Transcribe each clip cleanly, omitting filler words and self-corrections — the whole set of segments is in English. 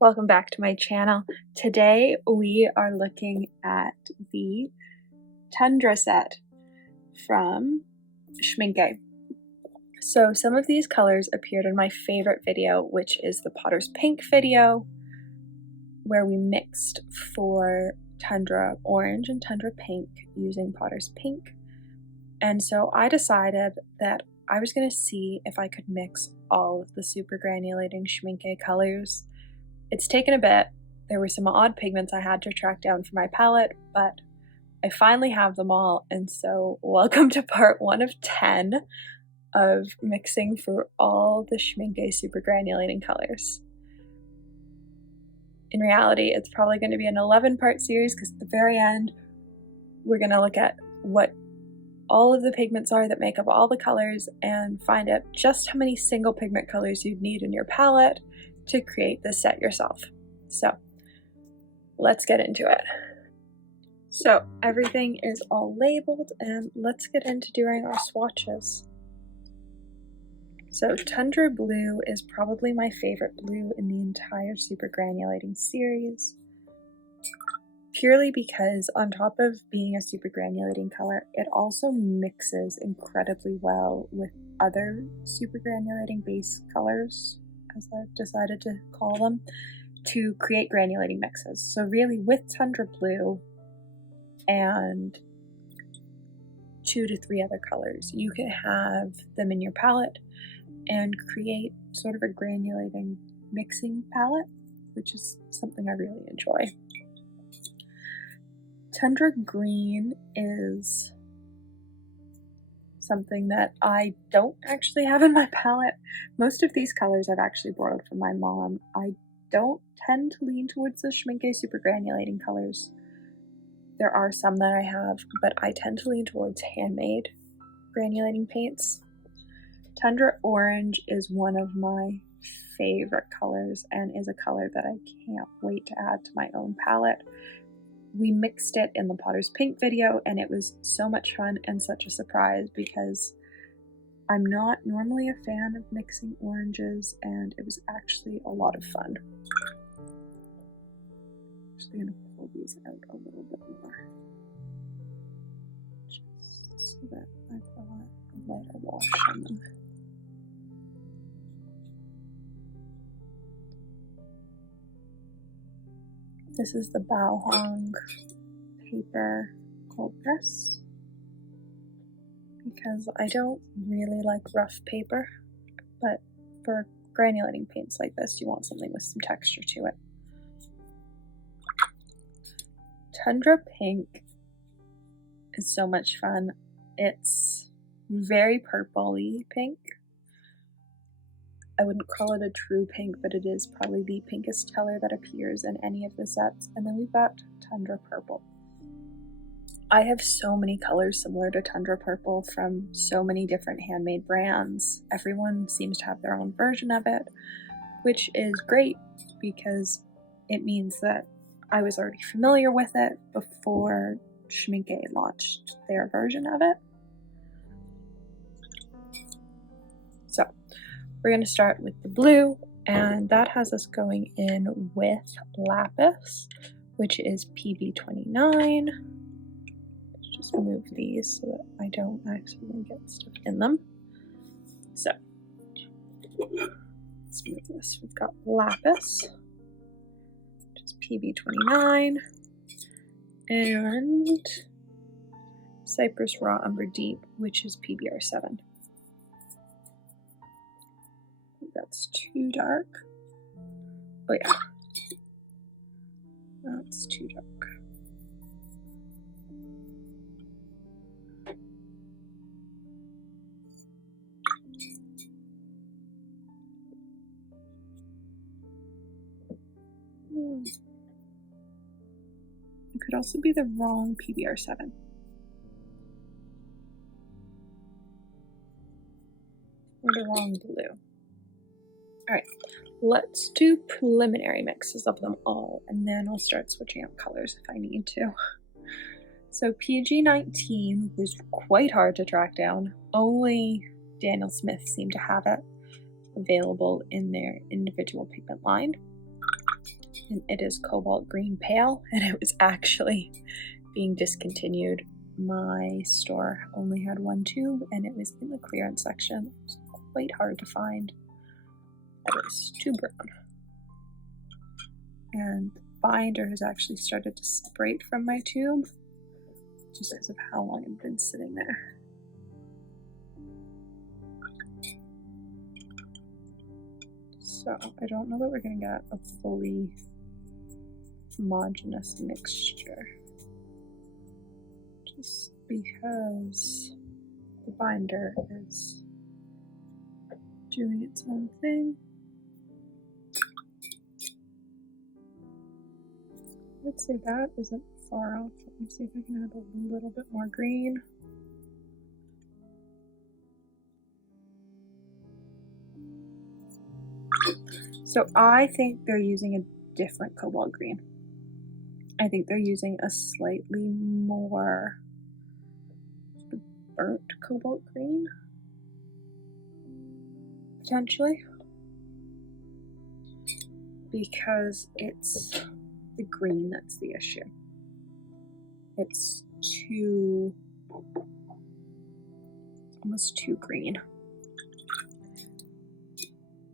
Welcome back to my channel. Today we are looking at the Tundra set from SCHMINCKE. So some of these colors appeared in my favorite video, which is the Potter's Pink video, where we mixed for Tundra Orange and Tundra Pink using Potter's Pink. And so I decided that I was going to see if I could mix all of the super granulating SCHMINCKE colors. It's taken a bit. There were some odd pigments I had to track down for my palette, but I finally have them all, and so welcome to part 1 of 10 of mixing for all the SCHMINCKE super granulating colors. In reality, it's probably going to be an 11-part series because at the very end, we're going to look at what all of the pigments are that make up all the colors and find out just how many single pigment colors you'd need in your palette to create this set yourself. So let's get into it. So everything is all labeled, and let's get into doing our swatches. So Tundra Blue is probably my favorite blue in the entire super granulating series, purely because on top of being a super granulating color, it also mixes incredibly well with other super granulating base colors, as I've decided to call them, to create granulating mixes. So really, with Tundra Blue and 2 to 3 other colors, you can have them in your palette and create sort of a granulating mixing palette, which is something I really enjoy. Tundra Green is something that I don't actually have in my palette. Most of these colors I've actually borrowed from my mom. I don't tend to lean towards the SCHMINCKE super granulating colors. There are some that I have, but I tend to lean towards handmade granulating paints. Tundra Orange is one of my favorite colors and is a color that I can't wait to add to my own palette. We mixed it in the Potter's Pink video, and it was so much fun and such a surprise because I'm not normally a fan of mixing oranges, and it was actually a lot of fun. I'm actually going to pull these out a little bit more, just so that I've got a lighter wash on them. This is the Bao paper cold press because I don't really like rough paper, but for granulating paints like this, you want something with some texture to it. Tundra Pink is so much fun. It's very purpley pink. I wouldn't call it a true pink, but it is probably the pinkest color that appears in any of the sets. And then we've got Tundra Purple. I have so many colors similar to Tundra Purple from so many different handmade brands. Everyone seems to have their own version of it, which is great because it means that I was already familiar with it before SCHMINCKE launched their version of it. So we're going to start with the blue, and that has us going in with Lapis, which is PB29. Let's just move these so that I don't accidentally get stuff in them. So let's move this. We've got Lapis, which is PB29, and Cypress Raw Umber Deep, which is PBR7. That's too dark. Oh yeah, that's too dark. It could also be the wrong PBR7. Or the wrong blue. Alright, let's do preliminary mixes of them all, and then I'll start switching up colors if I need to. So PG19 was quite hard to track down. Only Daniel Smith seemed to have it available in their individual pigment line. and it is cobalt green pale, and it was actually being discontinued. My store only had one tube, and it was in the clearance section. It was quite hard to find. It was too brown. And the binder has actually started to separate from my tube just because of how long it's been sitting there. So I don't know that we're going to get a fully homogeneous mixture, just because the binder is doing its own thing. Let's say that isn't far off. Let me see if I can add a little bit more green. So I think they're using a different cobalt green. I think they're using a slightly more burnt cobalt green, potentially, because it's the green that's the issue. It's almost too green.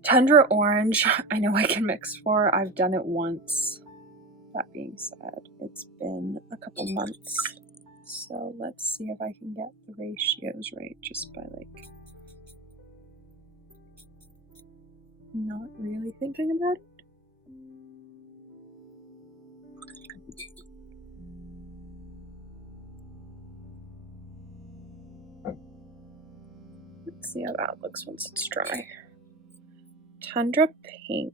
Tundra orange, I know I can mix for. I've done it once. That being said, it's been a couple months. So let's see if I can get the ratios right just by like not really thinking about it. Let's see how that looks once it's dry. Tundra pink.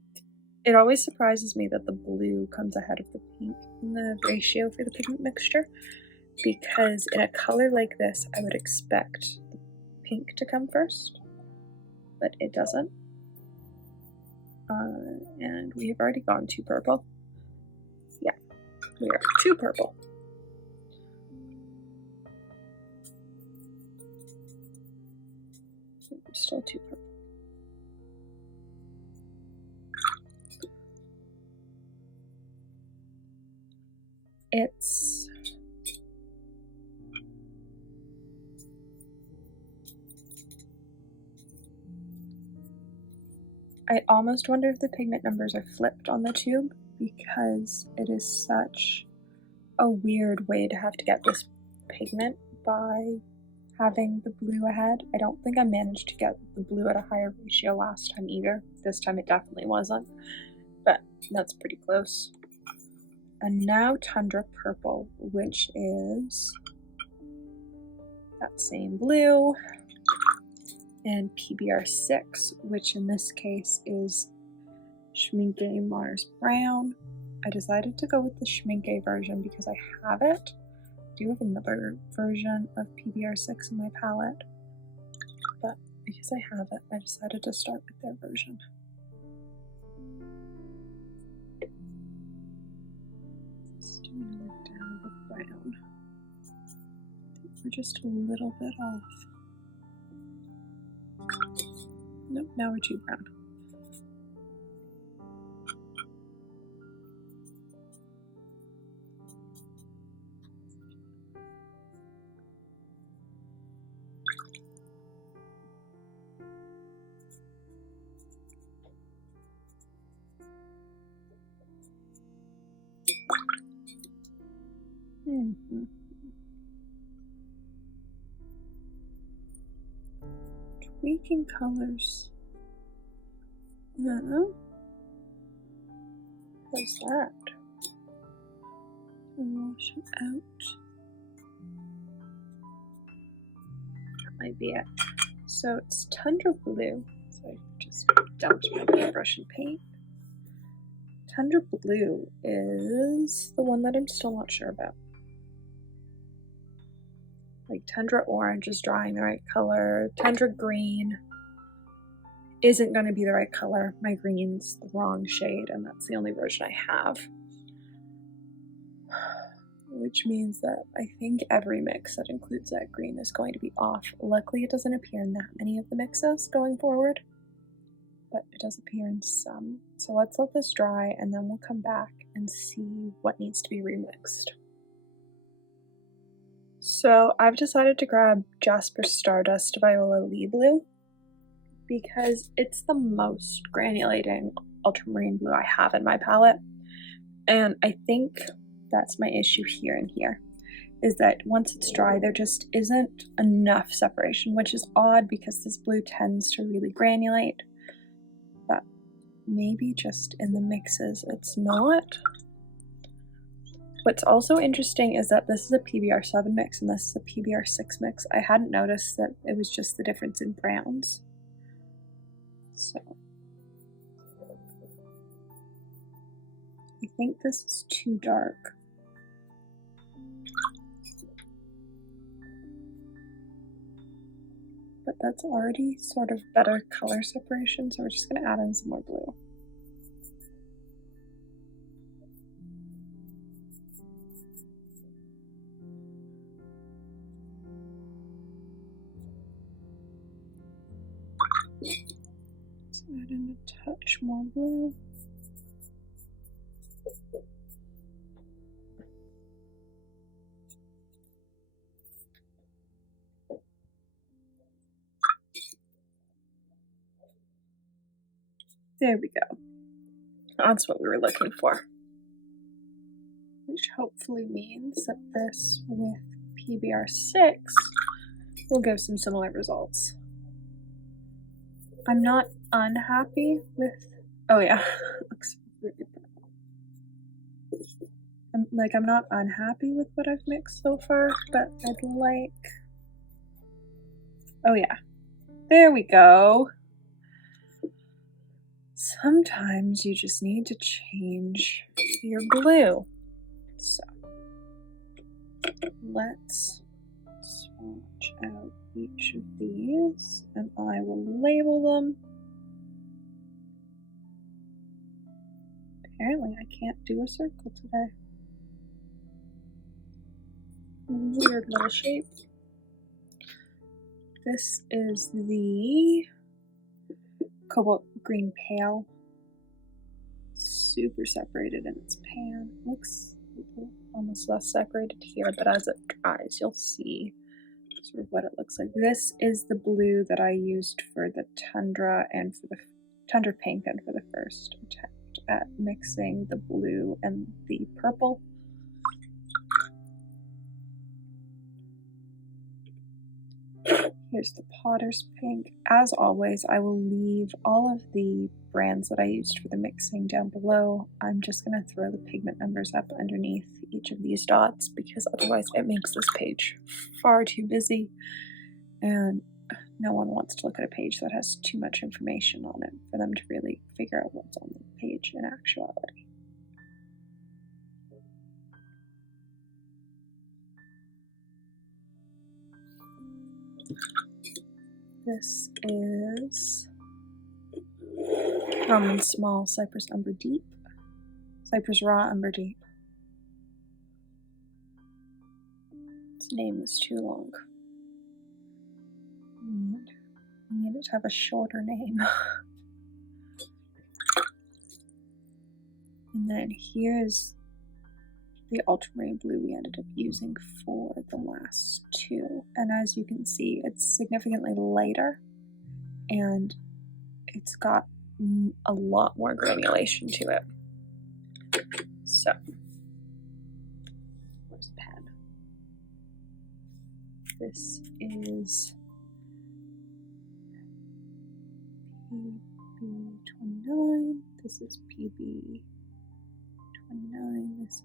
It always surprises me that the blue comes ahead of the pink in the ratio for the pigment mixture, because in a color like this, I would expect the pink to come first, but it doesn't. And we have already gone to purple. Yeah, we are too purple. We're still too purple. It's I almost wonder if the pigment numbers are flipped on the tube, because it is such a weird way to have to get this pigment by having the blue ahead. I don't think I managed to get the blue at a higher ratio last time either. This time it definitely wasn't, but that's pretty close. And now Tundra purple, which is that same blue, and PBR6, which in this case is SCHMINKE Mars Brown. I decided to go with the SCHMINKE version because I have it. I do have another version of PBR6 in my palette, but because I have it, I decided to start with their version. Let's do another dab of brown. I think we're just a little bit off. Nope, now we're too brown. Tweaking colors. No. What's that? Wash it out. That might be it. So it's Tundra blue. So I just dumped my paintbrush and paint. Tundra blue is the one that I'm still not sure about. Like Tundra orange is drawing the right color. Tundra green isn't going to be the right color. My green's the wrong shade, and that's the only version I have. Which means that I think every mix that includes that green is going to be off. Luckily, it doesn't appear in that many of the mixes going forward. but it does appear in some. So let's let this dry and then we'll come back and see what needs to be remixed. So I've decided to grab Jasper Stardust Viola Lee Blue because it's the most granulating ultramarine blue I have in my palette. And I think that's my issue here and here, is that once it's dry, there just isn't enough separation, which is odd because this blue tends to really granulate. But maybe just in the mixes it's not. What's also interesting is that this is a PBR7 mix and this is a PBR6 mix. I hadn't noticed that it was just the difference in browns. So I think this is too dark. But that's already sort of better color separation, so we're just going to add in some more blue. Let's add in a touch more blue. There we go. That's what we were looking for. Which hopefully means that this with PBR6 will give some similar results. I'm not unhappy with, oh yeah, looks really brown. I'm not unhappy with what I've mixed so far, but I'd like, oh yeah, there we go. Sometimes you just need to change your glue. So let's swatch out each of these and I will label them. Apparently I can't do a circle today. Weird little shape. This is the Cobalt Green Pale. Super separated in its pan. Looks almost less separated here, but as it dries, you'll see sort of what it looks like. This is the blue that I used for the Tundra and for the Tundra Pink and for the first attempt at mixing the blue and the purple. Here's the Potter's Pink. As always, I will leave all of the brands that I used for the mixing down below. I'm just going to throw the pigment numbers up underneath each of these dots because otherwise it makes this page far too busy and no one wants to look at a page that has too much information on it for them to really figure out what's on the page in actuality. This is Common Small Cypress Umber Deep, Cypress Raw Umber Deep. Its name is too long. I need it to have a shorter name. And then here's the ultramarine blue we ended up using for the last two. And as you can see, it's significantly lighter and it's got a lot more granulation to it. So, where's the pen? This is PB29, this is PB29, this is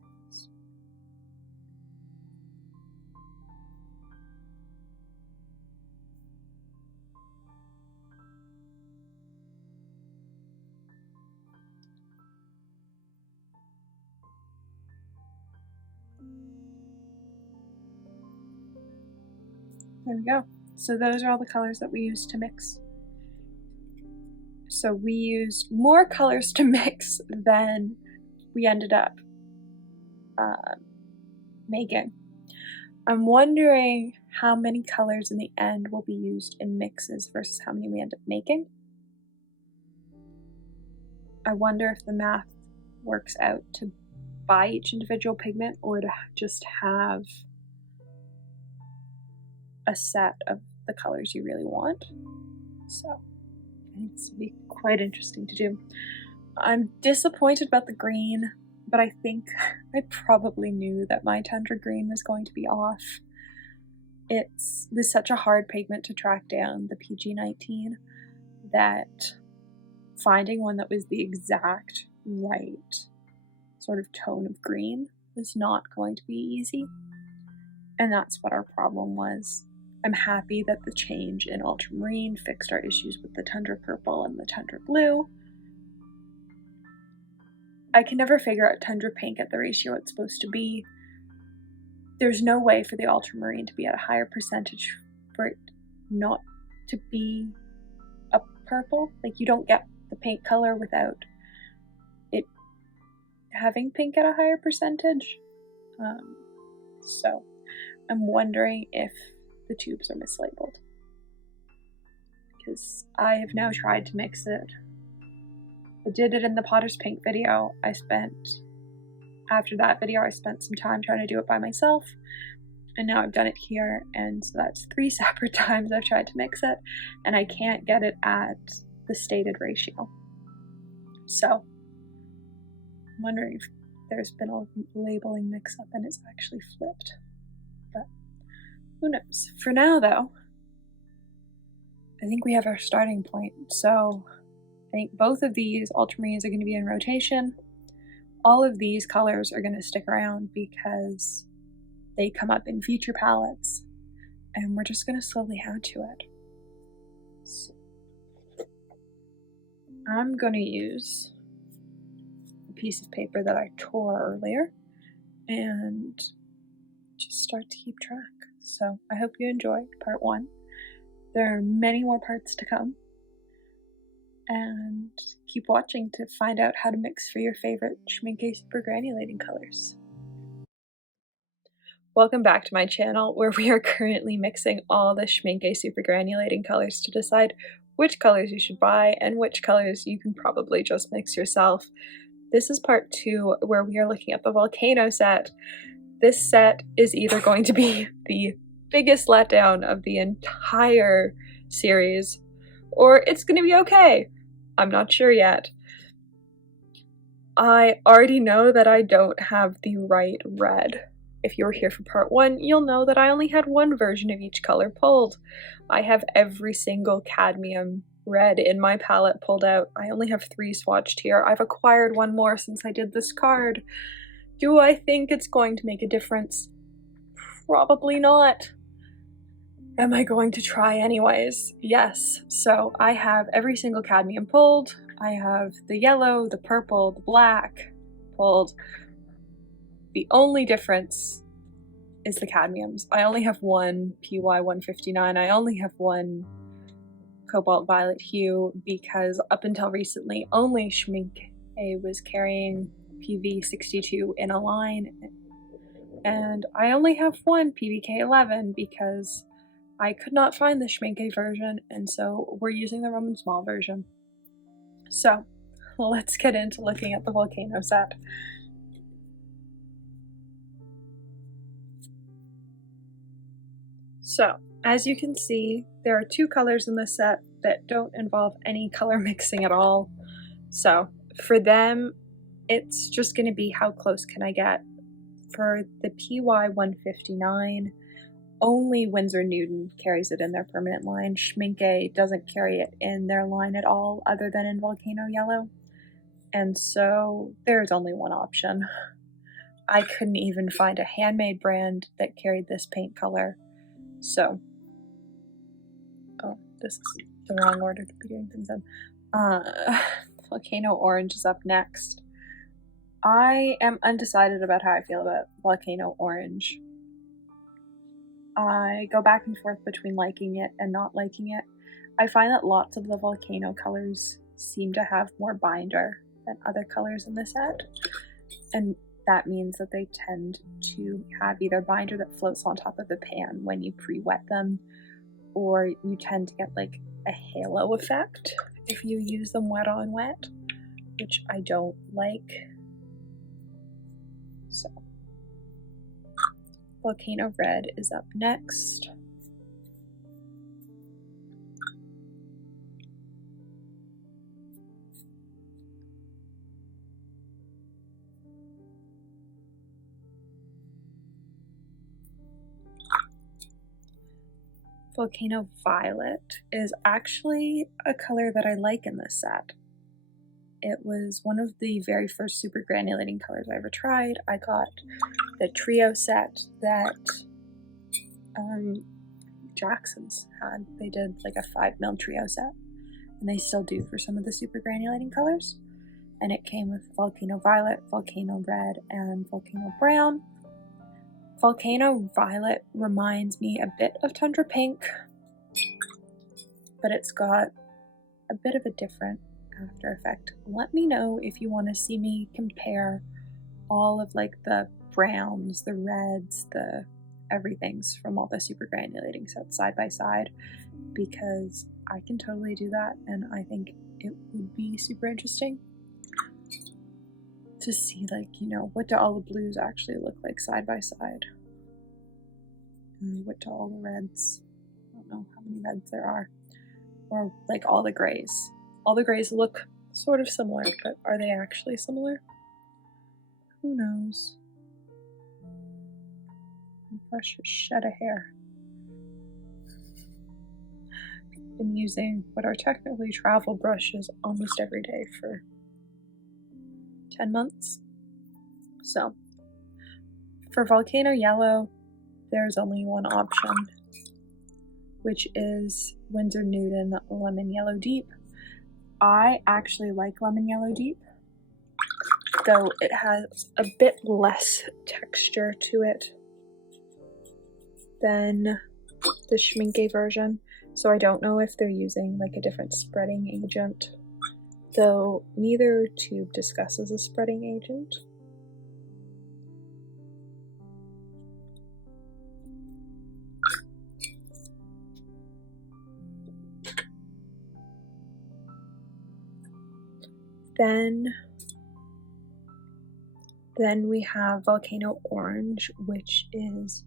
there we go. So those are all the colors that we used to mix. So we used more colors to mix than we ended up making. I'm wondering how many colors in the end will be used in mixes versus how many we end up making. I wonder if the math works out to buy each individual pigment or to just have a set of the colors you really want. So I think this will be quite interesting to do. I'm disappointed about the green, but I think I probably knew that my Tundra green was going to be off. It was such a hard pigment to track down, the PG19, that finding one that was the exact right sort of tone of green was not going to be easy. And that's what our problem was. I'm happy that the change in ultramarine fixed our issues with the Tundra purple and the Tundra blue. I can never figure out Tundra pink at the ratio it's supposed to be. There's no way for the ultramarine to be at a higher percentage for it not to be a purple. Like, you don't get the pink color without it having pink at a higher percentage. So I'm wondering if the tubes are mislabeled, because I have now tried to mix it. I did it in the Potter's Pink video. After that video, I spent some time trying to do it by myself, and now I've done it here, and so that's 3 separate times I've tried to mix it, and I can't get it at the stated ratio. So I'm wondering if there's been a labeling mix-up and it's actually flipped, but who knows. For now, though, I think we have our starting point. So I think both of these ultramarines are going to be in rotation. All of these colors are going to stick around because they come up in future palettes, and we're just going to slowly add to it. So I'm going to use a piece of paper that I tore earlier and just start to keep track. So I hope you enjoyed part 1. There are many more parts to come, and keep watching to find out how to mix for your favorite SCHMINKE supergranulating colors. Welcome back to my channel, where we are currently mixing all the SCHMINKE supergranulating colors to decide which colors you should buy and which colors you can probably just mix yourself. This is part 2, where we are looking at the Volcano set. This set is either going to be the biggest letdown of the entire series, or it's going to be okay. I'm not sure yet. I already know that I don't have the right red. If you were here for part 1, you'll know that I only had one version of each color pulled. I have every single cadmium red in my palette pulled out. I only have 3 swatched here. I've acquired one more since I did this card. Do I think it's going to make a difference? Probably not. Am I going to try anyways? Yes. So I have every single cadmium pulled. I have the yellow, the purple, the black pulled. The only difference is the cadmiums. I only have one PY159. I only have one cobalt violet hue because up until recently only SCHMINKE was carrying PV62 in a line, and I only have one PBK11 because I could not find the SCHMINKE version, and so we're using the Roman small version. So let's get into looking at the Volcano set. So as you can see, there are 2 colors in this set that don't involve any color mixing at all. So for them, it's just going to be how close can I get. For the PY159, only Winsor Newton carries it in their permanent line. SCHMINKE doesn't carry it in their line at all, other than in Volcano Yellow. And so there's only one option. I couldn't even find a handmade brand that carried this paint color. So, oh, this is the wrong order to be doing things in. Volcano Orange is up next. I am undecided about how I feel about Volcano Orange. I go back and forth between liking it and not liking it. I find that lots of the Volcano colors seem to have more binder than other colors in the set, and that means that they tend to have either binder that floats on top of the pan when you pre-wet them, or you tend to get like a halo effect if you use them wet on wet. which I don't like. So Volcano Red is up next. Volcano Violet is actually a color that I like in this set. It was one of the very first super granulating colors I ever tried. I got the trio set that Jackson's had. They did like a 5mm trio set, and they still do for some of the super granulating colors. And it came with Volcano Violet, Volcano Red, and Volcano Brown. Volcano Violet reminds me a bit of Tundra Pink, but it's got a bit of a different after effect. Let me know if you want to see me compare all of like the browns, the reds, the everythings from all the super granulating sets side by side, because I can totally do that, and I think it would be super interesting to see, like, you know, what do all the blues actually look like side by side, and what do all the reds, I don't know how many reds there are, or like all the grays. All the grays look sort of similar, but are they actually similar? Who knows? My brush has shed a hair. I've been using what are technically travel brushes almost every day for 10 months. So, for Volcano Yellow, there's only one option, which is Winsor Newton Lemon Yellow Deep. I actually like Lemon Yellow Deep, though it has a bit less texture to it than the SCHMINKE version, so I don't know if they're using like a different spreading agent, though neither tube discusses a spreading agent. Then we have Volcano Orange, which is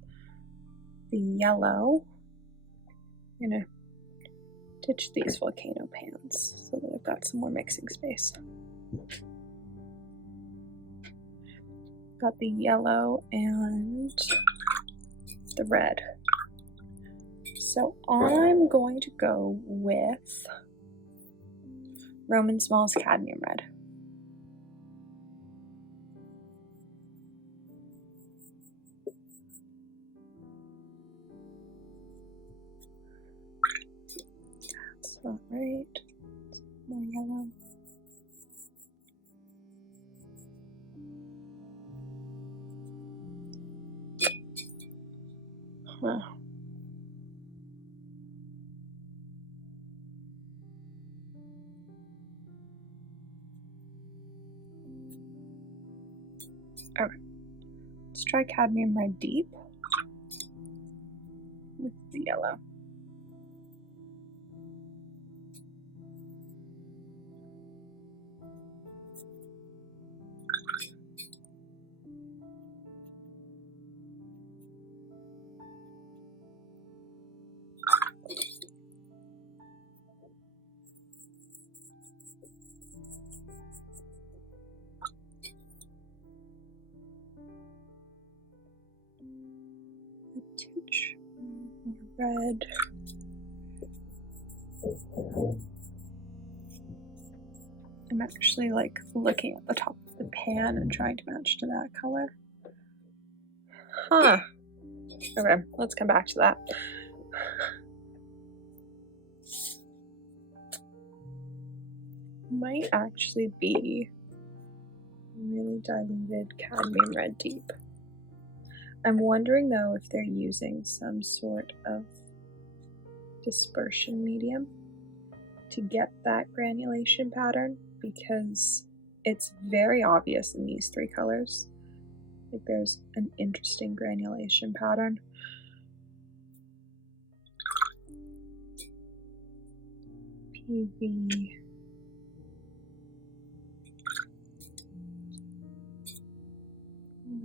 the yellow. I'm gonna ditch these volcano pans so that I've got some more mixing space. Got the yellow and the red. So I'm going to go with Roman Smalls Cadmium Red. That's not right. More yellow. Huh. Okay, let's try Cadmium Red Deep with the yellow. Red. I'm actually like looking at the top of the pan and trying to match to that color. Huh. Okay, let's come back to that. Might actually be really diluted Cadmium Red Deep. I'm wondering though if they're using some sort of dispersion medium to get that granulation pattern, because it's very obvious in these three colors. Like there's an interesting granulation pattern. PV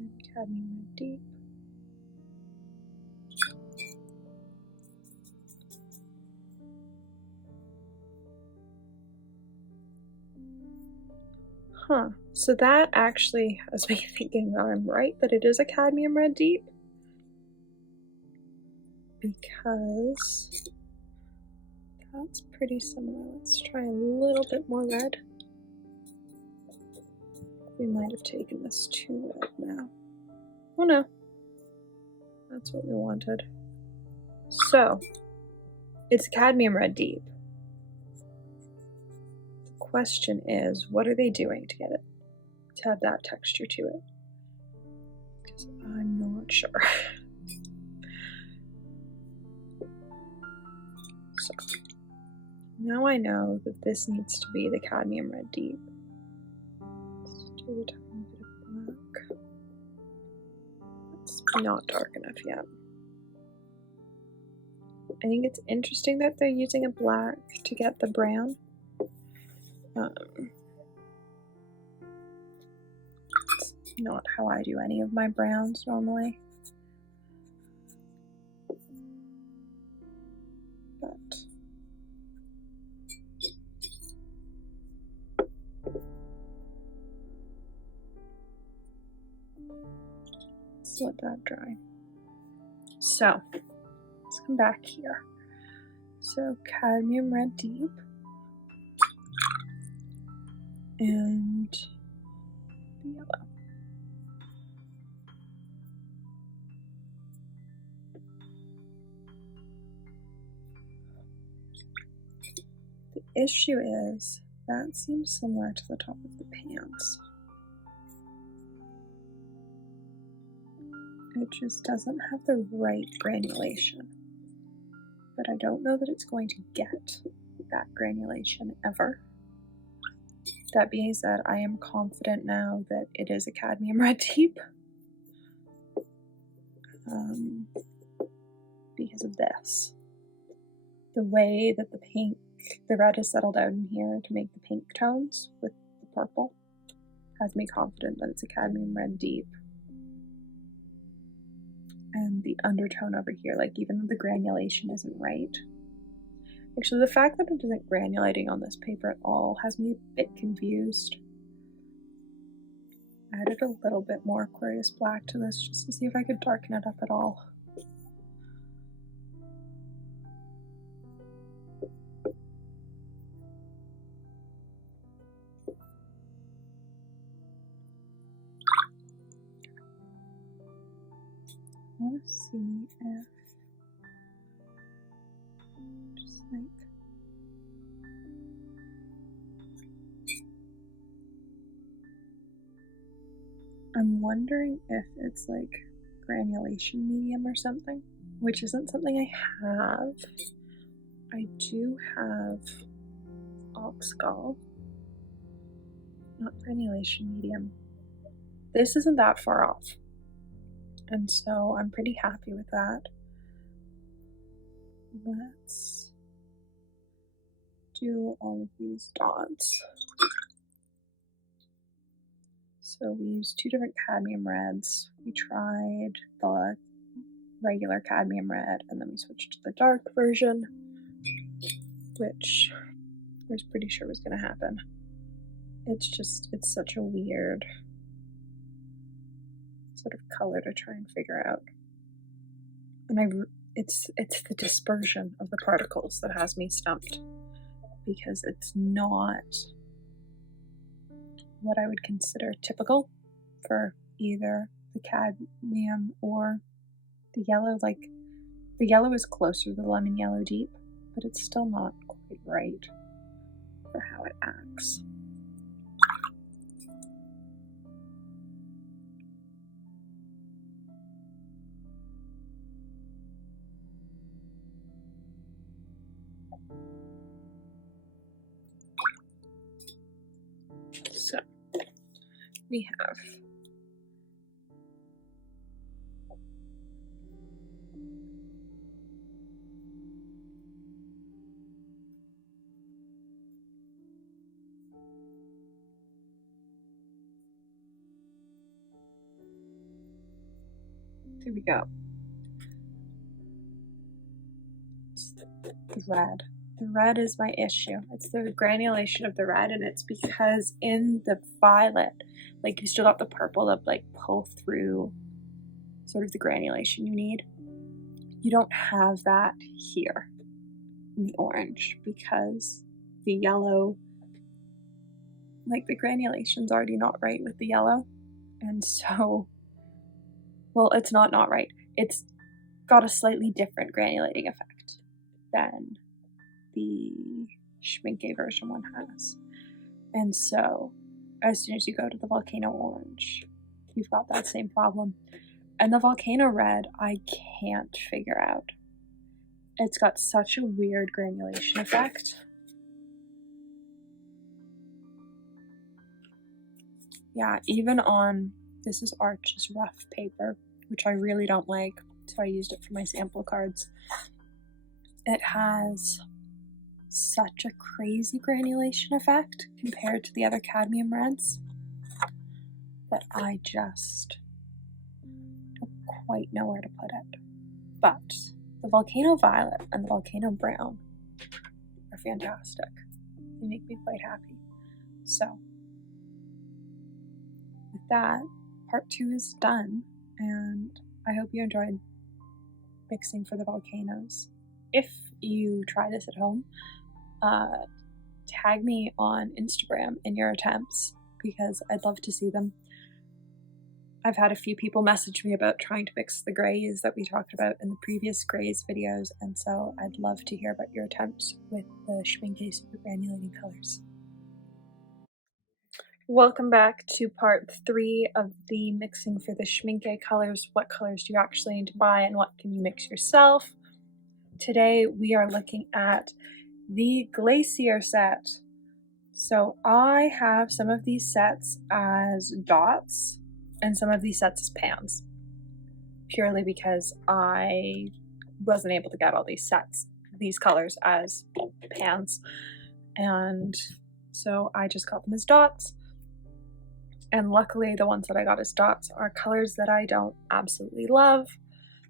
and cadmium red deep. Huh, so that actually has me thinking that I'm right, that it is a cadmium red deep. Because that's pretty similar. Let's try a little bit more red. We might have taken this too red now. Oh no, that's what we wanted. So, it's cadmium red deep. The question is, what are they doing to get it to have that texture to it? Because I'm not sure. So, now I know that this needs to be the cadmium red deep. Let's do a tiny bit of black. It's not dark enough yet. I think it's interesting that they're using a black to get the brown. It's not how I do any of my browns normally. But let's let that dry. So let's come back here. So cadmium red deep and the yellow. The issue is that seems similar to the top of the pants. It just doesn't have the right granulation. But I don't know that it's going to get that granulation ever. That being said, I am confident now that it is a cadmium red deep. Because of this. The way that the red has settled out in here to make the pink tones with the purple has me confident that it's a cadmium red deep. And the undertone over here, like even though the granulation isn't right. Actually, the fact that it isn't granulating on this paper at all has me a bit confused. I added a little bit more Aquarius black to this just to see if I could darken it up at all. I want to see if just like I'm wondering if it's like granulation medium or something, which isn't something I have. I do have Oxgall, not granulation medium. This isn't that far off, and so I'm pretty happy with that. Let's do all of these dots. So we used two different cadmium reds. We tried the regular cadmium red, and then we switched to the dark version, which I was pretty sure was going to happen. It's such a weird sort of color to try and figure out. And it's the dispersion of the particles that has me stumped, because it's not what I would consider typical for either the cadmium or the yellow. Like, the yellow is closer to the lemon yellow deep, but it's still not quite right for how it acts. So we have There we go. It's the red. The red is my issue. It's the granulation of the red, and it's because in the violet, like, you still got the purple to like pull through sort of the granulation you need. You don't have that here in the orange because the yellow, like, the granulation's already not right with the yellow. And so, well, it's not right. It's got a slightly different granulating effect than the SCHMINCKE version one has. And so, as soon as you go to the volcano orange, you've got that same problem. And the volcano red, I can't figure out. It's got such a weird granulation effect. Yeah, even on, this is Arch's rough paper, which I really don't like, so I used it for my sample cards. It has such a crazy granulation effect compared to the other cadmium reds that I just don't quite know where to put it. But the volcano violet and the volcano brown are fantastic. They make me quite happy. So with that, part 2 is done, and I hope you enjoyed mixing for the volcanoes. If you try this at home, tag me on Instagram in your attempts because I'd love to see them. I've had a few people message me about trying to mix the grays that we talked about in the previous grays videos, and so I'd love to hear about your attempts with the SCHMINCKE super granulating colors. Welcome back to part 3 of the mixing for the SCHMINCKE colors. What colors do you actually need to buy and what can you mix yourself? Today we are looking at the Glacier set. So I have some of these sets as dots and some of these sets as pans, purely because I wasn't able to get all these sets, these colors as pans, and so I just got them as dots. And luckily the ones that I got as dots are colors that I don't absolutely love.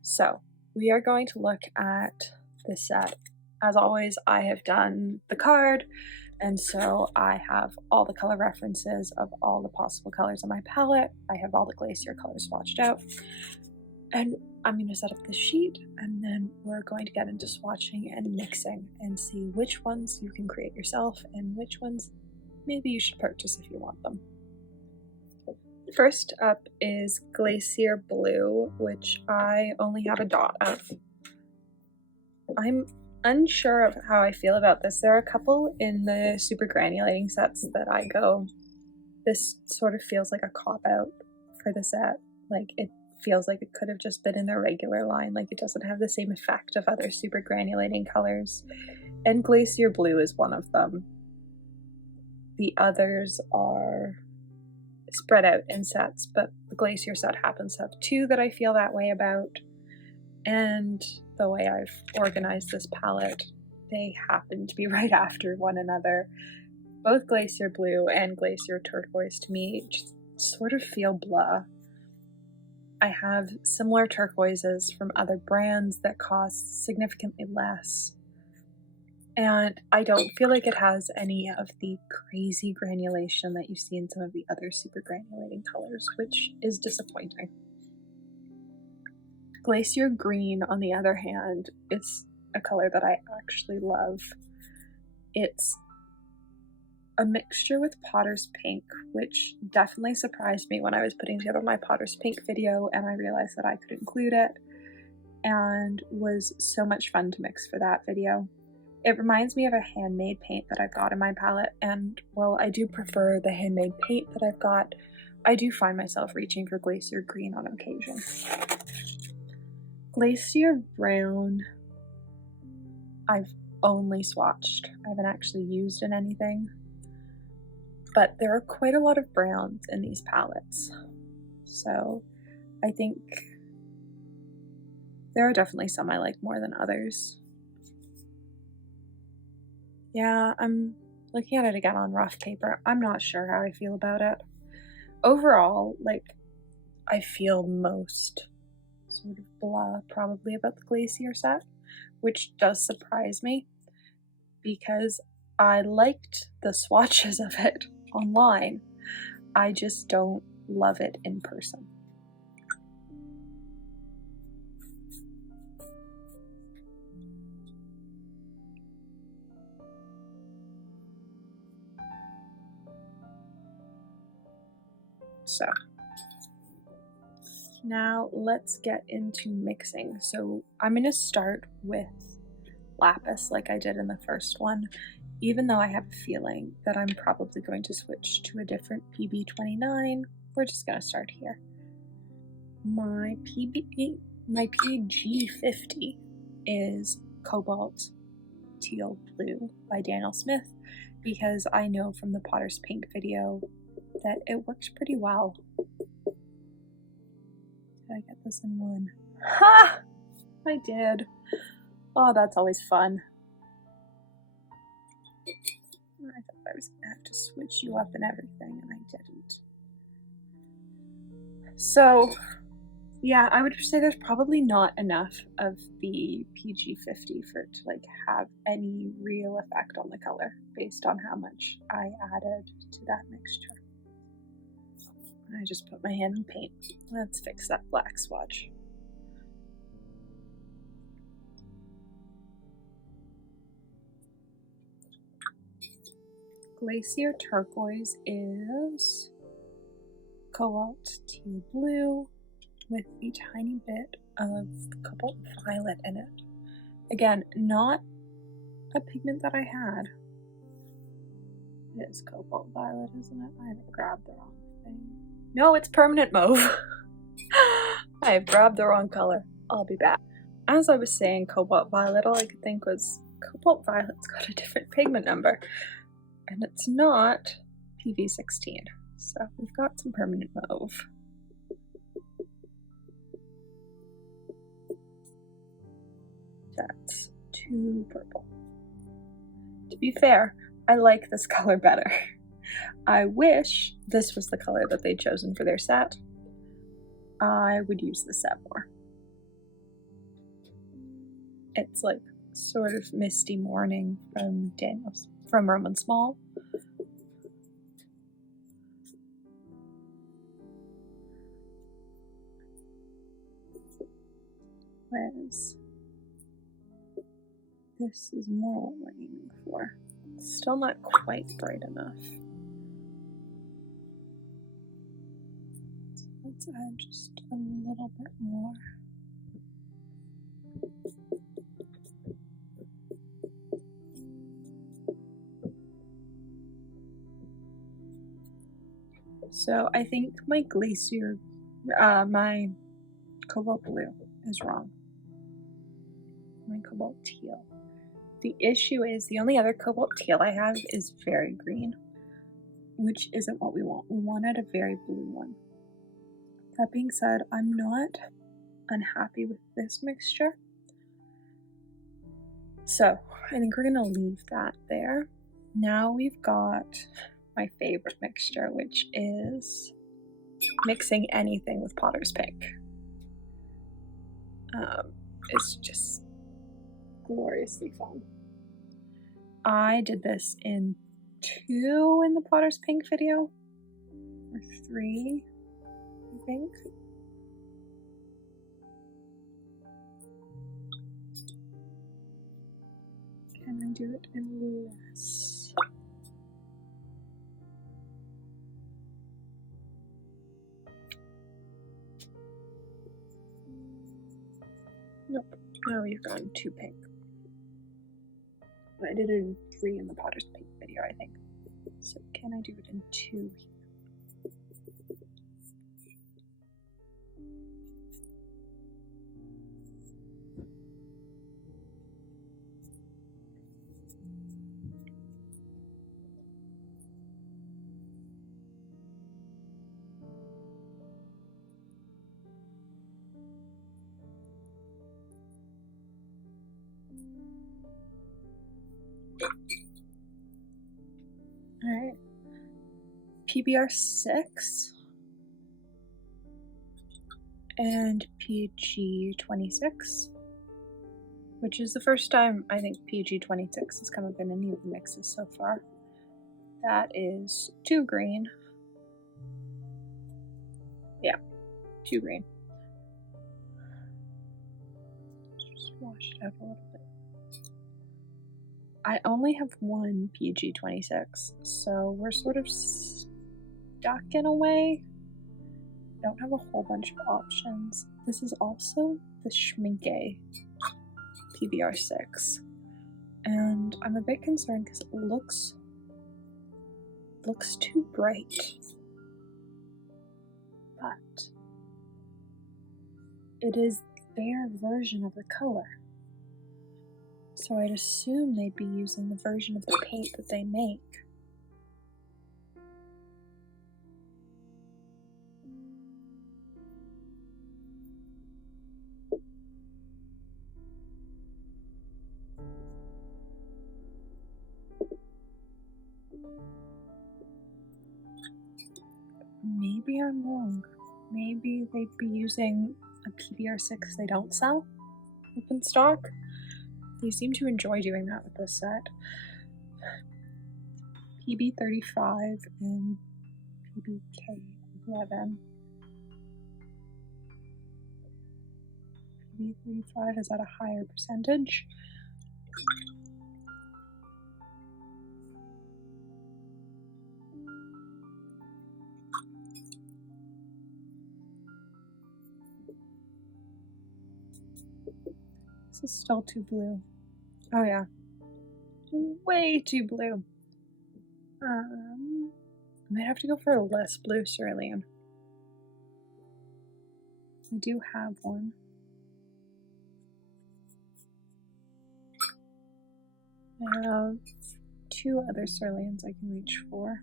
So we are going to look at this set. As always, I have done the card, and so I have all the color references of all the possible colors on my palette. I have all the Glacier colors swatched out, and I'm going to set up the sheet, and then we're going to get into swatching and mixing and see which ones you can create yourself and which ones maybe you should purchase if you want them. First up is Glacier Blue, which I only have a dot of. I'm unsure of how I feel about this. There are a couple in the super granulating sets that I go, this sort of feels like a cop-out for the set. Like, it feels like it could have just been in their regular line. Like, it doesn't have the same effect of other super granulating colors. And Glacier Blue is one of them. The others are spread out in sets, but the Glacier set happens to have 2 that I feel that way about. And the way I've organized this palette, they happen to be right after one another. Both Glacier Blue and Glacier Turquoise to me just sort of feel blah. I have similar turquoises from other brands that cost significantly less, and I don't feel like it has any of the crazy granulation that you see in some of the other super granulating colors, which is disappointing. Glacier Green, on the other hand, is a color that I actually love. It's a mixture with Potter's Pink, which definitely surprised me when I was putting together my Potter's Pink video and I realized that I could include it, and was so much fun to mix for that video. It reminds me of a handmade paint that I've got in my palette, and while I do prefer the handmade paint that I've got, I do find myself reaching for Glacier Green on occasion. Glacier Brown, I've only swatched. I haven't actually used in anything. But there are quite a lot of browns in these palettes. So I think there are definitely some I like more than others. Yeah, I'm looking at it again on rough paper. I'm not sure how I feel about it. Overall, like, I feel most sort of blah probably about the Glacier set, which does surprise me because I liked the swatches of it online. I just don't love it in person. So now let's get into mixing. So I'm going to start with lapis like I did in the first one, even though I have a feeling that I'm probably going to switch to a different PB29. We're just going to start here. My PG50 is Cobalt Teal Blue by Daniel Smith, because I know from the Potter's Pink video that it works pretty well. Did I get this in one? Ha! I did. Oh, that's always fun. I thought I was gonna have to switch you up and everything, and I didn't. So, yeah, I would say there's probably not enough of the PG50 for it to like have any real effect on the color based on how much I added to that mixture. I just put my hand in paint. Let's fix that black swatch. Glacier Turquoise is Cobalt Teal Blue with a tiny bit of Cobalt Violet in it. Again, not a pigment that I had. It is Cobalt Violet, isn't it? I haven't grabbed the wrong thing. No, it's Permanent Mauve. I have grabbed the wrong color. I'll be back. As I was saying Cobalt Violet, all I could think was Cobalt Violet's got a different pigment number. And it's not PV16. So we've got some Permanent Mauve. That's too purple. To be fair, I like this color better. I wish this was the color that they'd chosen for their set. I would use the set more. It's like sort of Misty Morning from Roman Small. Whereas this is more what we're aiming for. Still not quite bright enough. So let's add just a little bit more. So I think my Glacier, my Cobalt Blue is wrong. My Cobalt Teal. The issue is the only other Cobalt Teal I have is very green, which isn't what we want. We wanted a very blue one. That being said, I'm not unhappy with this mixture. So I think we're gonna leave that there. Now we've got my favorite mixture, which is mixing anything with Potter's Pink. It's just gloriously fun. I did this in 2 in the Potter's Pink video, or 3, I think. Can I do it in less? Nope. Now we've gone 2 pink. I did it in 3 in the Potter's Pink video, I think. So can I do it in 2 here? Alright. PBR 6 and PG26, which is the first time I think PG26 has come up in any of the mixes so far. That is 2 green. Yeah, 2 green. Just wash it out a little bit. I only have 1 PG26, so we're sort of stuck in a way. Don't have a whole bunch of options. This is also the SCHMINKE PBR6, and I'm a bit concerned because it looks too bright, but it is their version of the color, so I'd assume they'd be using the version of the paint that they make. Maybe I'm wrong. Maybe they'd be using a PBR6 they don't sell open stock. They seem to enjoy doing that with this set. PB35 and PBK11. PB35 is at a higher percentage. This is still too blue. Oh yeah, way too blue. I might have to go for a less blue cerulean. I do have one. I have 2 other ceruleans I can reach for.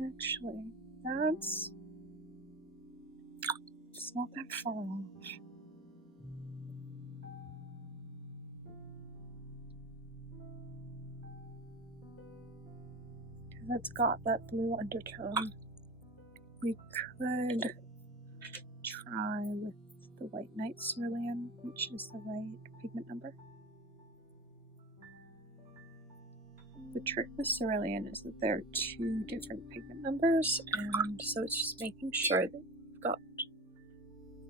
Actually, it's not that far off. Because it's got that blue undertone. We could try with the White Night cerulean, which is the right pigment number. The trick with cerulean is that there are 2 different pigment numbers, and so it's just making sure that you've got,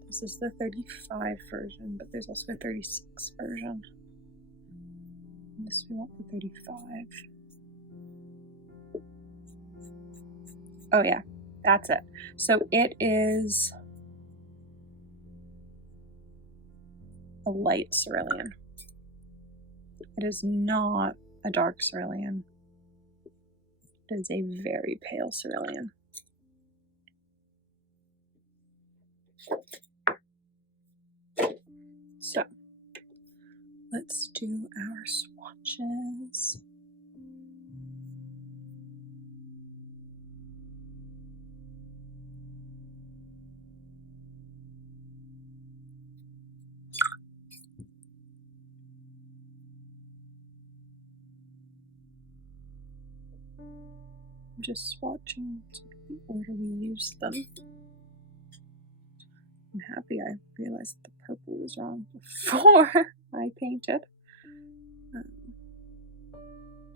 this is the 35 version, but there's also a 36 version. And this we want the 35. Oh yeah, that's it. So it is a light cerulean. It is not a dark cerulean. It is a very pale cerulean. So let's do our swatches. I'm just swatching the order we use them. I'm happy I realized that the purple was wrong before I painted.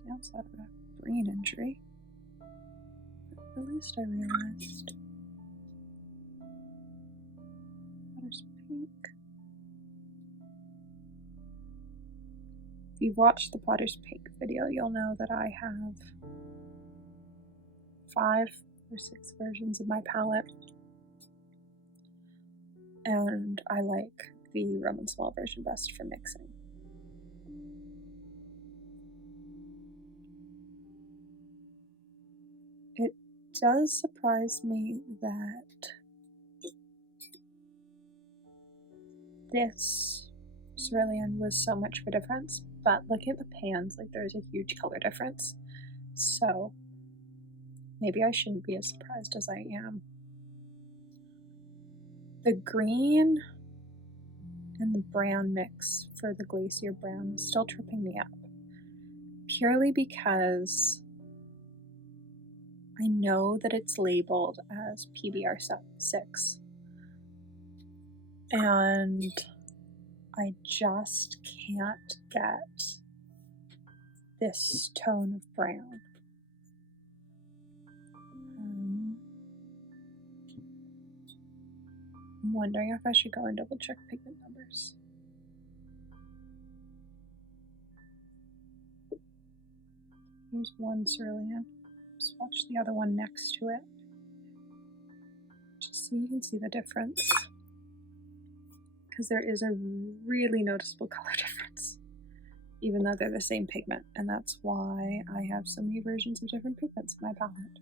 Downside of a brain injury. But at least I realized. Potter's Pink. If you've watched the Potter's Pink video, you'll know that I have 5 or 6 versions of my palette. And I like the Roman Small version best for mixing. It does surprise me that this cerulean was so much of a difference, but looking at the pans, like there's a huge color difference. So maybe I shouldn't be as surprised as I am. The green and the brown mix for the Glacier Brown is still tripping me up. purely because I know that it's labeled as PBR6, and I just can't get this tone of brown. I'm wondering if I should go and double check pigment numbers. Here's one cerulean. Swatch the other one next to it, just so you can see the difference, because there is a really noticeable color difference, even though they're the same pigment, and that's why I have so many versions of different pigments in my palette.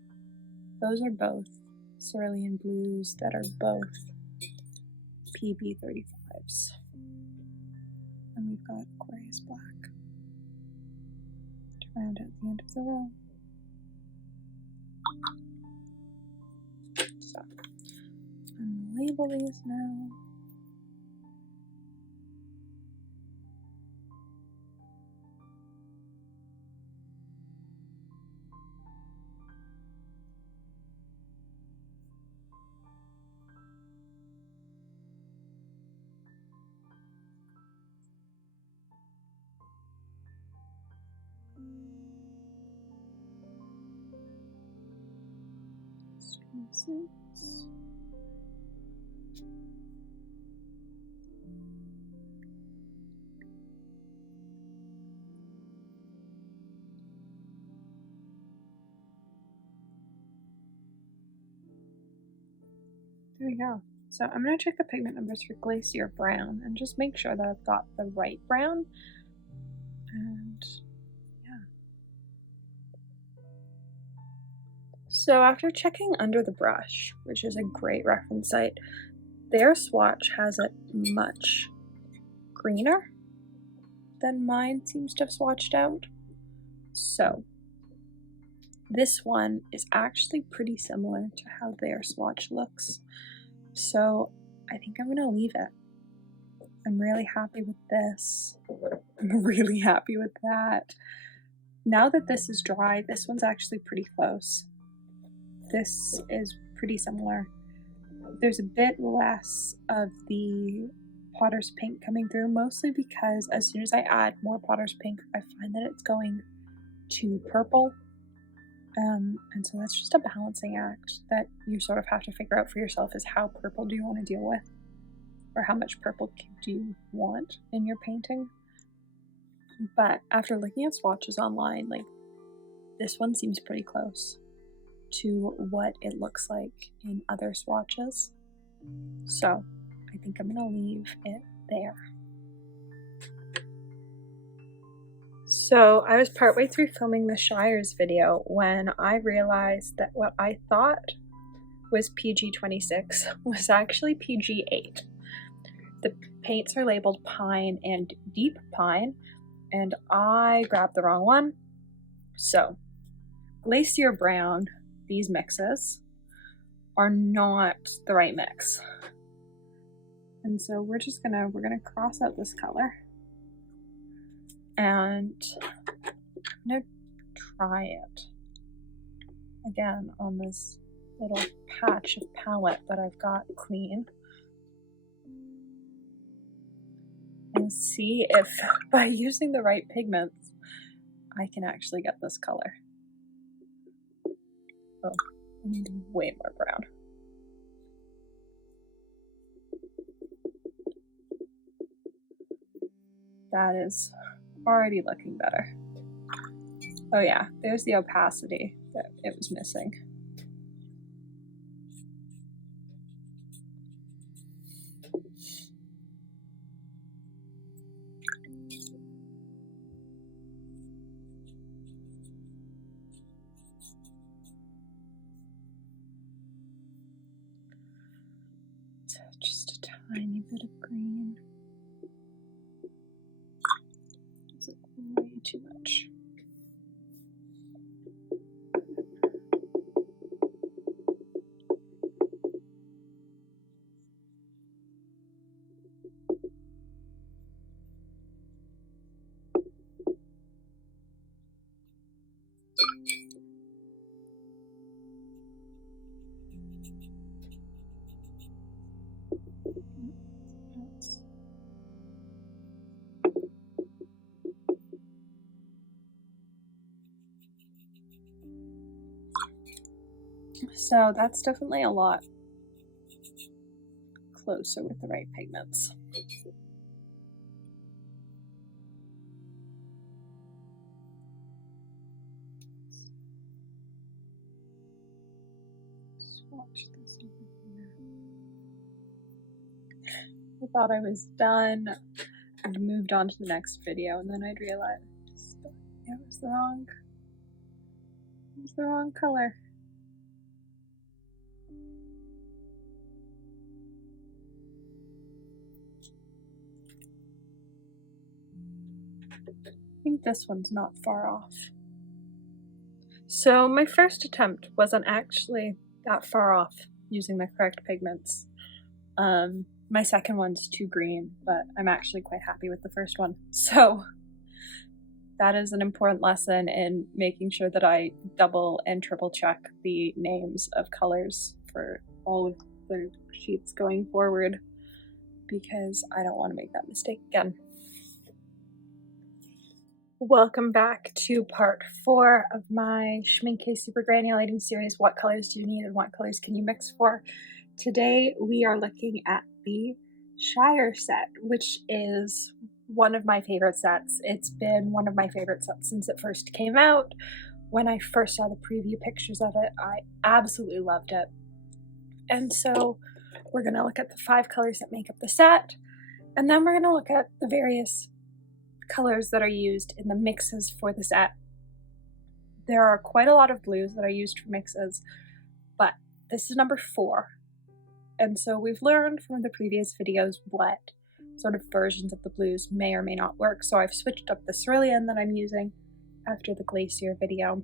Those are both cerulean blues that are both PB35s. And we've got Aquarius Black to round out the end of the row. So, I'm gonna label these now. There we go. So I'm going to check the pigment numbers for Glacier Brown and just make sure that I've got the right brown. And yeah. So after checking under the brush, which is a great reference site, their swatch has it much greener than mine seems to have swatched out. So this one is actually pretty similar to how their swatch looks. So I think I'm gonna leave it. I'm really happy with this. I'm really happy with that. Now that this is dry, this one's actually pretty close. This is pretty similar. There's a bit less of the Potter's Pink coming through, mostly because as soon as I add more Potter's Pink, I find that it's going to purple. And so that's just a balancing act that you sort of have to figure out for yourself, is how purple do you want to deal with? Or how much purple do you want in your painting? But after looking at swatches online, like, this one seems pretty close to what it looks like in other swatches. So I think I'm gonna leave it there. So I was partway through filming the Shires video when I realized that what I thought was PG26 was actually PG8. The paints are labeled Pine and Deep Pine, and I grabbed the wrong one. So Glacier Brown, these mixes are not the right mix. And so we're gonna cross out this color. And I'm gonna try it again on this little patch of palette that I've got clean, and see if by using the right pigments I can actually get this color. Oh, I need way more brown. That is already looking better. Oh yeah, there's the opacity that it was missing. Just a tiny bit of green. Is it way too much? So that's definitely a lot closer with the right pigments. Swatch this over here. I thought I was done and moved on to the next video, and then I'd realized it was the wrong color. I think this one's not far off. So my first attempt wasn't actually that far off using the correct pigments. My second one's too green, but I'm actually quite happy with the first one. So that is an important lesson in making sure that I double and triple check the names of colors for all of the sheets going forward, because I don't want to make that mistake again. Welcome back to part 4 of my SCHMINCKE Super Granulating series, What Colors Do You Need and What Colors Can You Mix For? Today we are looking at the Shire set, which is one of my favorite sets. It's been one of my favorite sets since it first came out. When I first saw the preview pictures of it, I absolutely loved it. And so we're going to look at the 5 colors that make up the set, and then we're going to look at the various colors that are used in the mixes for the set. There are quite a lot of blues that are used for mixes, but this is number 4. And so we've learned from the previous videos what sort of versions of the blues may or may not work. So I've switched up the cerulean that I'm using after the glacier video.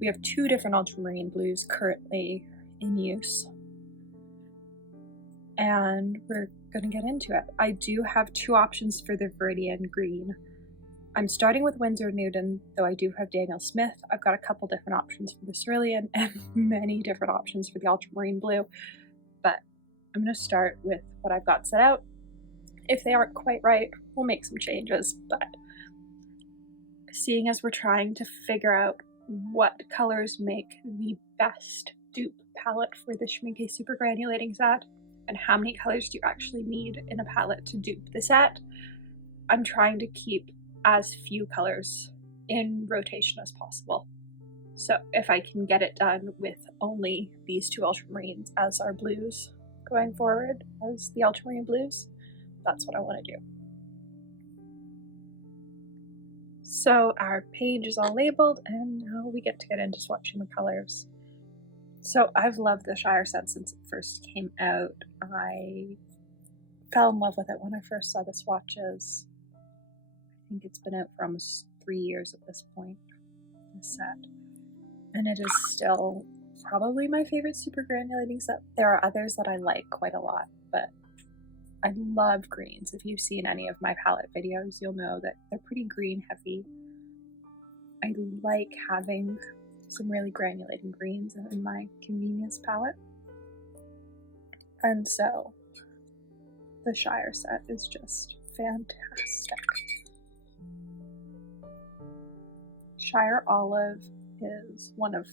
We have 2 different ultramarine blues currently in use, and we're going to get into it. I do have 2 options for the Viridian green. I'm starting with Winsor Newton, though I do have Daniel Smith. I've got a couple different options for the cerulean and many different options for the ultramarine blue, but I'm going to start with what I've got set out. If they aren't quite right, we'll make some changes, but seeing as we're trying to figure out what colors make the best dupe palette for the SCHMINCKE Super Granulating set, and how many colors do you actually need in a palette to dupe the set, I'm trying to keep as few colors in rotation as possible. So if I can get it done with only these 2 ultramarines as our blues going forward, as the ultramarine blues, that's what I want to do. So our page is all labeled, and now we get to get into swatching the colors. So I've loved the Shire set since it first came out. I fell in love with it when I first saw the swatches. I think it's been out for almost 3 years at this point, this set. And it is still probably my favorite super granulating set. There are others that I like quite a lot, but I love greens. If you've seen any of my palette videos, you'll know that they're pretty green heavy. I like having some really granulating greens in my convenience palette. And so the Shire set is just fantastic. Shire Olive is one of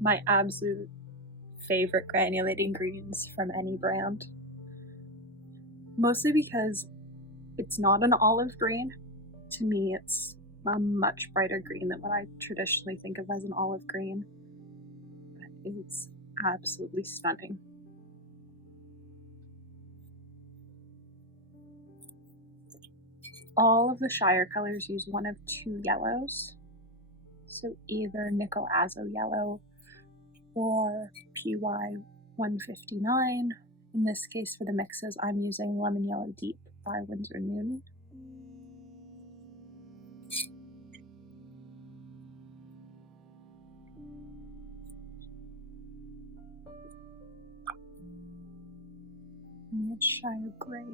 my absolute favorite granulating greens from any brand. Mostly because it's not an olive green. To me, it's a much brighter green than what I traditionally think of as an olive green. But it's absolutely stunning. All of the Shire colors use one of 2 yellows. So either Nickel Azo Yellow or PY 159. In this case, for the mixes, I'm using Lemon Yellow Deep by Winsor Newton. And it's Shire Gray.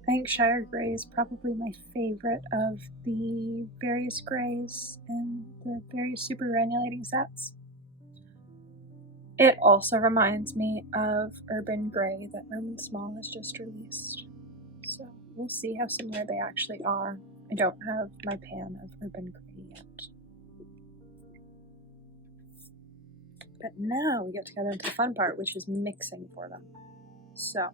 I think Shire Gray is probably my favorite of the various grays in the various super granulating sets. It also reminds me of Urban Gray that Roman Small has just released. So we'll see how similar they actually are. I don't have my pan of Urban Gray yet. But now we get to get into the fun part, which is mixing for them. So,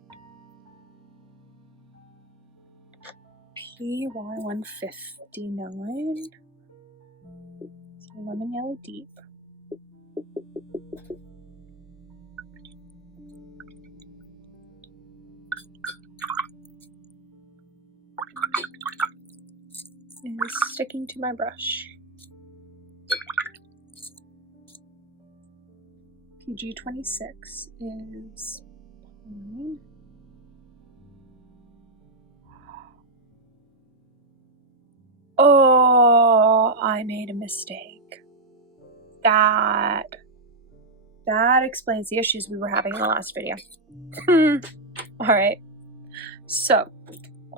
PY159, lemon yellow deep. Is sticking to my brush. PG26 is pine. Oh, I made a mistake. That explains the issues we were having in the last video. All right, so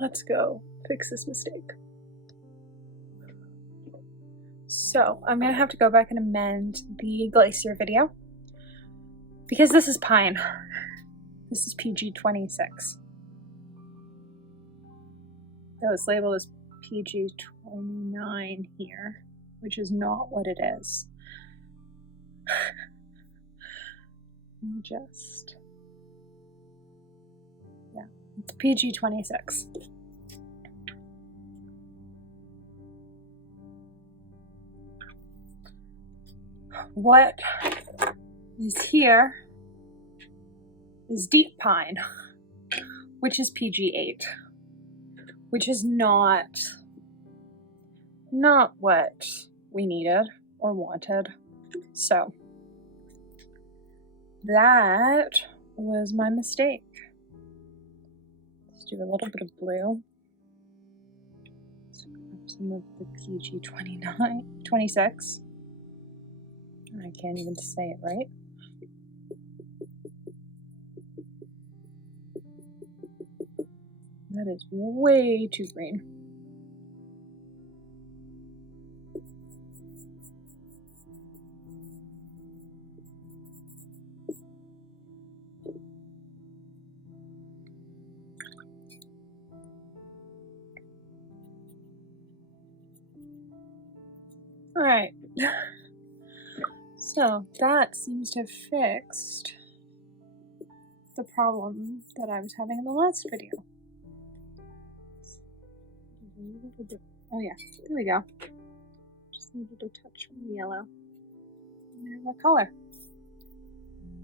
let's go fix this mistake. So I'm gonna have to go back and amend the glacier video because this is pine. This is PG26. Though it's labeled as PG29 here, which is not what it is. Yeah, it's PG26. What is here is deep pine, which is PG8, which is not what we needed or wanted. So that was my mistake. Let's do a little bit of blue. Let's grab some of the PG26. I can't even say it right. That is way too green. All right. So that seems to have fixed the problem that I was having in the last video. Oh yeah, there we go. Just needed a touch from the yellow. And there's our color.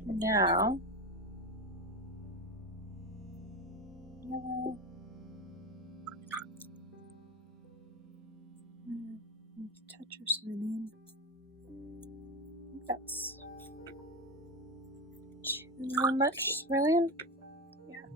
Now, yellow. Touch of cerulean. I think that's too much cerulean. Yeah.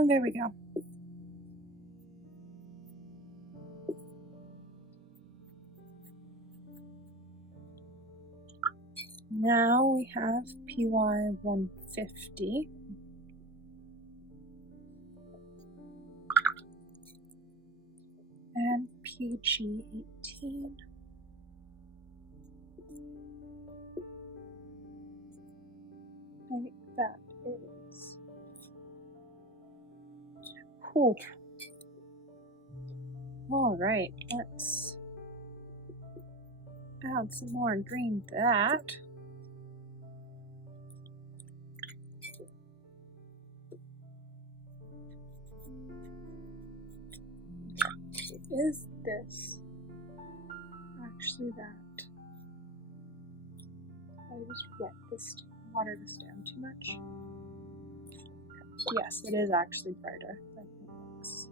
Oh, there we go. Now we have PY150. And PG18. I think that is cool. All right, let's add some more green to that. Is this actually that? I just water this down too much. Yes, it is actually brighter than it looks.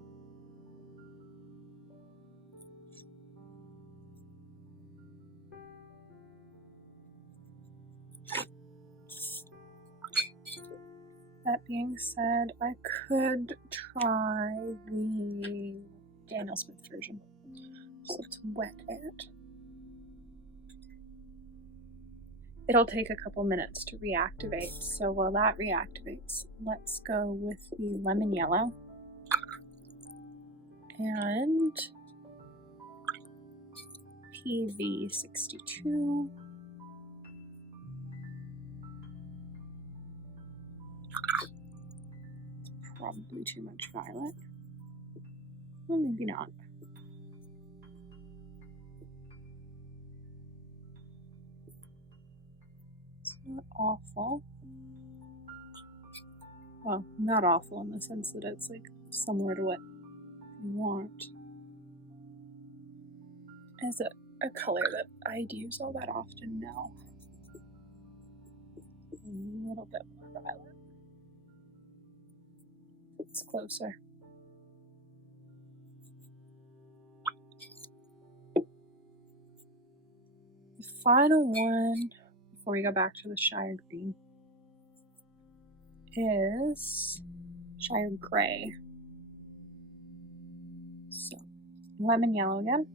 that being said, I could try the Daniel Smith version. So let's wet it. It'll take a couple minutes to reactivate, so while that reactivates, let's go with the lemon yellow and PV62. Probably too much violet. Well, maybe not. It's not awful. Well, not awful in the sense that it's like similar to what you want. Is it a color that I'd use all that often? No. A little bit more violet. It's closer. The final one, before we go back to the Shire Green, is Shire Gray. So, lemon yellow again.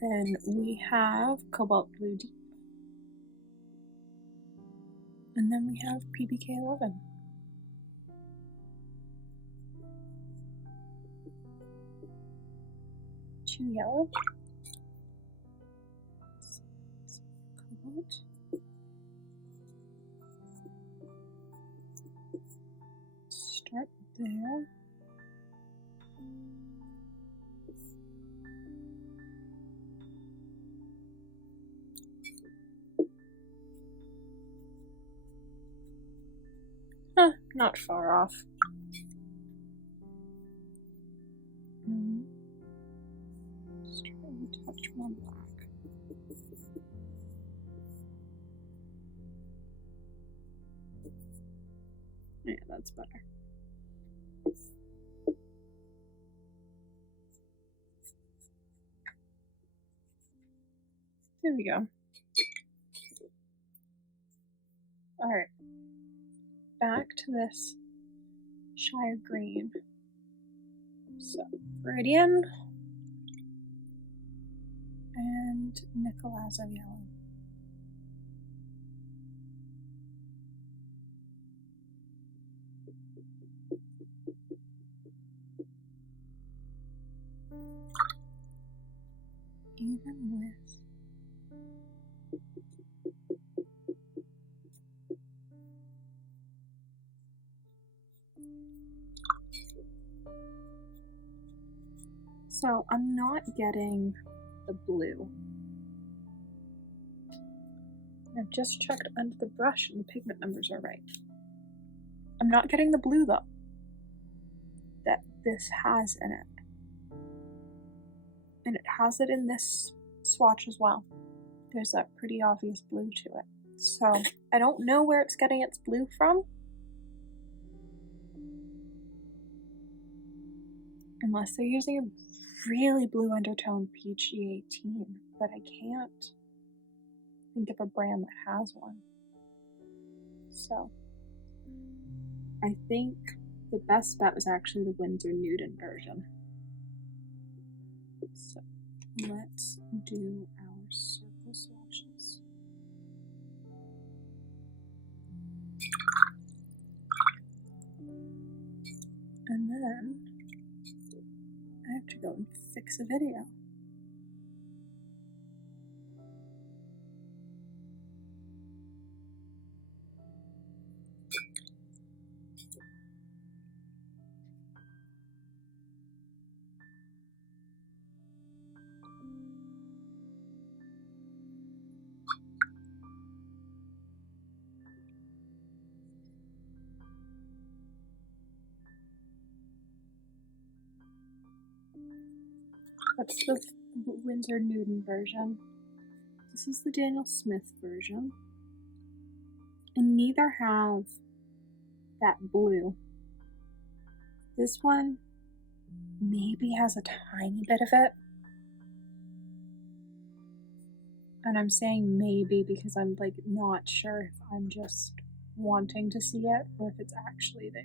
Then we have Cobalt Blue Deep. And then we have PBK11. Two yellow. Cobalt. Start there. Not far off. Just trying to touch more black. Yeah, that's better. There we go. Alright. Back to this Shire Green. So, Viridian and Nicolazzo Yellow. Even with so I'm not getting the blue. I've just checked under the brush and the pigment numbers are right. I'm not getting the blue though that this has in it. And it has it in this swatch as well. There's that pretty obvious blue to it. So I don't know where it's getting its blue from. Unless they're using a really blue undertone PG18, but I can't think of a brand that has one. So I think the best bet was actually the Winsor Newton version. So let's do our circle swatches. And then I have to go and fix a video. That's the Winsor Newton version. This is the Daniel Smith version. And neither have that blue. This one maybe has a tiny bit of it. And I'm saying maybe because I'm like not sure if I'm just wanting to see it or if it's actually there.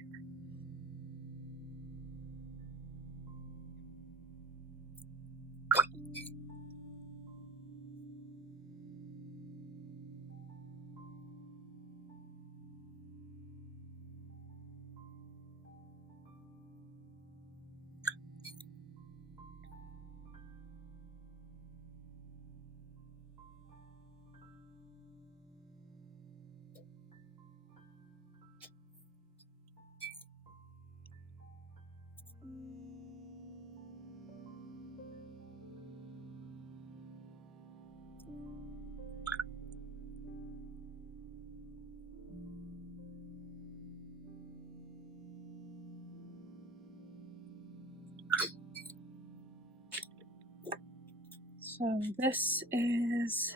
So this is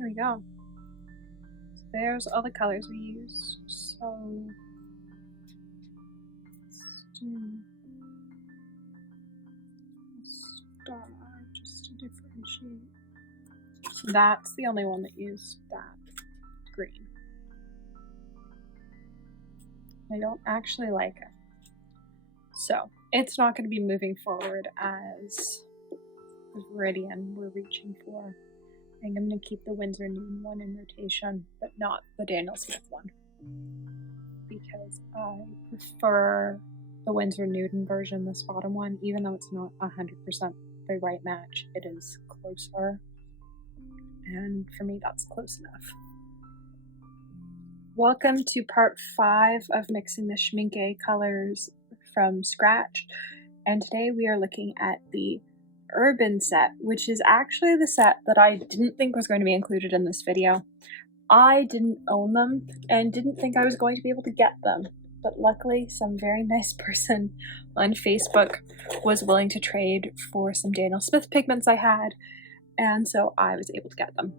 Here we go. So there's all the colors we use. So let's do a star just to differentiate. That's the only one that used that green. I don't actually like it. So it's not going to be moving forward as the Viridian we're reaching for. I think I'm going to keep the Winsor Newton one in rotation, but not the Daniel Smith one. Because I prefer the Winsor Newton version, this bottom one, even though it's not 100% the right match, it is closer. And for me, that's close enough. Welcome to part 5 of mixing the Schminke colors from scratch. And today we are looking at the Urban set, which is actually the set that I didn't think was going to be included in this video. I didn't own them and didn't think I was going to be able to get them, but luckily some very nice person on Facebook was willing to trade for some Daniel Smith pigments I had, and so I was able to get them.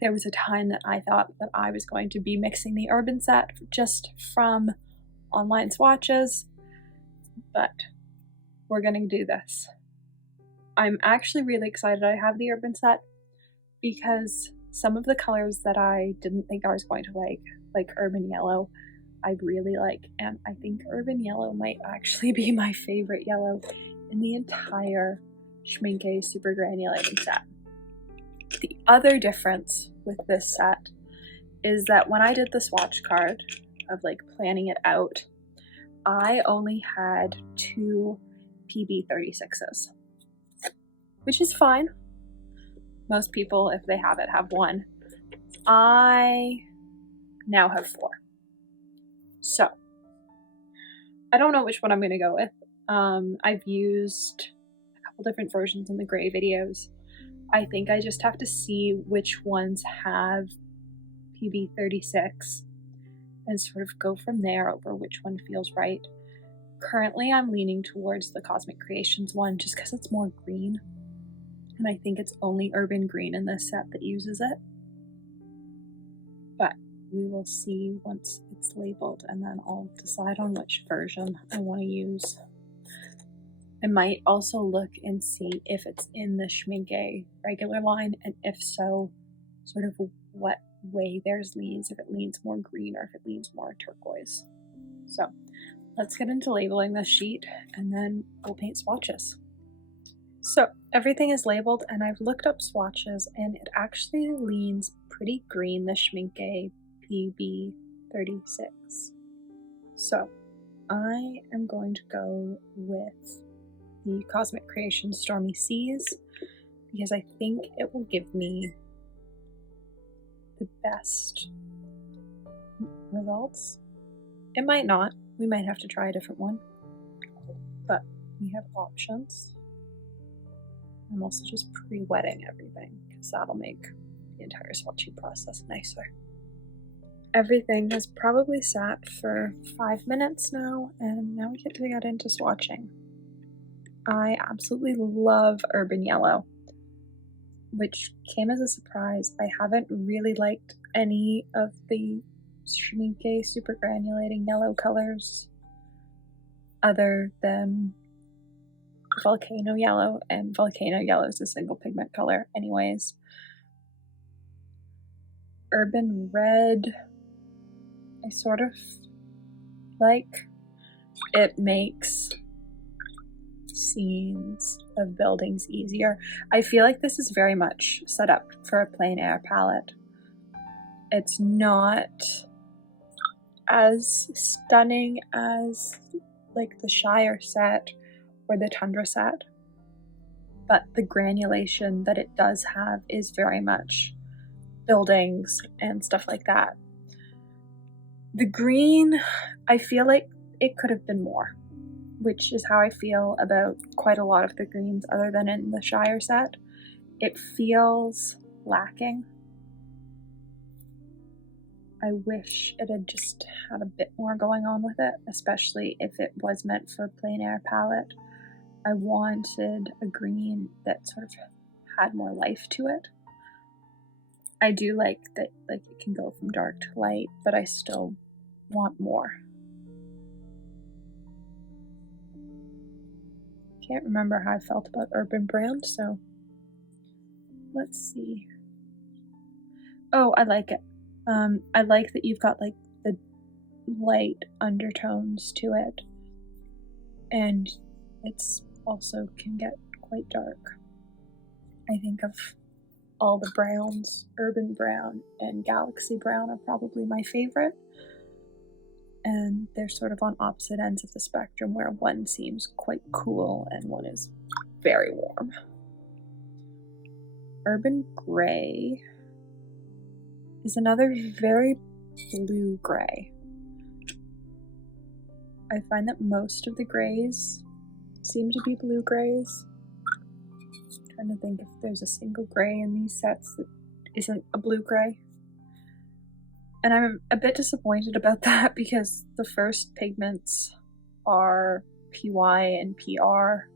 There was a time that I thought that I was going to be mixing the Urban set just from online swatches, but we're going to do this. I'm actually really excited I have the Urban set because some of the colors that I didn't think I was going to like Urban Yellow, I really like, and I think Urban Yellow might actually be my favorite yellow in the entire Schminke SUPERGRANULATIng set. The other difference with this set is that when I did the swatch card of like planning it out, I only had 2 PB36s, which is fine. Most people, if they have it, have 1. I now have 4. So I don't know which one I'm going to go with. I've used a couple different versions in the gray videos. I think I just have to see which ones have PB36 and sort of go from there over which one feels right. Currently, I'm leaning towards the Cosmic Creations one just because it's more green. And I think it's only Urban Green in this set that uses it. But we will see once it's labeled, and then I'll decide on which version I want to use. I might also look and see if it's in the Schminke regular line, and if so, sort of what way theirs leans, if it leans more green or if it leans more turquoise. So let's get into labeling this sheet, and then we'll paint swatches. So everything is labeled, and I've looked up swatches, and it actually leans pretty green, the Schminke PB36. So I am going to go with the Cosmic Creations Stormy Seas because I think it will give me the best results. It might not. We might have to try a different one. But we have options. I'm also just pre-wetting everything because that'll make the entire swatching process nicer. Everything has probably sat for 5 minutes now, and now we get to get into swatching. I absolutely love Urban Yellow, which came as a surprise. I haven't really liked any of the SCHMINKE super granulating yellow colors other than Volcano Yellow, and Volcano Yellow is a single pigment color anyways. Urban Red, I sort of like. It makes scenes of buildings easier. I feel like this is very much set up for a plein air palette. It's not as stunning as like the Shire set or the Tundra set, but the granulation that it does have is very much buildings and stuff like that. The green, I feel like it could have been more, which is how I feel about quite a lot of the greens other than in the Shire set. It feels lacking. I wish it had just had a bit more going on with it, especially if it was meant for a plein air palette. I wanted a green that sort of had more life to it. I do like that, like, it can go from dark to light, but I still want more. Can't remember how I felt about Urban Brown, so let's see. Oh, I like it. I like that you've got like the light undertones to it, and it's also can get quite dark. I think of all the browns, Urban Brown and Galaxy Brown are probably my favorite, and they're sort of on opposite ends of the spectrum where one seems quite cool and one is very warm. Urban Gray is another very blue gray. I find that most of the grays seem to be blue grays. I'm trying to think if there's a single gray in these sets that isn't a blue gray. And I'm a bit disappointed about that because the first pigments are PY and PR.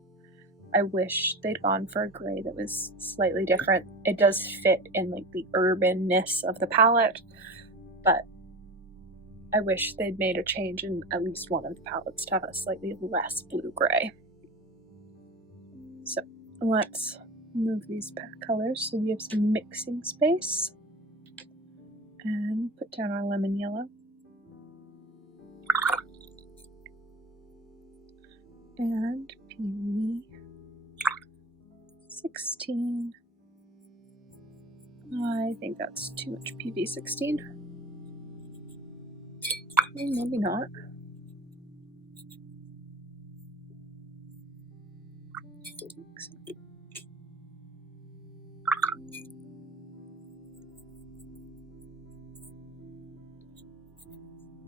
I wish they'd gone for a gray that was slightly different. It does fit in like the urbanness of the palette, but I wish they'd made a change in at least one of the palettes to have a slightly less blue-gray. So let's move these colors so we have some mixing space. And put down our lemon yellow. And PV 16. I think that's too much PV 16. Maybe not.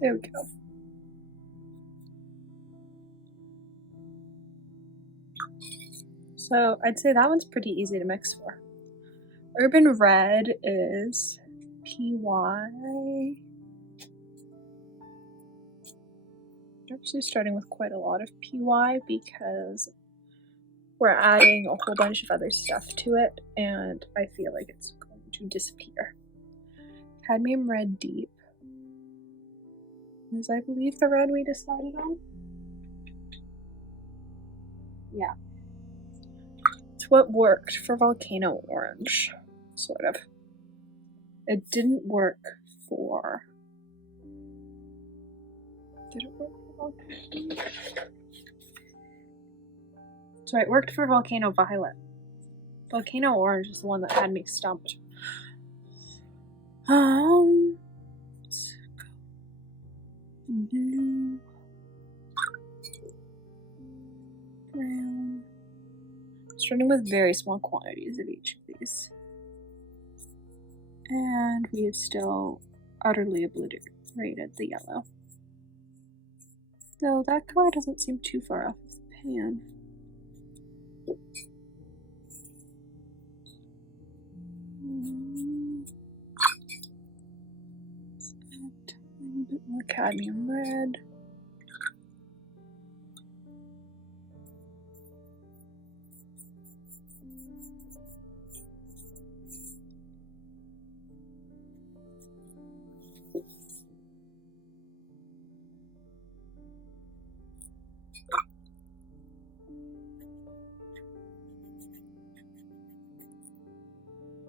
There we go. So I'd say that one's pretty easy to mix for. Urban Red is PY. Actually starting with quite a lot of PY because we're adding a whole bunch of other stuff to it and I feel like it's going to disappear. Cadmium Red Deep is, I believe, the red we decided on. Yeah. It's what worked for Volcano Orange, sort of. It didn't work for... Did it work for Volcano? So it worked for Volcano Violet. Volcano Orange is the one that had me stumped. Let's go blue, brown. Starting with very small quantities of each of these. And we have still utterly rated the yellow. Though that color doesn't seem too far off of the pan. Let's add a little bit more cadmium red.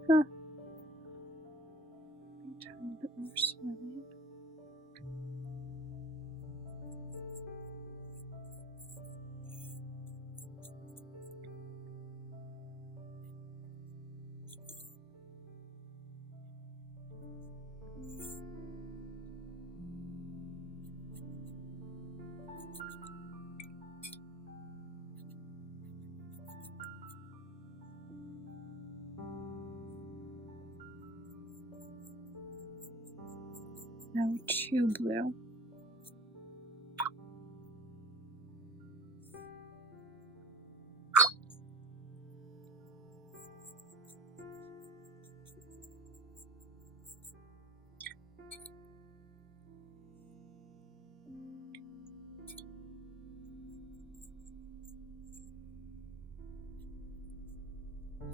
Huh. A tiny bit more swirling. No, too blue.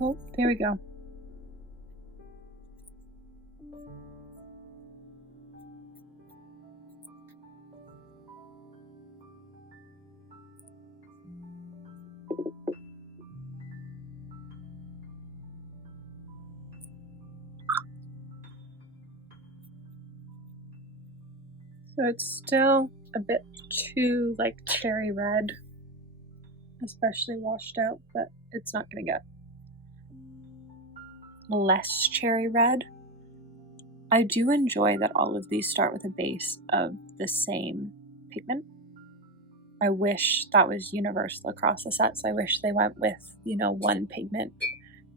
Oh, there we go. So it's still a bit too like cherry red, especially washed out, but it's not gonna get less cherry red. I do enjoy that all of these start with a base of the same pigment. I wish that was universal across the sets. I wish they went with, you know, one pigment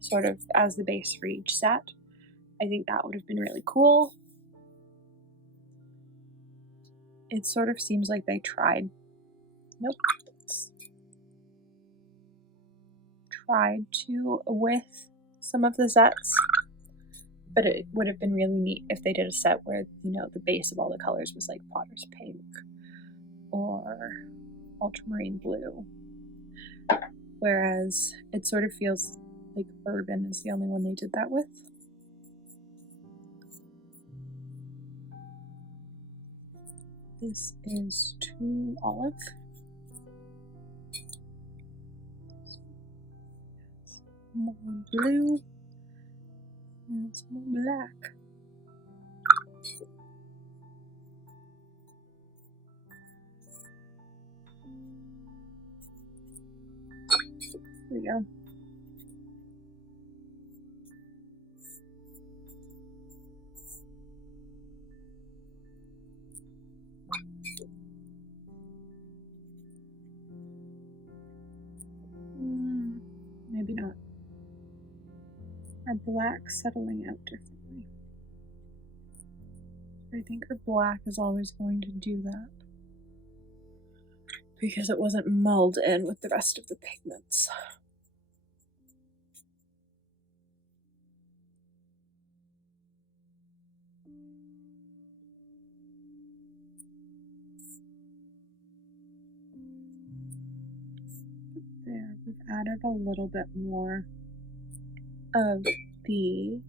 sort of as the base for each set. I think that would have been really cool. It sort of seems like they tried. Nope. Tried to with some of the sets, but it would have been really neat if they did a set where, you know, the base of all the colors was like Potter's Pink or Ultramarine Blue, whereas it sort of feels like Urban is the only one they did that with. This is too olive. More blue and some more black. There we go. Maybe not. Our black settling out differently. I think her black is always going to do that because it wasn't mulled in with the rest of the pigments. There, we've added a little bit more of the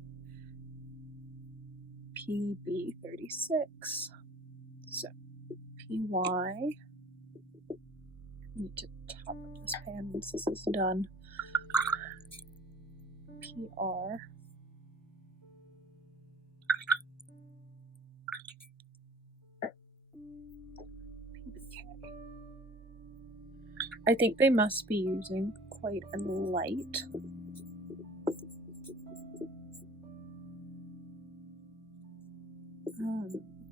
PB36. So, PY. I need to top up this pan once this is done. PR. PBK. I think they must be using quite a light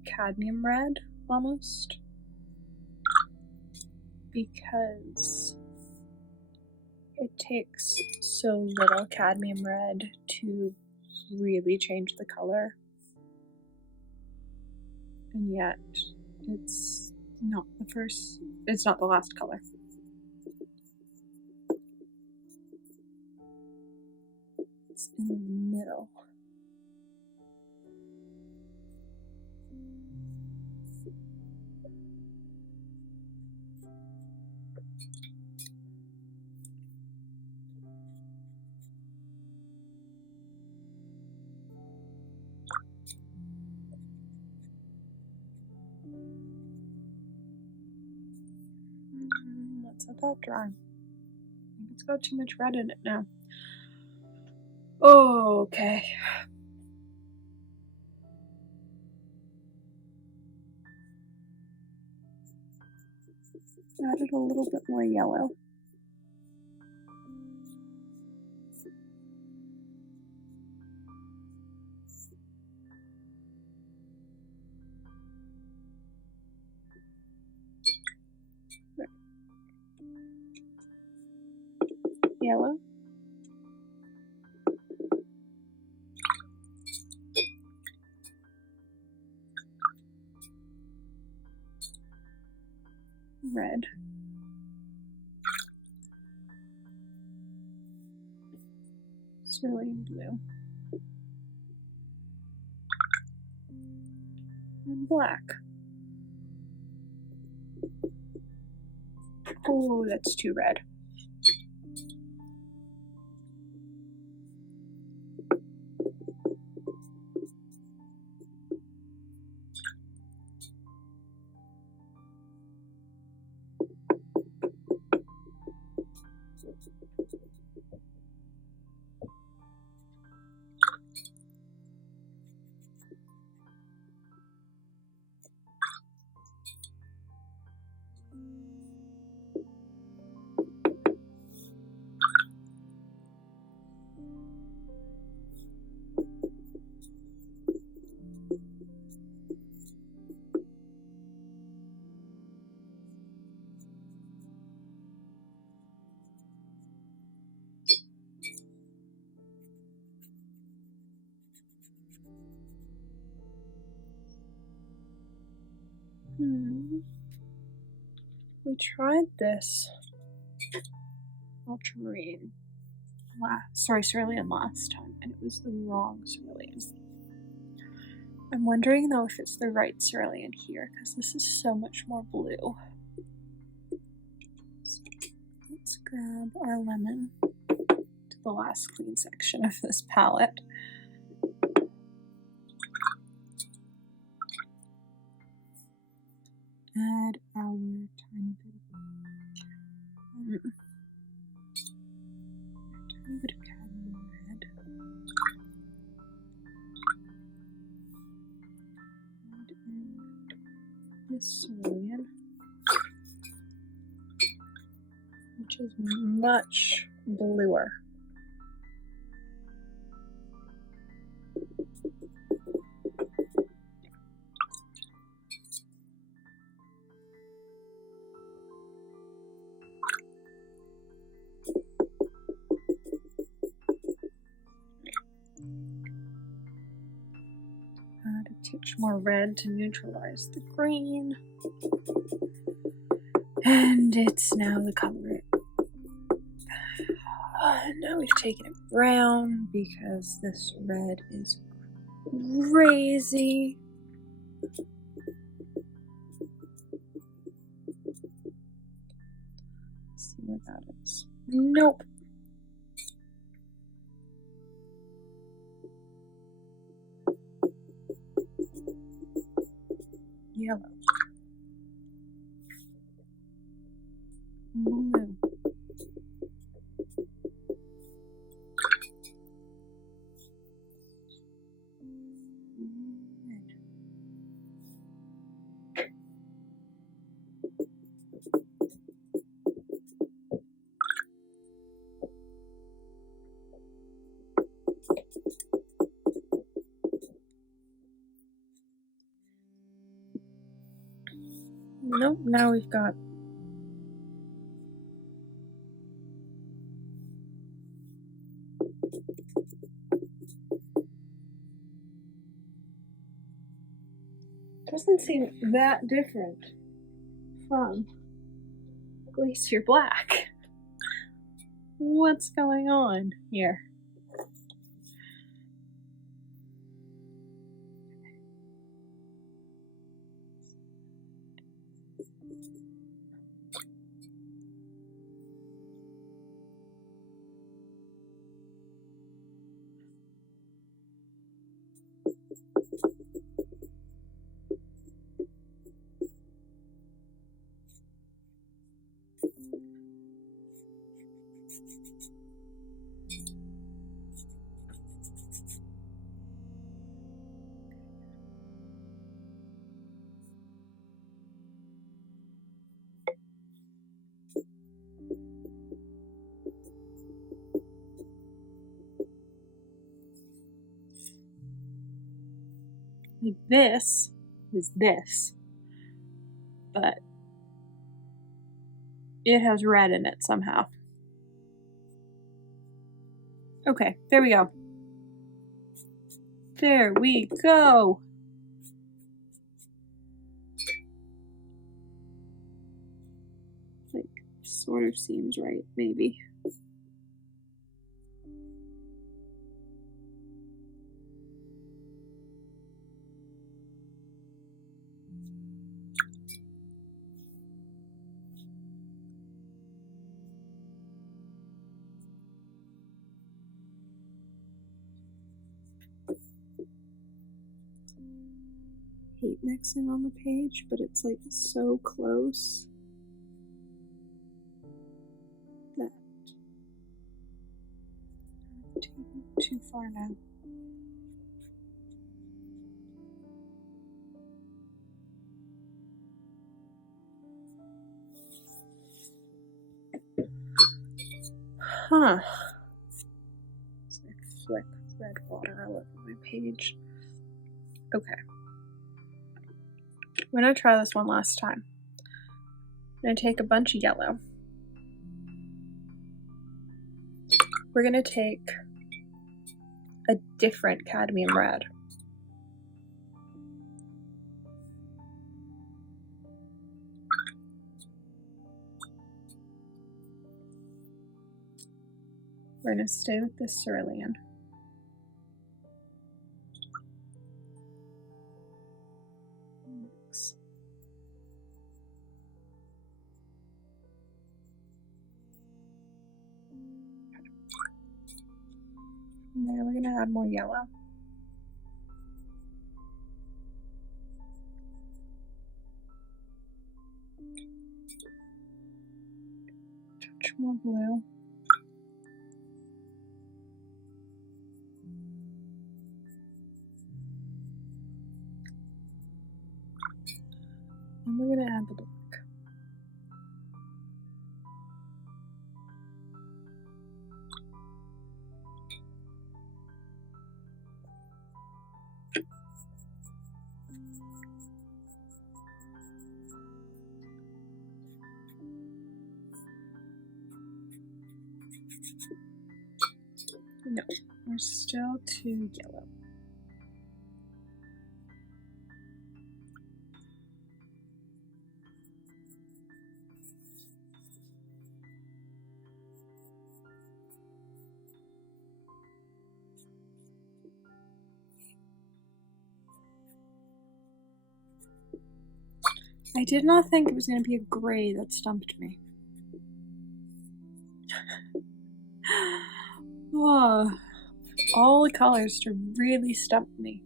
cadmium red almost, because it takes so little cadmium red to really change the color. and yet it's not the last color. It's in the middle. Let's let that dry. I think it's got too much red in it now. Okay. Added a little bit more yellow. Yellow. Red. Cerulean blue. And black. Oh, that's too red. We tried this ultramarine cerulean last time, and it was the wrong cerulean. I'm wondering though if it's the right cerulean here, because this is so much more blue. So let's grab our lemon to the last clean section of this palette. Add our tiny bit of cadmium red. Add in this cerulean, which is much bluer. Add a touch more red to neutralize the green. And it's now the color. Now we've taken it brown because this red is crazy. Let's see what that is. Nope. Yellow. Blue. Red. Nope, now we've got doesn't seem that different from Glacier Black. What's going on here? Like this is this, but it has red in it somehow. Okay, there we go. There we go. Like, sort of seems right, maybe. Hate mixing on the page, but it's like so close that I'm taking it too far now. Huh. So I flick red water all over my page. Okay. I'm gonna try this one last time. I'm gonna take a bunch of yellow. We're gonna take a different cadmium red. We're gonna stay with this cerulean. And there we're gonna add more yellow. Touch more blue. And we're gonna add the black. No, we're still too yellow. I did not think it was going to be a gray that stumped me. Oh, all the colors to really stump me.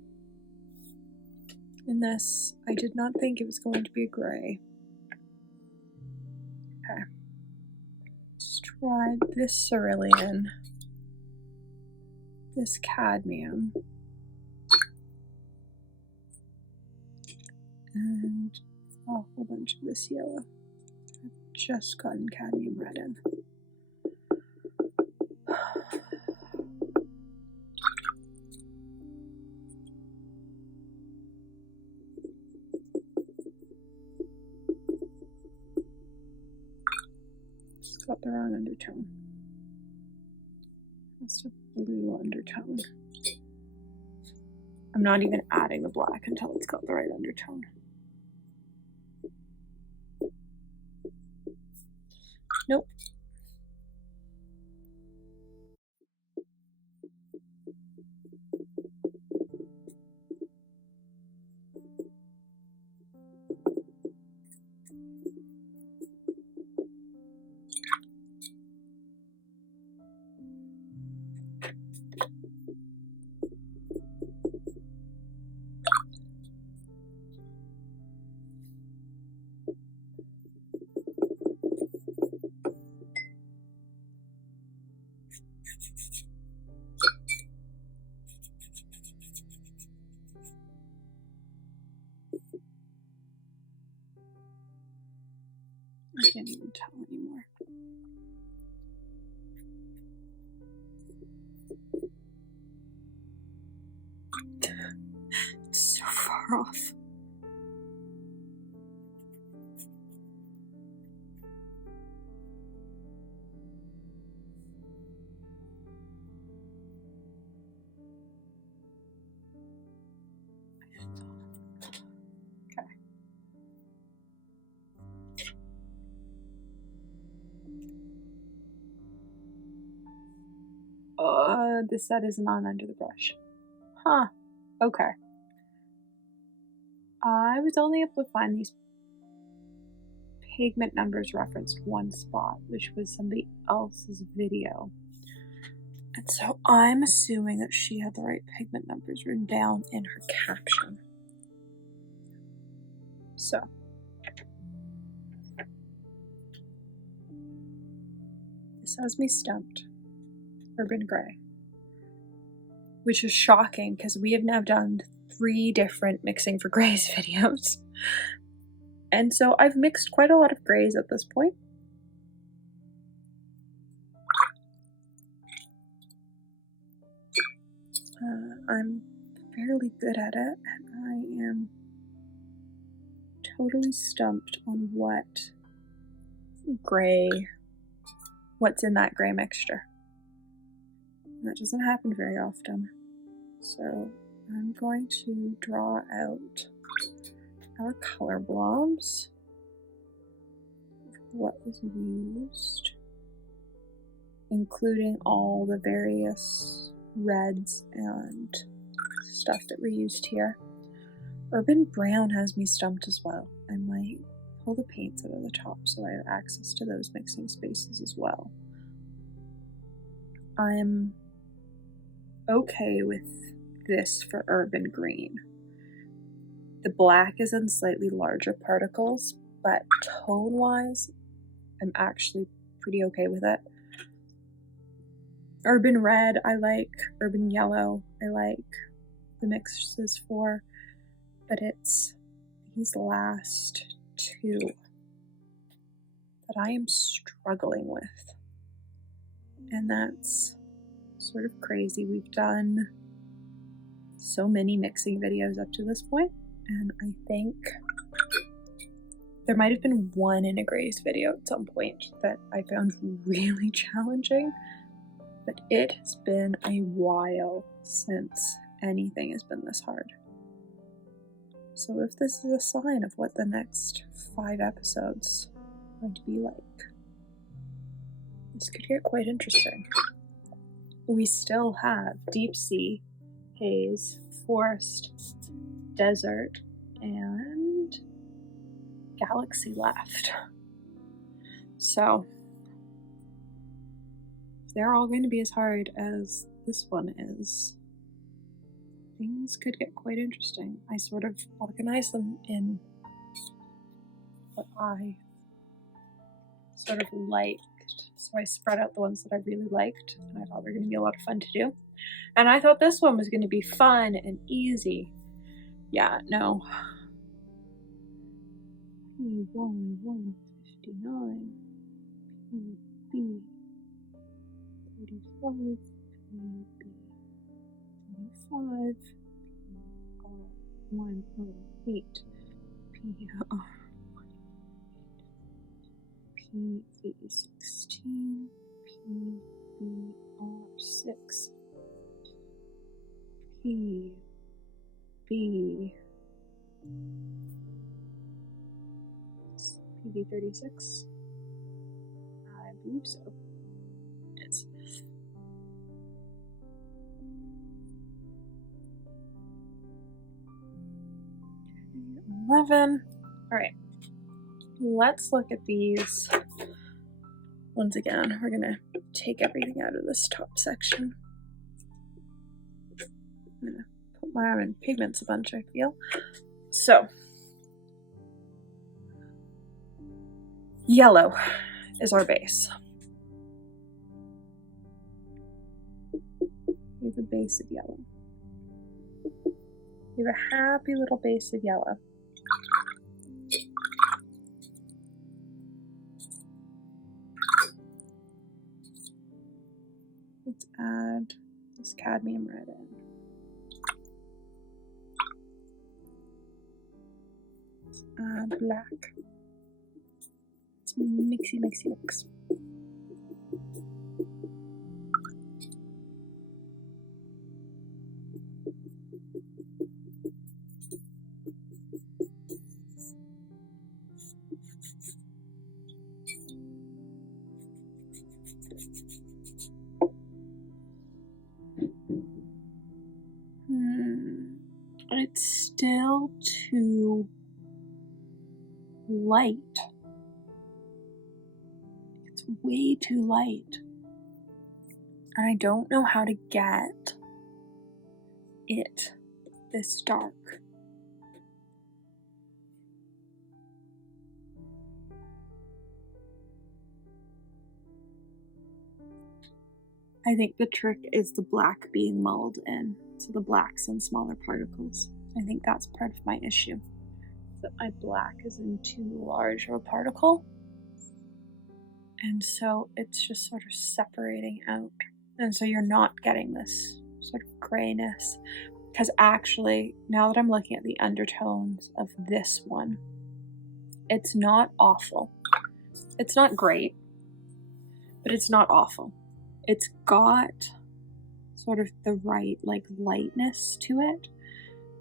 In this, I did not think it was going to be a gray. Okay. Let's try this cerulean, this cadmium, and a whole bunch of this yellow. I've just gotten cadmium red in. Just got the wrong undertone. That's a blue undertone. I'm not even adding the black until it's got the right undertone. Nope. I can't even tell anymore. It's so far off. This set isn't on under the brush. Huh. Okay. I was only able to find these pigment numbers referenced one spot, which was somebody else's video. And so I'm assuming that she had the right pigment numbers written down in her caption. So. This has me stumped. Urban Gray. Which is shocking because we have now done 3 different mixing for grays videos. And so I've mixed quite a lot of grays at this point. I'm fairly good at it, and I am totally stumped on what's in that gray mixture. And that doesn't happen very often. So I'm going to draw out our color blobs, what was used, including all the various reds and stuff that were used here. Urban Brown has me stumped as well. I might pull the paints out of the top so I have access to those mixing spaces as well. I'm okay with this for Urban Green. The black is in slightly larger particles, but tone-wise, I'm actually pretty okay with it. Urban Red, I like. Urban Yellow, I like the mixes for, but it's these last 2 that I am struggling with. And that's sort of crazy. We've done so many mixing videos up to this point, and I think there might have been one in a grays video at some point that I found really challenging, but it has been a while since anything has been this hard. So if this is a sign of what the next 5 episodes are going to be like, this could get quite interesting. We still have Deep Sea, Haze, Forest, Desert, and Galaxy left. So they're all going to be as hard as this one is. Things could get quite interesting. I sort of organized them in what I sort of liked. So I spread out the ones that I really liked and I thought were going to be a lot of fun to do. And I thought this one was going to be fun and easy. Yeah, no. P1, 159, PB, 35, PB, 25, PR, 108, PR, PV16, PBR6, PB36, believe so. It is. Okay, 11. All right. Let's look at these. Once again, we're gonna take everything out of this top section. I'm gonna put my arm in pigments a bunch, I feel. So, yellow is our base. We have a base of yellow. We have a happy little base of yellow. Let's add this cadmium red in. Add black. It's mixy mix. It's still too light. It's way too light. And I don't know how to get it this dark. I think the trick is the black being mulled in. So the black's in smaller particles. I think that's part of my issue. That my black is in too large of a particle. And so it's just sort of separating out. And so you're not getting this sort of grayness. Because actually, now that I'm looking at the undertones of this one, it's not awful. It's not great, but it's not awful. It's got sort of the right lightness to it,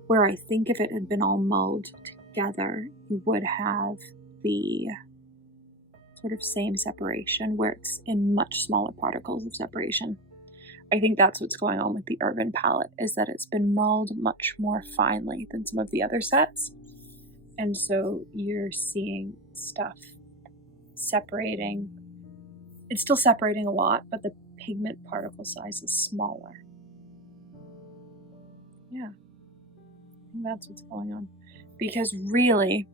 where I think if it had been all mulled together, you would have the sort of same separation, where it's in much smaller particles of separation. I think that's what's going on with the Urban palette, is that it's been mulled much more finely than some of the other sets. And so you're seeing stuff separating. It's still separating a lot, but the pigment particle size is smaller. Yeah, I think that's what's going on. Because really,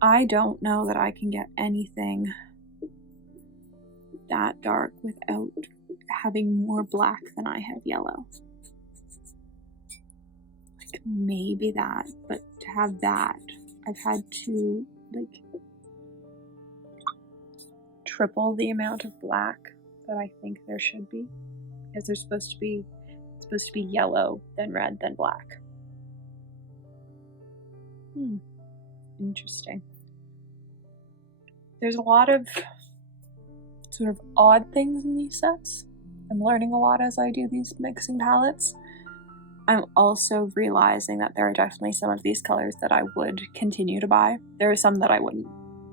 I don't know that I can get anything that dark without having more black than I have yellow. Like maybe that, but to have that, I've had to triple the amount of black that I think there should be, because there's supposed to be yellow, then red, then black. Interesting. There's a lot of sort of odd things in these sets. I'm learning a lot as I do these mixing palettes. I'm also realizing that there are definitely some of these colors that I would continue to buy. There are some that I wouldn't,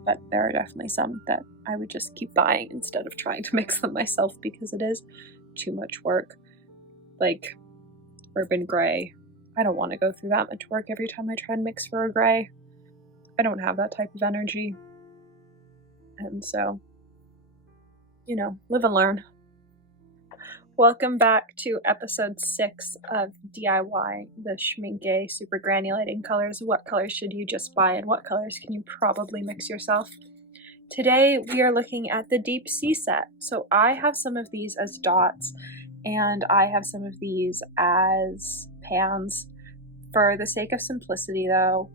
but there are definitely some that I would just keep buying instead of trying to mix them myself, because it is too much work. Like Urban Gray, I don't want to go through that much work every time I try and mix for a gray. I don't have that type of energy. And so, you know, live and learn. Welcome back to episode 6 of DIY, the SCHMINCKE super granulating colors. What colors should you just buy, and what colors can you probably mix yourself? Today we are looking at the Deep Sea set. So I have some of these as dots, and I have some of these as pans. For the sake of simplicity though,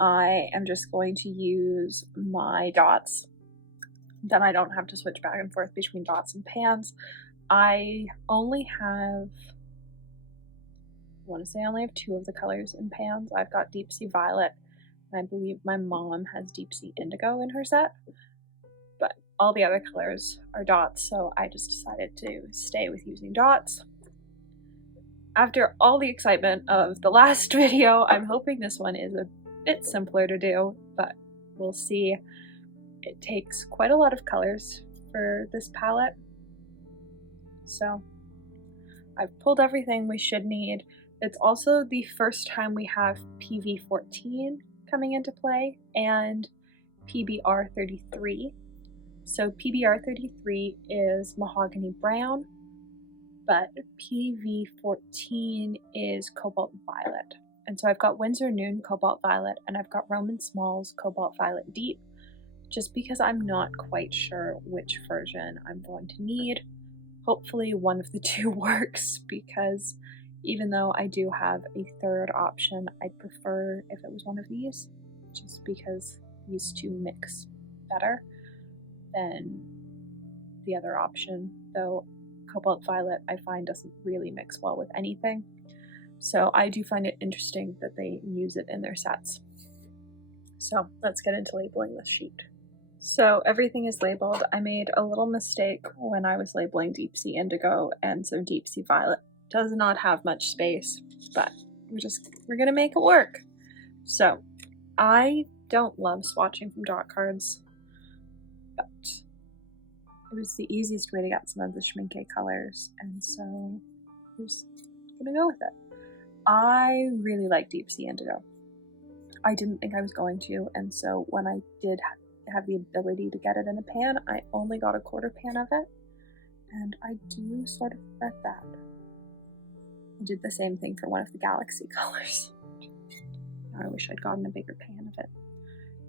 I am just going to use my dots. Then I don't have to switch back and forth between dots and pans. I only have, I want to say I only have 2 of the colors in pans. I've got Deep Sea Violet, and I believe my mom has Deep Sea Indigo in her set. But all the other colors are dots, so I just decided to stay with using dots. After all the excitement of the last video, I'm hoping this one is a bit simpler to do, but we'll see it takes quite a lot of colors for this palette. So I've pulled everything we should need. It's also the first time we have PV14 coming into play and PBR33. So PBR33 is mahogany brown, but PV14 is cobalt violet. And so I've got Winsor Noon Cobalt Violet and I've got Roman Smalls Cobalt Violet Deep, just because I'm not quite sure which version I'm going to need. Hopefully one of the two works, because even though I do have a third option, I'd prefer if it was one of these, just because these two mix better than the other option, though Cobalt Violet I find doesn't really mix well with anything. So I do find it interesting that they use it in their sets. So let's get into labeling this sheet. So everything is labeled. I made a little mistake when I was labeling Deep Sea Indigo, and so Deep Sea Violet does not have much space, but we're gonna make it work. So I don't love swatching from dot cards, but it was the easiest way to get some of the SCHMINKE colors, and so I'm just gonna go with it. I really like Deep Sea Indigo. I didn't think I was going to, and so when I did have the ability to get it in a pan, I only got a quarter pan of it, and I do sort of regret that. I did the same thing for one of the Galaxy colors. I wish I'd gotten a bigger pan of it.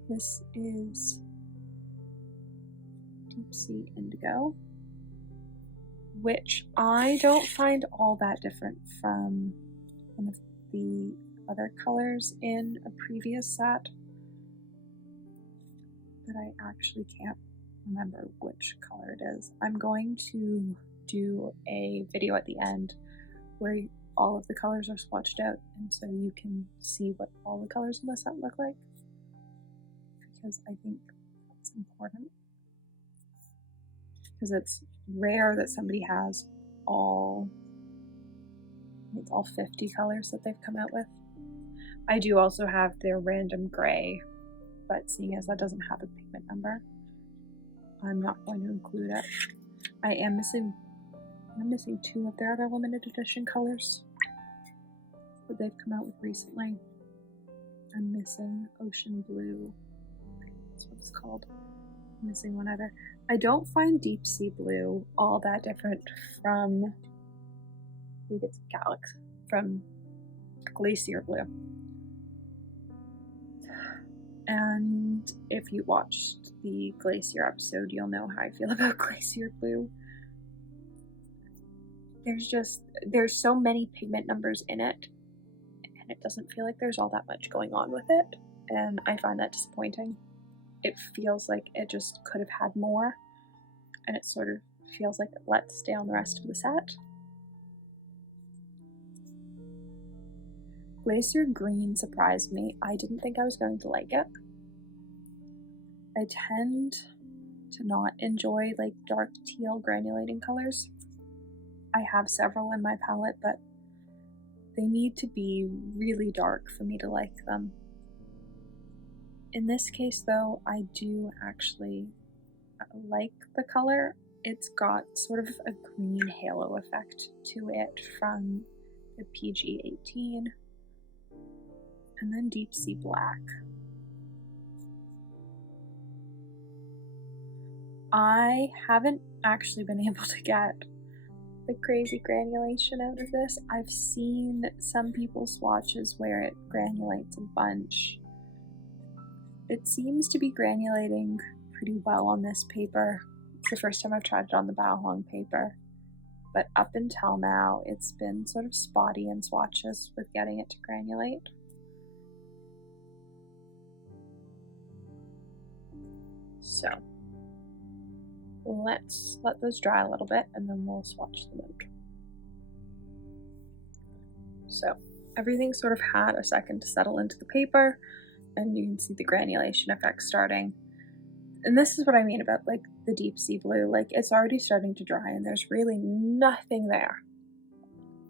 This is Deep Sea Indigo, which I don't find all that different from one of the other colors in a previous set, but I actually can't remember which color it is. I'm going to do a video at the end where all of the colors are swatched out, and so you can see what all the colors in the set look like, because I think that's important, because it's rare that somebody has it's all 50 colors that they've come out with. I do also have their random gray, but seeing as that doesn't have a pigment number, I'm not going to include it. I'm missing two of their other limited edition colors that they've come out with recently. I'm missing Ocean Blue. That's what it's called. I'm missing one other. I don't find Deep Sea Blue all that different from, I think it's from Glacier Blue. And if you watched the Glacier episode, you'll know how I feel about Glacier Blue. There's so many pigment numbers in it, and it doesn't feel like there's all that much going on with it, and I find that disappointing. It feels like it just could have had more, and it sort of feels like it lets down the rest of the set. Glacier Green surprised me. I didn't think I was going to like it. I tend to not enjoy like dark teal granulating colors. I have several in my palette, but they need to be really dark for me to like them. In this case though, I do actually like the color. It's got sort of a green halo effect to it from the PG-18. And then Deep Sea Black. I haven't actually been able to get the crazy granulation out of this. I've seen some people's swatches where it granulates a bunch. It seems to be granulating pretty well on this paper. It's the first time I've tried it on the Bao paper, but up until now it's been sort of spotty in swatches with getting it to granulate. So let's let those dry a little bit and then we'll swatch them out. So everything sort of had a second to settle into the paper, and you can see the granulation effect starting. And this is what I mean about like the Deep Sea Blue. Like it's already starting to dry and there's really nothing there.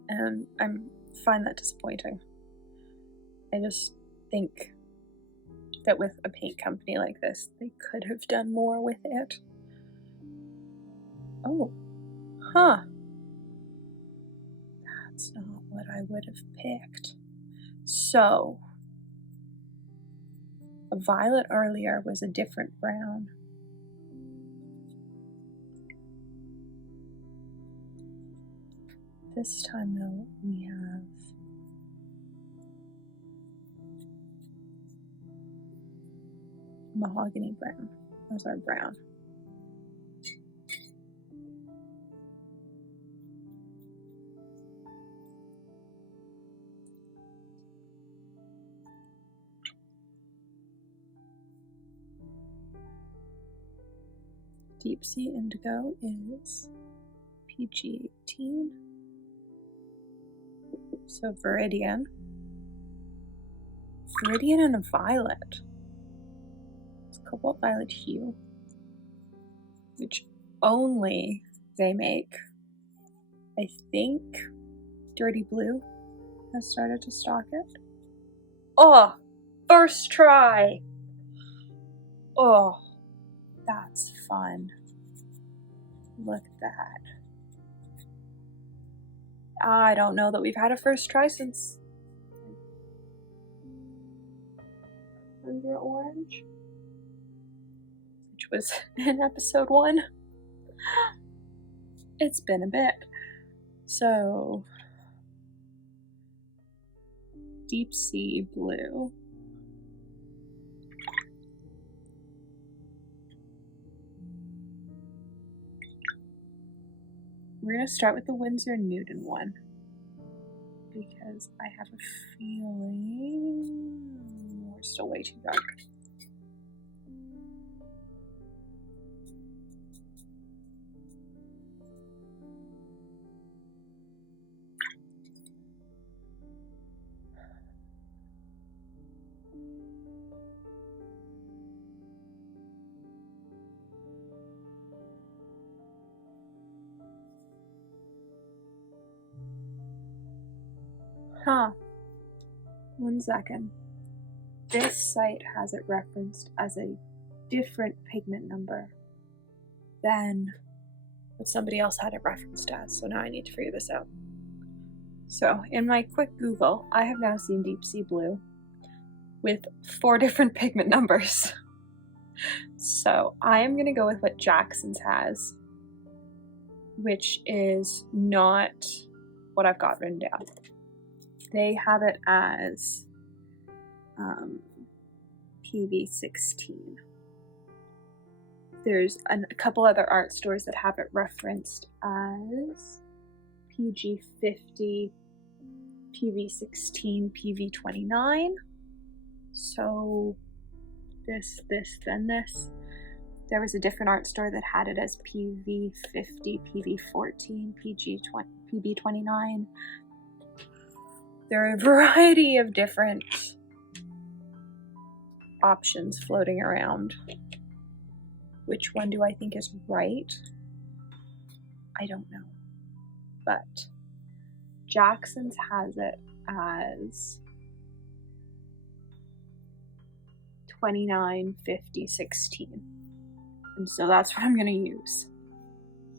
And I find that disappointing. I just think that with a paint company like this, they could have done more with it. Oh, huh. That's not what I would have picked. So, a violet earlier was a different brown. This time, though, we have mahogany brown as our brown. Deep sea indigo is PG18. So Viridian. Viridian and a violet. It's cobalt violet hue, which only they make. I think Dirty Blue has started to stock it. Oh, first try. Oh, that's fun. Look at that. I don't know that we've had a first try since Under Orange, which was in episode 1. It's been a bit. So, Deep Sea Blue. We're going to start with the Winsor Newton one, because I have a feeling we're still way too dark. Huh. 1 second. This site has it referenced as a different pigment number than what somebody else had it referenced as, so now I need to figure this out. So, in my quick Google, I have now seen Deep Sea Blue with 4 different pigment numbers. So, I am going to go with what Jackson's has, which is not what I've got written down. They have it as PV16. There's a couple other art stores that have it referenced as PG50, PV16, PV29. So this, then this. There was a different art store that had it as PV50, PV14, PB29. There are a variety of different options floating around. Which one do I think is right? I don't know. But Jackson's has it as 29, 50, 16. And so that's what I'm going to use.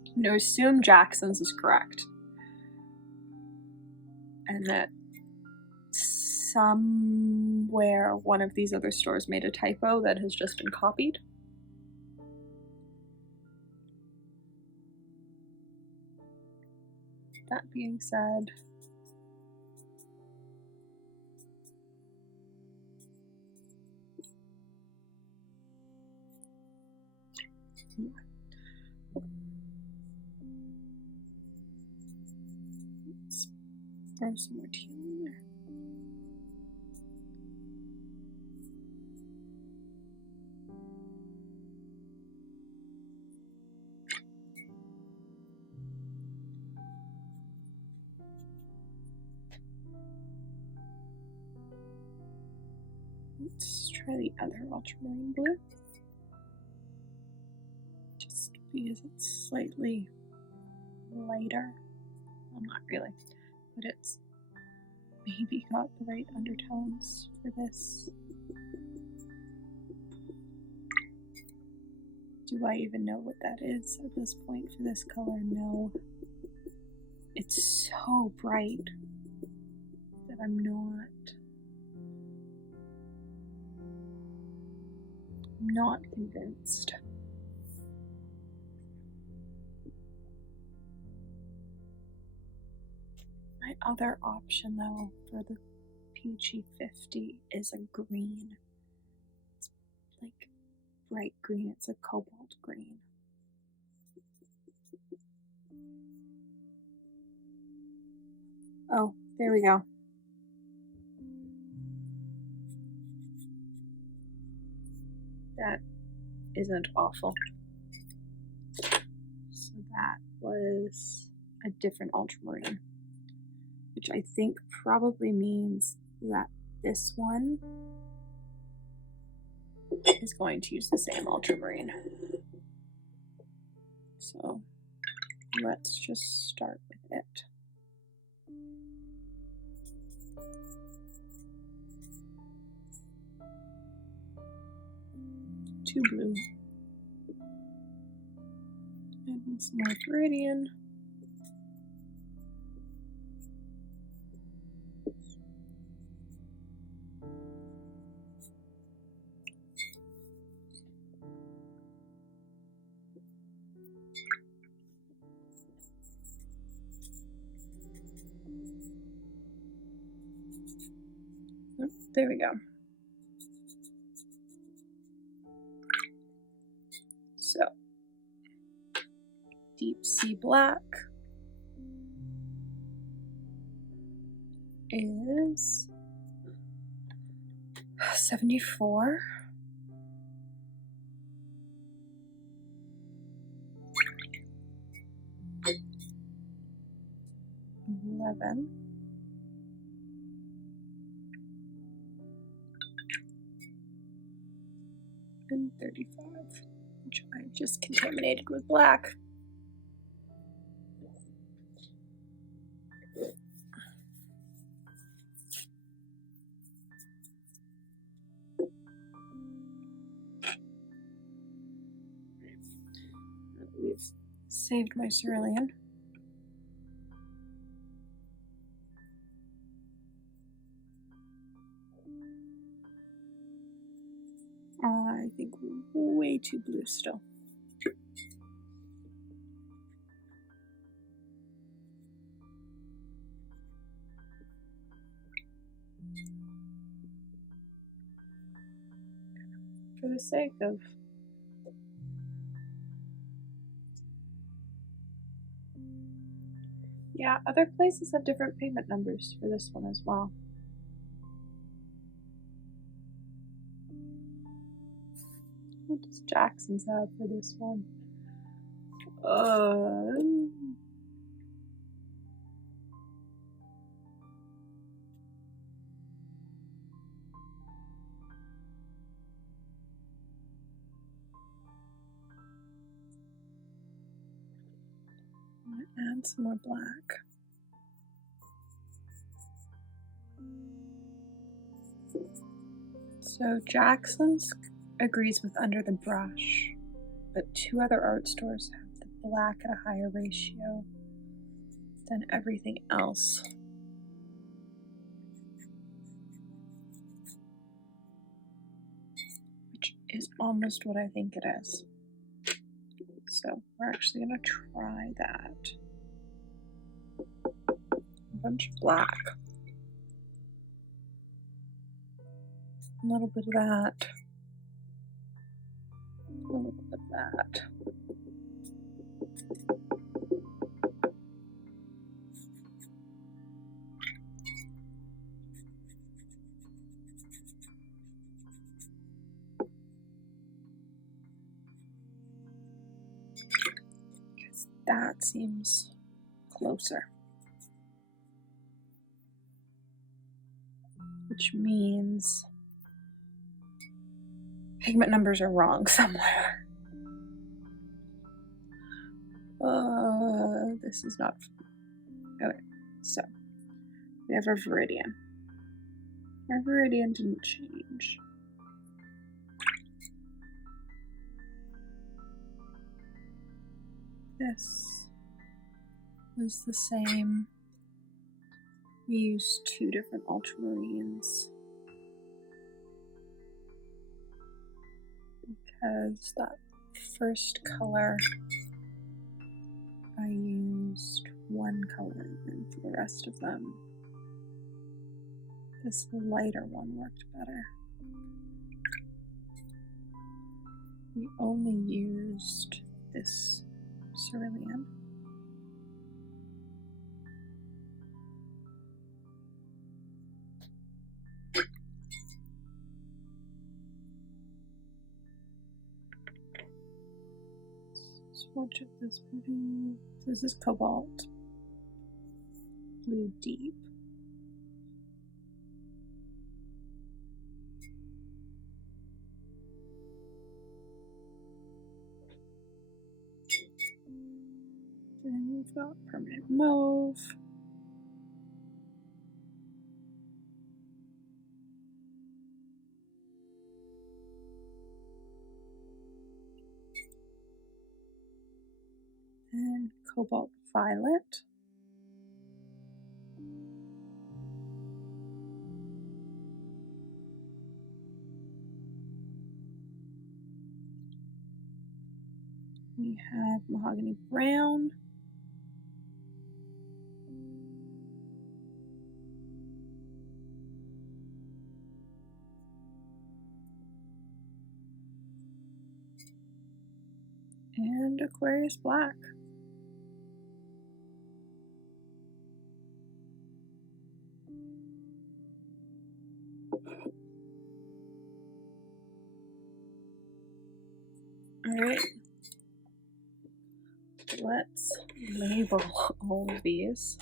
I'm going to assume Jackson's is correct. And that somewhere one of these other stores made a typo that has just been copied. That being said, let's throw some more teal in there. Let's try the other ultramarine blue. Just because it's slightly lighter. Well, not really, but it's maybe got the right undertones for this. Do I even know what that is at this point for this color? No. It's so bright that I'm not convinced. My other option though for the Peachy 50 is a green. It's like bright green, it's a cobalt green. Oh, there we go. That isn't awful. So that was a different ultramarine, which I think probably means that this one is going to use the same ultramarine. So let's just start with it. Two blue. And some more Viridian. Oh, there we go. So, deep sea black is 74. $11. And 35, which I just contaminated with black. We've saved my cerulean. I think we're way too blue still. For the sake of other places have different pigment numbers for this one as well. What does Jackson's have for this one? I'm gonna add some more black. So Jackson's agrees with under the brush, but two other art stores have the black at a higher ratio than everything else. Which is almost what I think it is. So we're actually gonna try that. A bunch of black. A little bit of that. A little bit of that. Because that seems closer. Which means pigment numbers are wrong somewhere. This is not fun. Okay, so we have our Viridian. Our Viridian didn't change. This was the same. We used 2 different ultramarines because that first color I used 1 color, and for the rest of them this lighter one worked better. We only used this cerulean. Swatch of this blue. This is cobalt blue deep. Then we've got permanent mauve. And cobalt violet. We have mahogany brown. And Aquarius black. Alright, let's label all of these.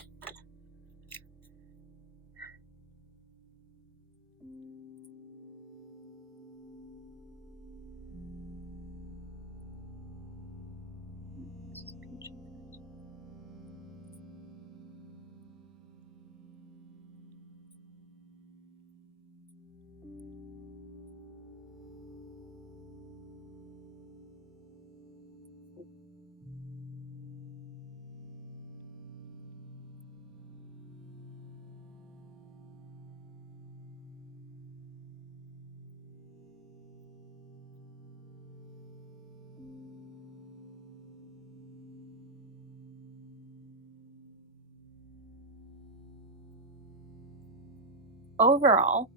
Overall,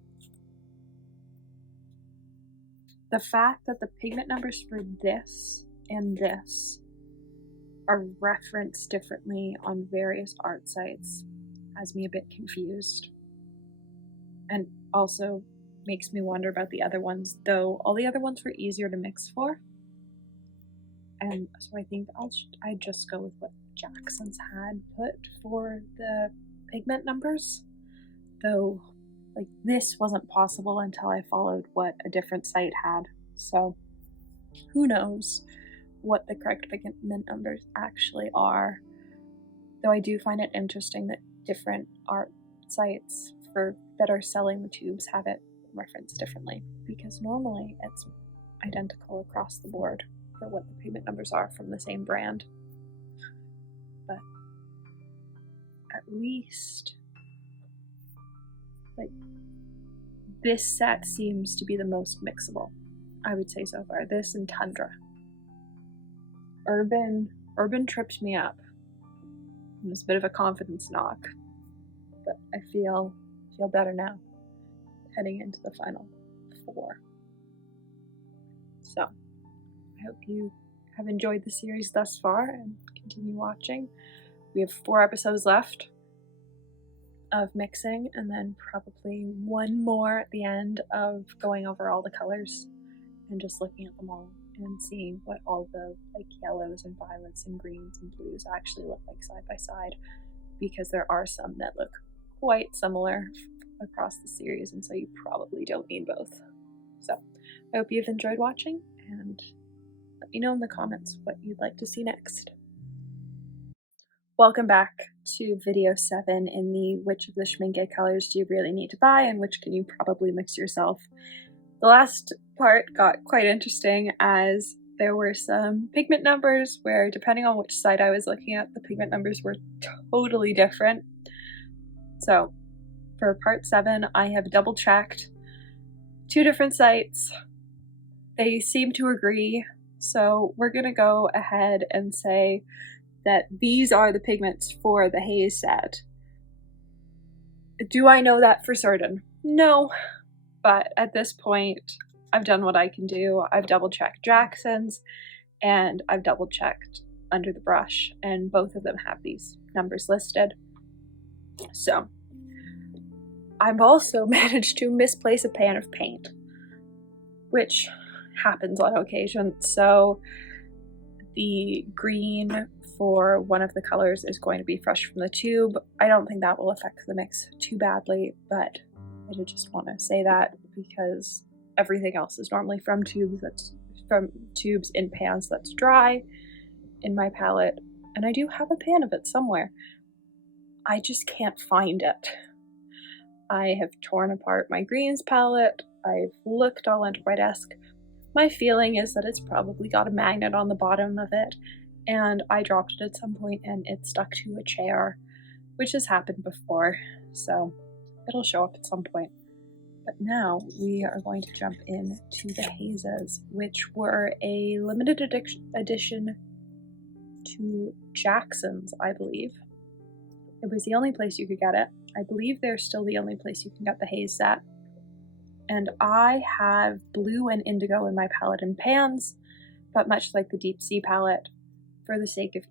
the fact that the pigment numbers for this and this are referenced differently on various art sites has me a bit confused, and also makes me wonder about the other ones, though all the other ones were easier to mix for. And so I think I just go with what Jackson's had put for the pigment numbers, though like this wasn't possible until I followed what a different site had. So who knows what the correct pigment numbers actually are, though I do find it interesting that different art sites that are selling the tubes have it referenced differently, because normally it's identical across the board for what the pigment numbers are from the same brand. But at least like this set seems to be the most mixable, I would say so far. This and Tundra. Urban tripped me up. It was a bit of a confidence knock, but I feel better now heading into the final 4. So I hope you have enjoyed the series thus far and continue watching. We have 4 episodes left of mixing, and then probably 1 more at the end of going over all the colors and just looking at them all and seeing what all the like yellows and violets and greens and blues actually look like side by side, because there are some that look quite similar across the series, and so you probably don't need both. So I hope you've enjoyed watching, and let me know in the comments what you'd like to see next. Welcome back to video 7 in the which of the SCHMINCKE colors do you really need to buy and which can you probably mix yourself. The last part got quite interesting as there were some pigment numbers where, depending on which site I was looking at, the pigment numbers were totally different. So for part 7, I have double checked 2 different sites. They seem to agree, so we're gonna go ahead and say that these are the pigments for the haze set. Do I know that for certain? No, but at this point, I've done what I can do. I've double checked Jackson's and I've double checked Under the Brush, and both of them have these numbers listed. So I've also managed to misplace a pan of paint, which happens on occasion. So the green for one of the colors is going to be fresh from the tube. I don't think that will affect the mix too badly, but I did just want to say that because everything else is normally from tubes in pans that's dry in my palette, and I do have a pan of it somewhere. I just can't find it. I have torn apart my greens palette. I've looked all under my desk. My feeling is that it's probably got a magnet on the bottom of it, and I dropped it at some point and it stuck to a chair, which has happened before, so it'll show up at some point. But now we are going to jump into the hazes, which were a limited edition to Jackson's, I believe. It was the only place you could get it. I believe they're still the only place you can get the haze set. And I have blue and indigo in my palette and pans, but much like the Deep Sea palette, for the sake of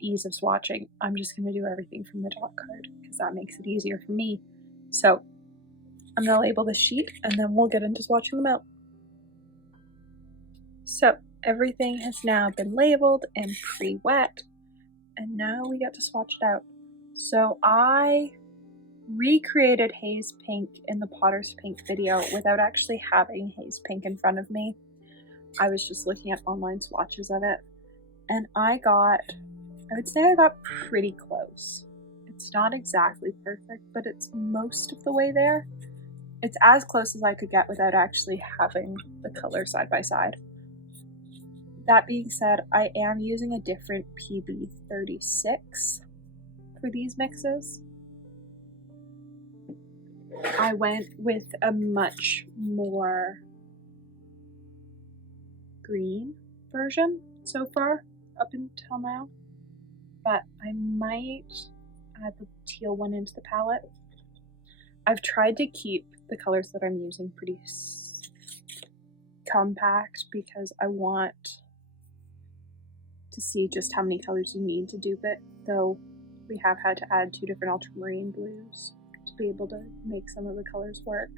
ease of swatching, I'm just going to do everything from the dot card because that makes it easier for me. So I'm going to label this sheet and then we'll get into swatching them out. So everything has now been labeled and pre-wet, and now we get to swatch it out. So I recreated Haze Pink in the Potter's Pink video without actually having Haze Pink in front of me. I was just looking at online swatches of it, and I would say I got pretty close. It's not exactly perfect, but it's most of the way there. It's as close as I could get without actually having the color side by side. That being said, I am using a different PB36 for these mixes. I went with a much more green version so far, up until now, but I might add the teal one into the palette. I've tried to keep the colors that I'm using pretty compact because I want to see just how many colors you need to dupe it, though we have had to add 2 different ultramarine blues to be able to make some of the colors work.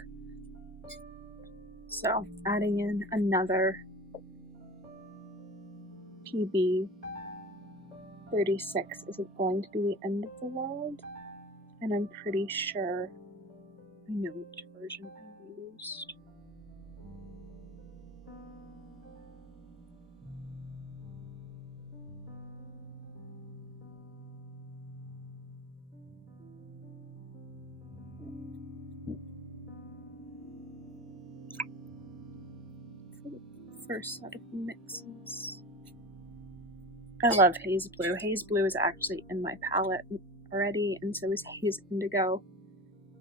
So adding in another PB36 isn't going to be the end of the world, and I'm pretty sure I know which version I used. For the first set of mixes. I love Haze Blue. Haze Blue is actually in my palette already, and so is Haze Indigo.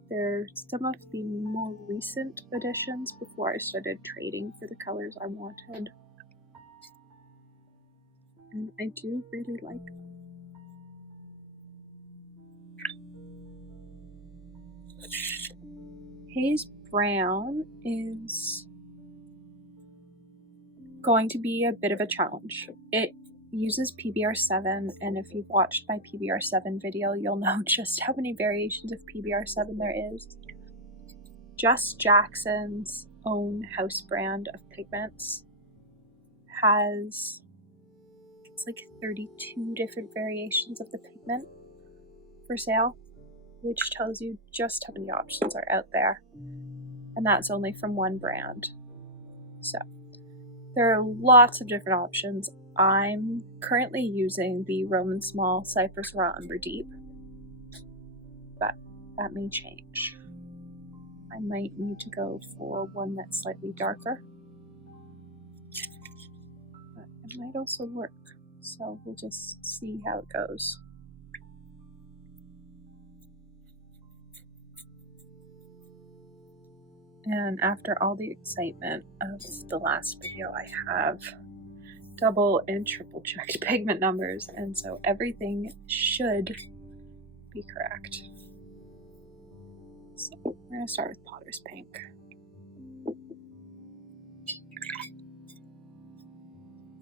They're some of the more recent additions before I started trading for the colors I wanted. And I do really like them. Haze Brown is going to be a bit of a challenge. It uses PBR7, and if you've watched my PBR7 video, you'll know just how many variations of PBR7 there is. Just Jackson's own house brand of pigments has, it's like 32 different variations of the pigment for sale, which tells you just how many options are out there, and that's only from one brand. So there are lots of different options. I'm currently using the Roman Small Cypress Raw Umber Deep, but that may change. I might need to go for one that's slightly darker. it might also work. So we'll just see how it goes. And after all the excitement of the last video, I have double and triple checked pigment numbers, and so everything should be correct. So we're going to start with Potter's Pink.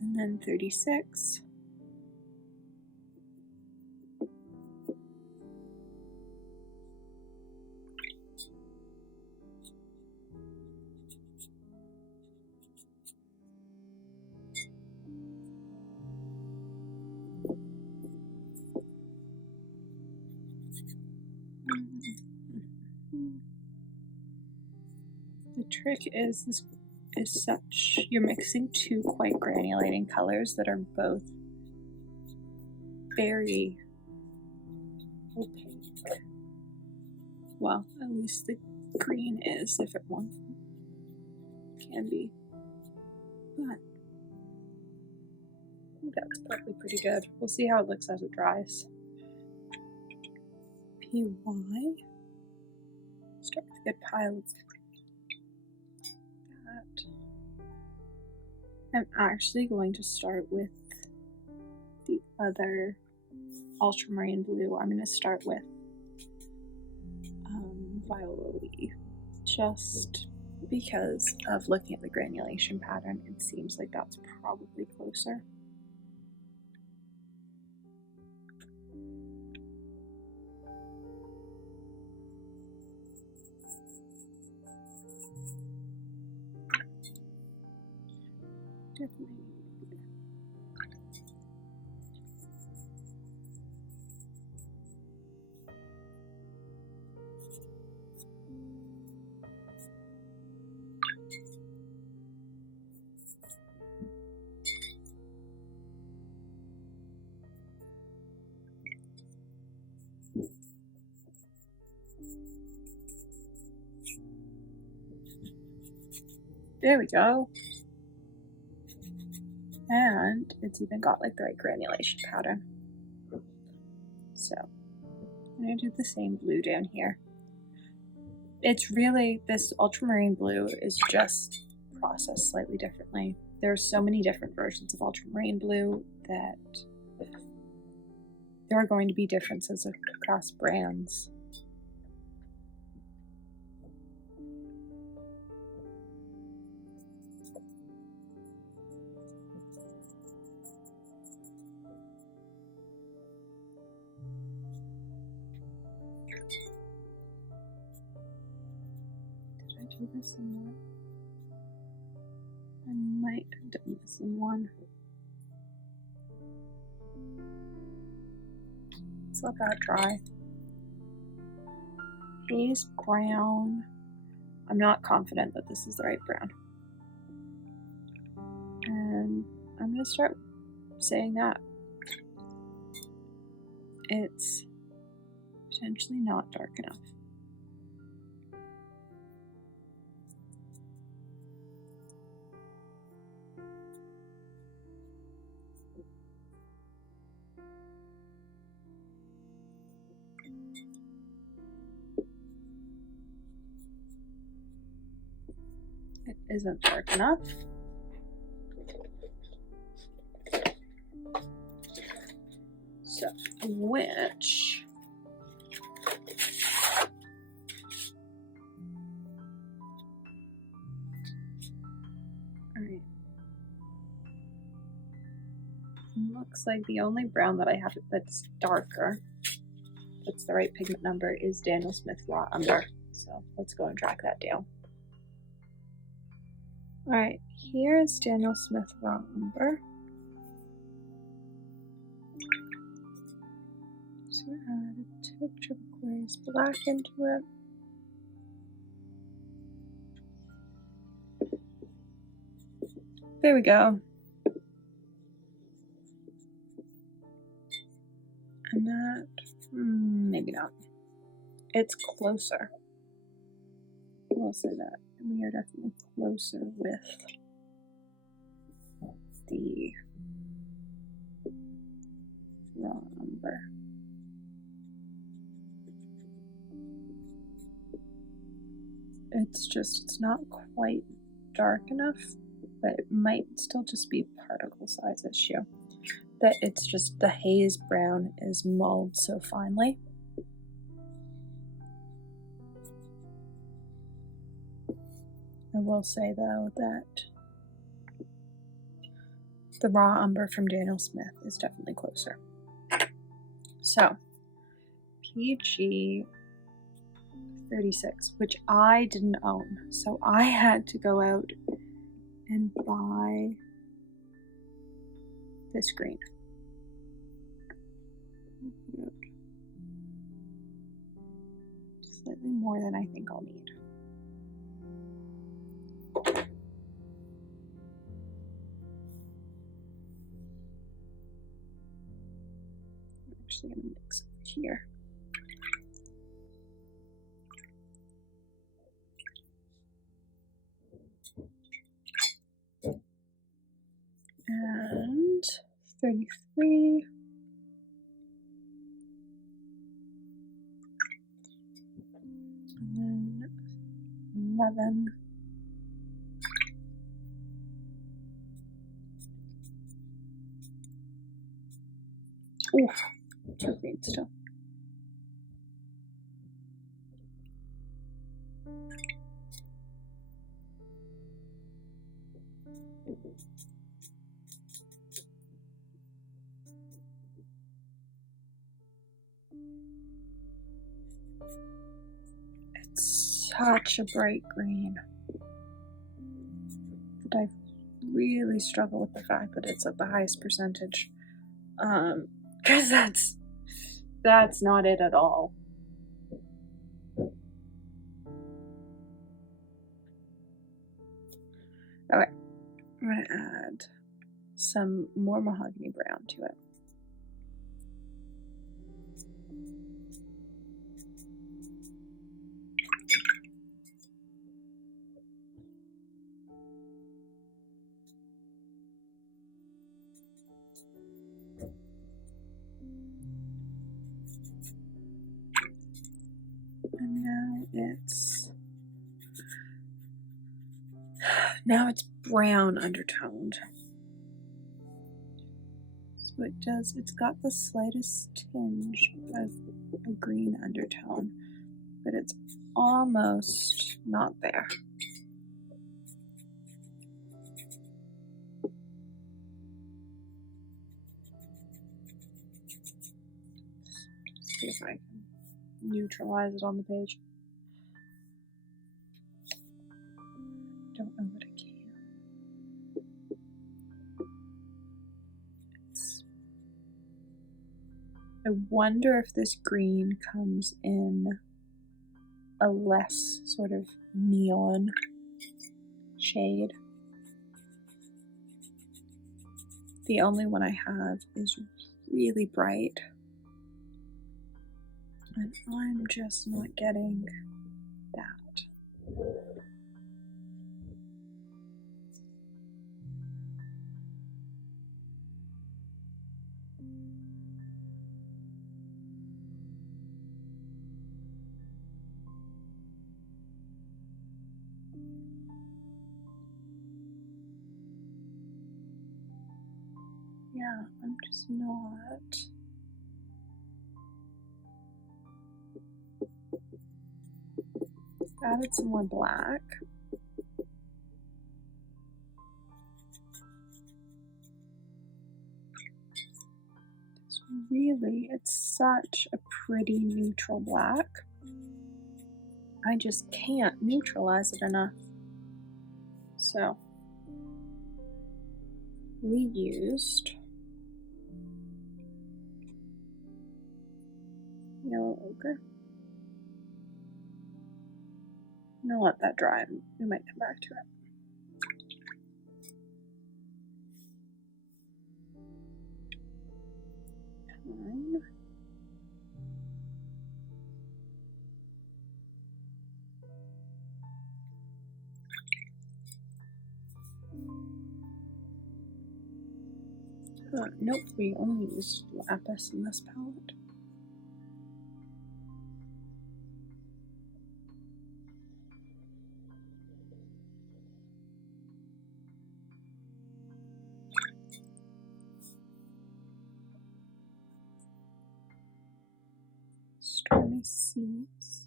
And then 36. The trick is this is such, you're mixing two quite granulating colors that are both very opaque. Well, at least the green is, if it can be. But I think that's probably pretty good. We'll see how it looks as it dries. PY. Start with a good pile of that. I'm actually going to start with the other ultramarine blue. I'm going to start with Violet, just because of looking at the granulation pattern, it seems like that's probably closer. Definitely. There we go. And it's even got like the right granulation pattern. So I'm going to do the same blue down here. It's really, this ultramarine blue is just processed slightly differently. There are so many different versions of ultramarine blue that there are going to be differences across brands. Did I do this in one? I might have done this in one. Let's let that dry. Haze brown. I'm not confident that this is the right brown. And I'm going to start saying that it's potentially not dark enough. It isn't dark enough. So, which alright. Looks like the only brown that I have that's darker, that's the right pigment number, is Daniel Smith Raw Umber. So let's go and track that down. Alright, here is Daniel Smith Raw Umber. So add a touch of Aquarius Black into it. There we go. And that, maybe not. It's closer. I will say that. We are definitely closer with the raw umber. It's not quite dark enough, but it might still just be particle size issue. That it's just the haze brown is mulled so finely. I will say though that the raw umber from Daniel Smith is definitely closer. So PG 36, which I didn't own, so I had to go out and buy this green. Slightly more than I think I'll need. I'm actually going to mix it here. And 33. And then 11. Oof, too green still. It's such a bright green that I really struggle with the fact that it's at the highest percentage, because that's not it at all. Okay, I'm gonna add some more mahogany brown to it. And now it's brown undertoned. So it's got the slightest tinge of a green undertone, but it's almost not there. See if I can neutralize it on the page. Don't know that I can. I wonder if this green comes in a less sort of neon shade. The only one I have is really bright, and I'm just not getting that. Yeah, I'm just not. Added some more black. It's such a pretty neutral black. I just can't neutralize it enough. So we used yellow ochre. I'm gonna let that dry and we might come back to it. Fine. Nope, we only used lapis in this palette. Stormy Seas.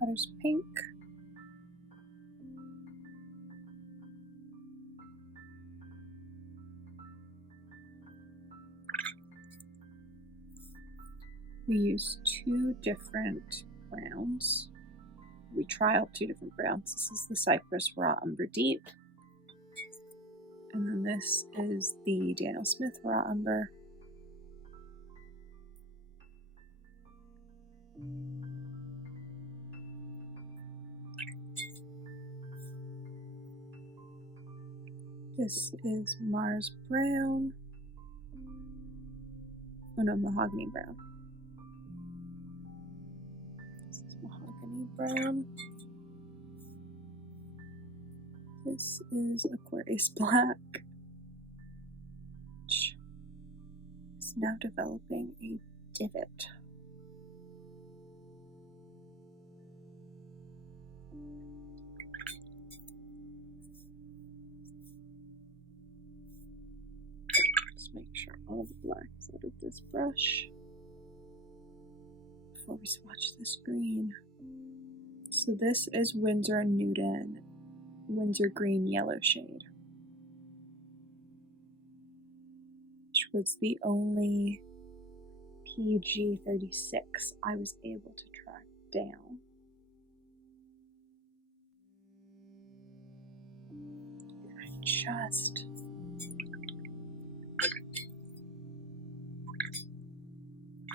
Water's pink. We use 2 different browns. We try out 2 different browns. This is the Cypress Raw Umber Deep. And then this is the Daniel Smith Raw Umber. This is Mars Brown. Oh no, Mahogany Brown. This is Mahogany Brown. This is Aquarius Black, which is now developing a divot. Just make sure all the black is out of this brush before we swatch this green. So this is Winsor & Newton Windsor Green Yellow shade, which was the only PG 36 I was able to track down.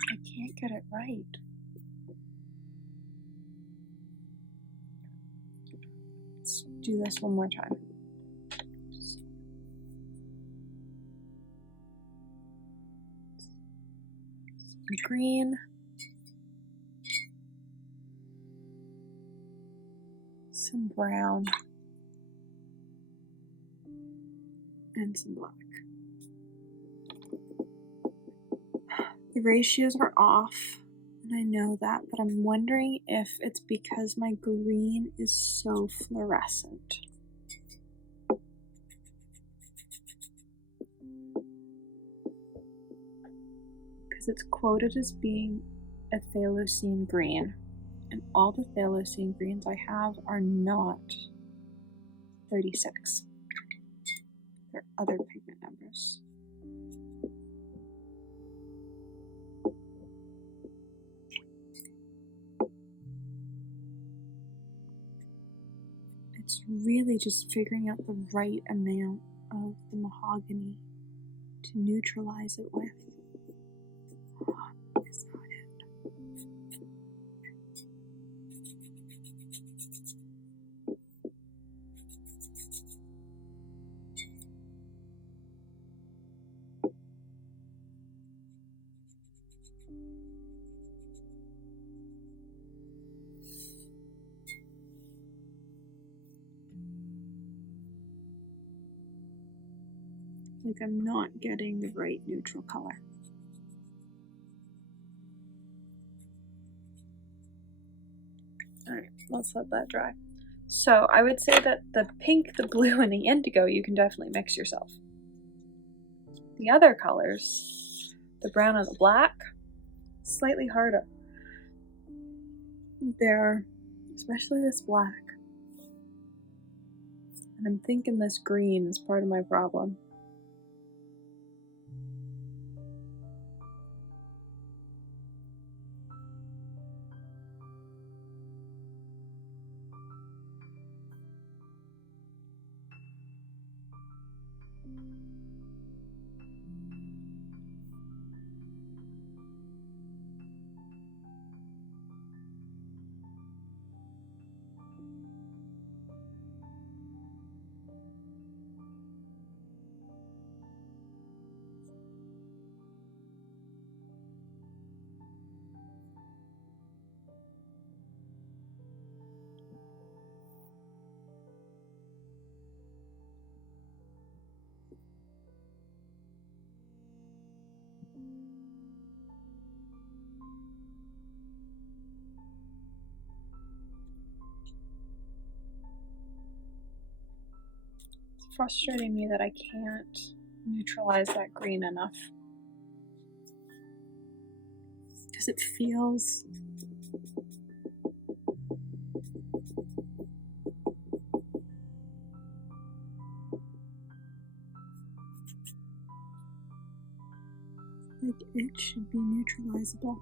I can't get it right. Let's do this one more time. Some green. Some brown. And some black. The ratios are off, and I know that, but I'm wondering if it's because my green is so fluorescent. Because it's quoted as being a Thalocene green, and all the Thalocene greens I have are not 36. They're other pigment numbers. It's really just figuring out the right amount of the mahogany to neutralize it with. Is that it? Like I'm not getting the right neutral color. Alright, let's let that dry. So I would say that the pink, the blue, and the indigo you can definitely mix yourself. The other colors, the brown and the black, slightly harder. They're, especially this black. And I'm thinking this green is part of my problem. frustrating me that I can't neutralize that green enough. Because it feels like it should be neutralizable.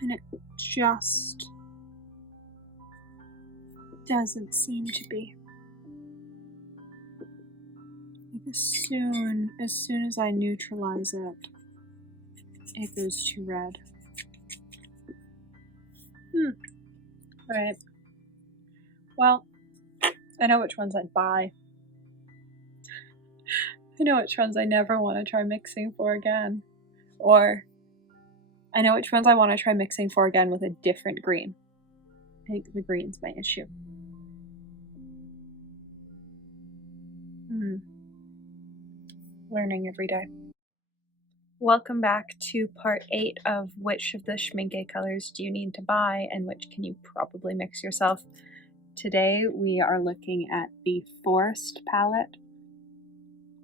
And it just doesn't seem to be. Like as soon as I neutralize it, it goes to red. Right. Well, I know which ones I'd buy. I know which ones I never want to try mixing for again. Or I know which ones I want to try mixing for again with a different green. I think the green's my issue. Learning every day. Welcome back to part 8 of which of the SCHMINKE colors do you need to buy and which can you probably mix yourself. Today we are looking at the Forest palette.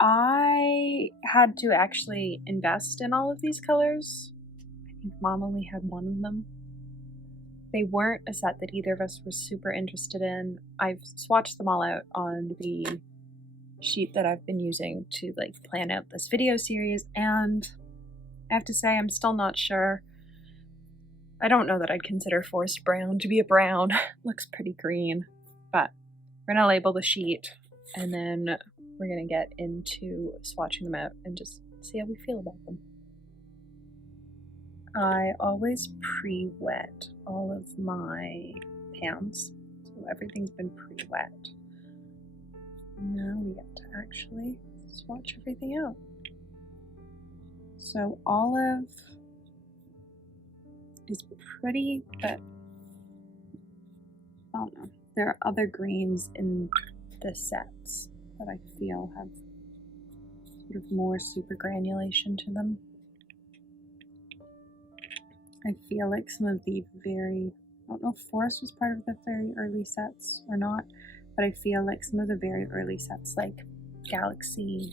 I had to actually invest in all of these colors. I think Mom only had one of them. They weren't a set that either of us were super interested in. I've swatched them all out on the sheet that I've been using to like plan out this video series, and I have to say I'm still not sure. I don't know that I'd consider Forest Brown to be a brown. Looks pretty green, but we're gonna label the sheet and then we're gonna get into swatching them out and just see how we feel about them. I always pre-wet all of my pans, so everything's been pre-wet. Now we get to actually swatch everything out. So olive is pretty, but I don't know. There are other greens in the sets that I feel have sort of more super granulation to them. I feel like some of the I don't know if Forest was part of the very early sets or not, but I feel like some of the very early sets like Galaxy,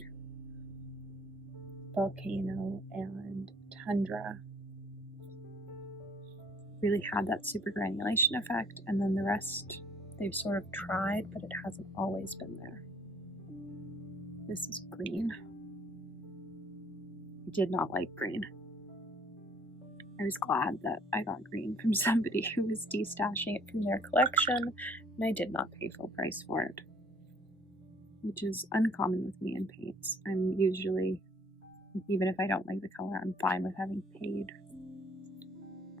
Volcano, and Tundra really had that super granulation effect, and then the rest they've sort of tried, but it hasn't always been there. This is green. I did not like green. I was glad that I got green from somebody who was destashing it from their collection, and I did not pay full price for it, which is uncommon with me in paints. I'm usually, even if I don't like the color, I'm fine with having paid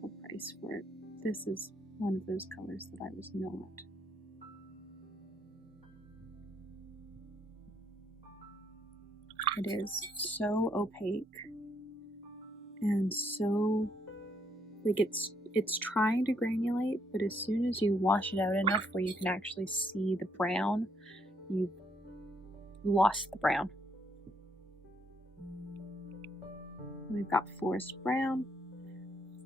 full price for it. This is one of those colors that I was not. It is so opaque and so, like it's trying to granulate, but as soon as you wash it out enough where you can actually see the brown, you've lost the brown. We've got Forest Brown,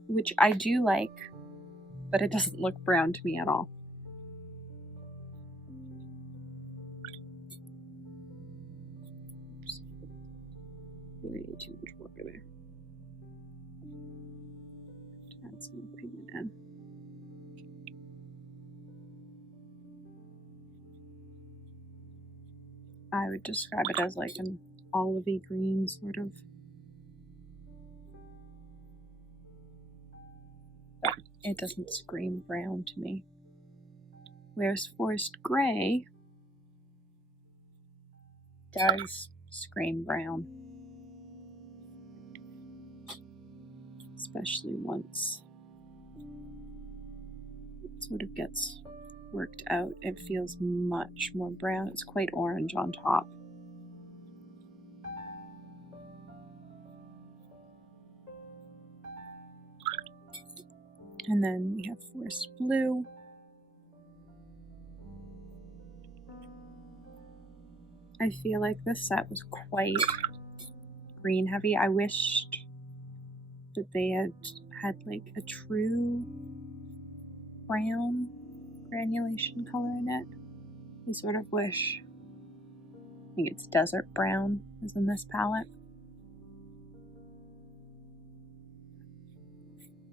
which I do like, but it doesn't look brown to me at all. Oops. Way too much water there. Add some more pigment in. I would describe it as like an olivey green sort of. But it doesn't scream brown to me. Whereas Forest Gray does scream brown. Especially once it sort of gets worked out, it feels much more brown. It's quite orange on top. And then we have Forest Blue. I feel like this set was quite green heavy. I wished that they had like a true brown granulation color in it. I sort of wish, I think it's desert brown is in this palette.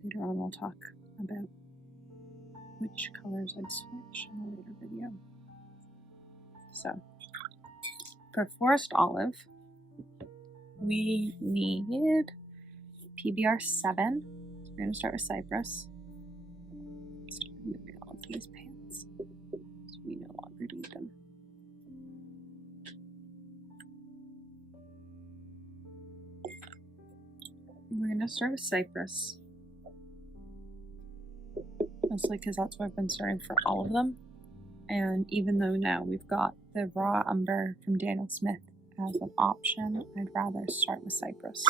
Later on we'll talk about which colors I'd switch in a later video. So for Forest Olive, we need PBR 7. So we're going to start with Cypress. Start removing all of these pants so we no longer need them. We're going to start with Cypress. Mostly because that's what I've been starting for all of them. And even though now we've got the raw umber from Daniel Smith as an option, I'd rather start with Cypress.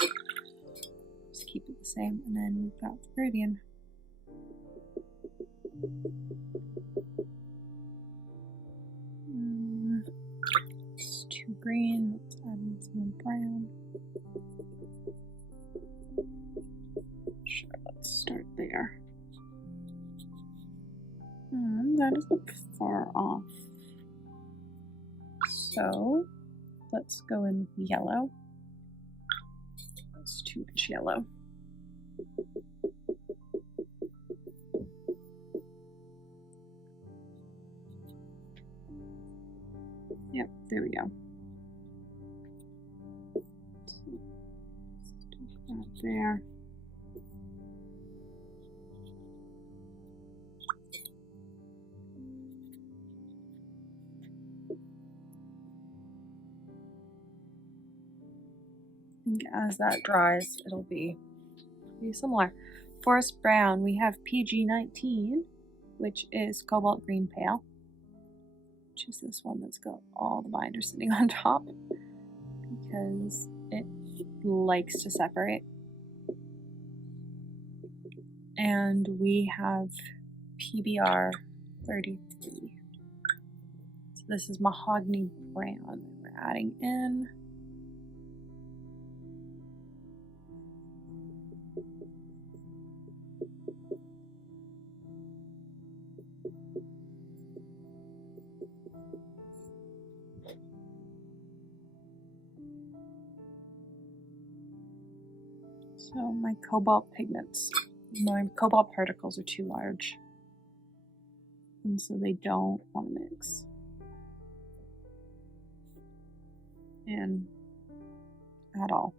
Just keep it the same. And then we've got Viridian. It's too green. Let's add in some brown. Sure, let's start there. That isn't far off. So let's go in with yellow. It's too much yellow. Yep, there we go. Stick that there. I think as that dries, it'll be similar. Forest Brown, we have PG19, which is Cobalt Green Pale, which is this one that's got all the binders sitting on top because it likes to separate. And we have PBR 33. So this is Mahogany Brown that we're adding in. So my cobalt pigments, my cobalt particles are too large, and so they don't want to mix. And at all.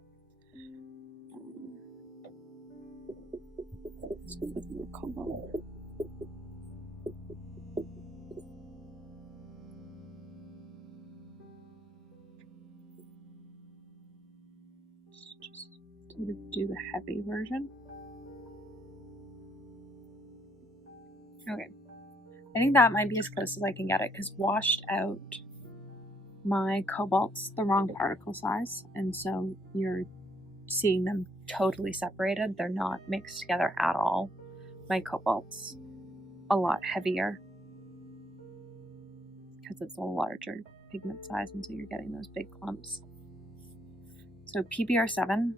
So with more cobalt. Just sort of do the heavy version. Okay. I think that might be as close as I can get it because washed out my cobalt's the wrong particle size, and so you're seeing them totally separated. They're not mixed together at all. My cobalt's a lot heavier because it's a larger pigment size, and so you're getting those big clumps. So PBR 7.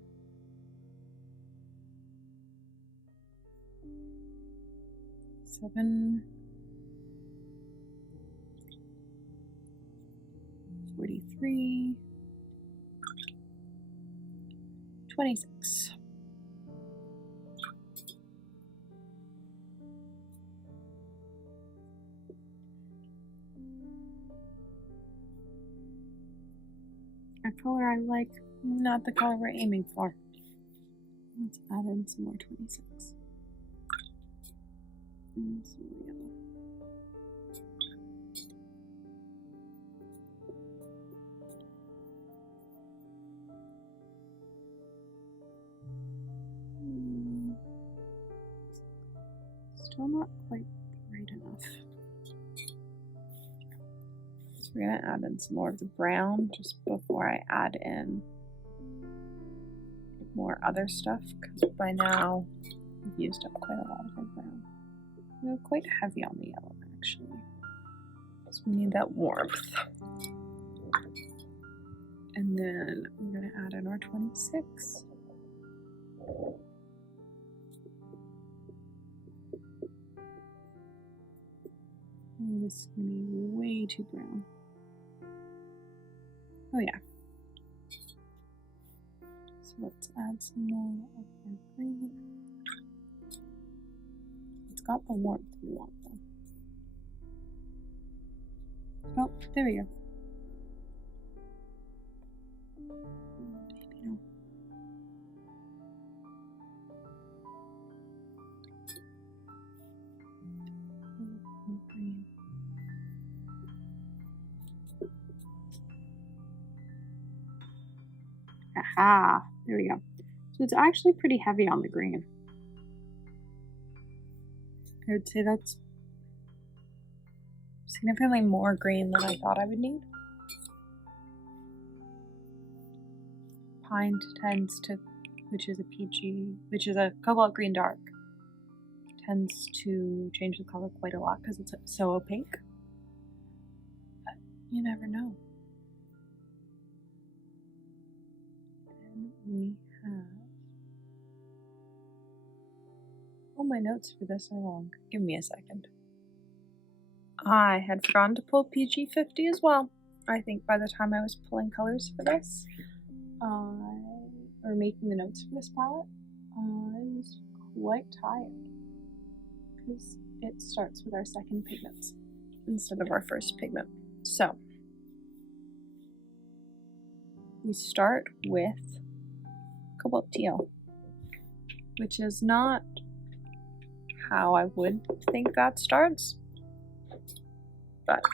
Seven. 43, 26. A color I like, not the color we're aiming for. Let's add in some more 26. And some more yellow. Still not quite bright enough. So we're going to add in some more of the brown just before I add in more other stuff, because by now we've used up quite a lot of our brown. We're quite heavy on the yellow actually, so we need that warmth. And then we're going to add in our 26. Oh, this is going to be way too brown. Oh yeah. So let's add some more of our green. It's got the warmth we want though. Oh, there we go. Maybe no. Green. Aha! There we go. So it's actually pretty heavy on the green. I would say that's significantly more green than I thought I would need. Pine tends to, which is a peachy, which is a cobalt green dark, tends to change the color quite a lot because it's so opaque. But you never know. Then we have, oh, my notes for this are long. Give me a second. I had forgotten to pull PG50 as well. I think by the time I was pulling colors for this, or making the notes for this palette, I was quite tired because it starts with our second pigments instead of our first pigment. So we start with cobalt teal, which is not how I would think that starts, but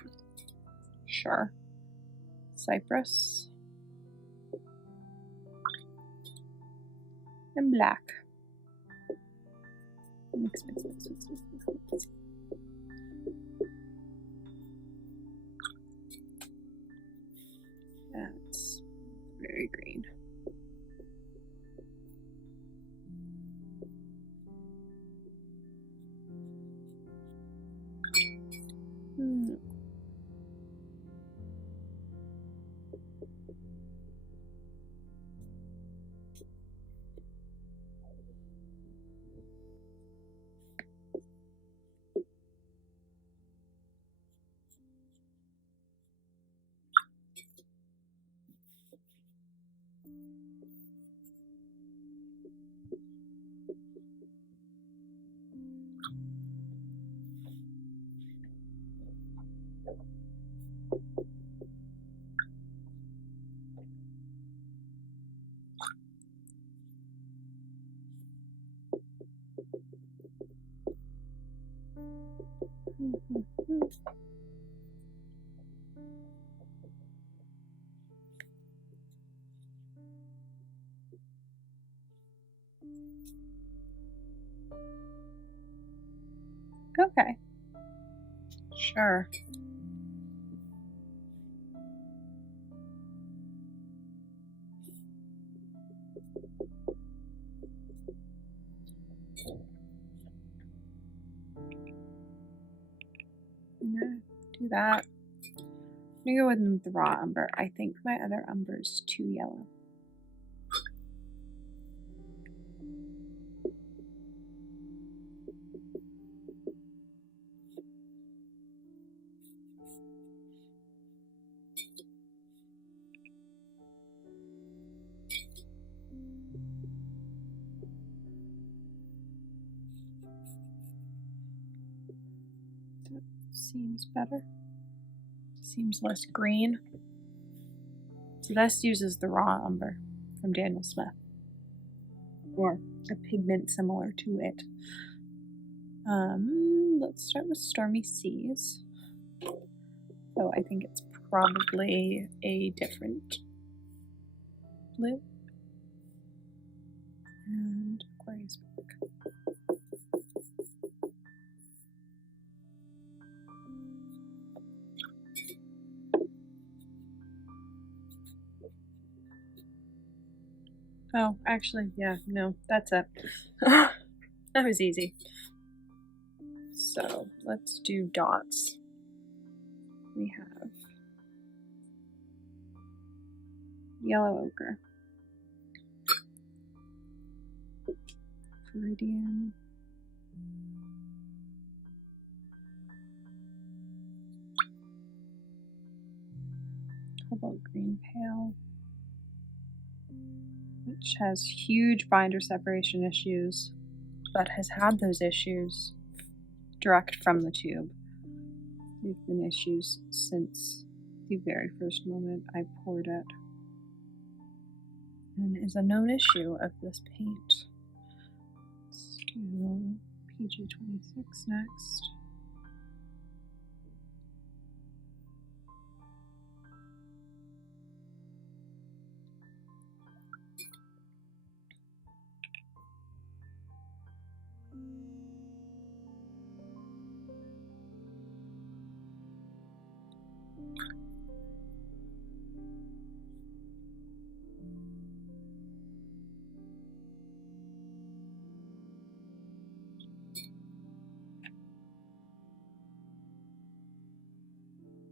sure. Cypress and black. Mix. That's very green. Okay. Sure. I'm gonna do that. I'm gonna go with the raw umber. I think my other umber is too yellow. That seems better. Seems less green. So this uses the raw umber from Daniel Smith, or a pigment similar to it. Let's start with Stormy Seas. Oh, I think it's probably a different blue. And Aquarius Black. Oh, actually, yeah, no, that's it. That was easy. So let's do dots. We have yellow ochre, Viridian, Cobalt Green Pale, which has huge binder separation issues, but has had those issues direct from the tube. They've been issues since the very first moment I poured it, and is a known issue of this paint. Let's do PG26 next.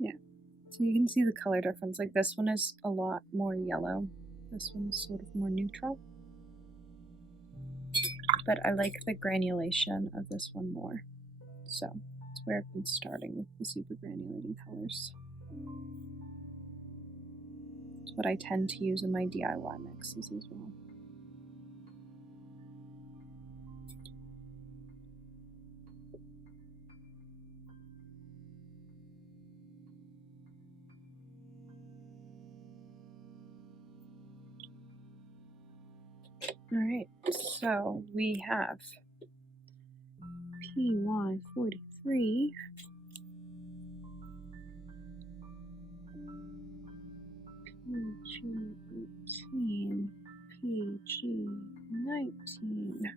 Yeah, so you can see the color difference. Like this one is a lot more yellow. This one's sort of more neutral. But I like the granulation of this one more. So that's where I've been starting with the super granulating colors. It's what I tend to use in my DIY mixes as well. Alright, so we have PY43, PG18, PG19.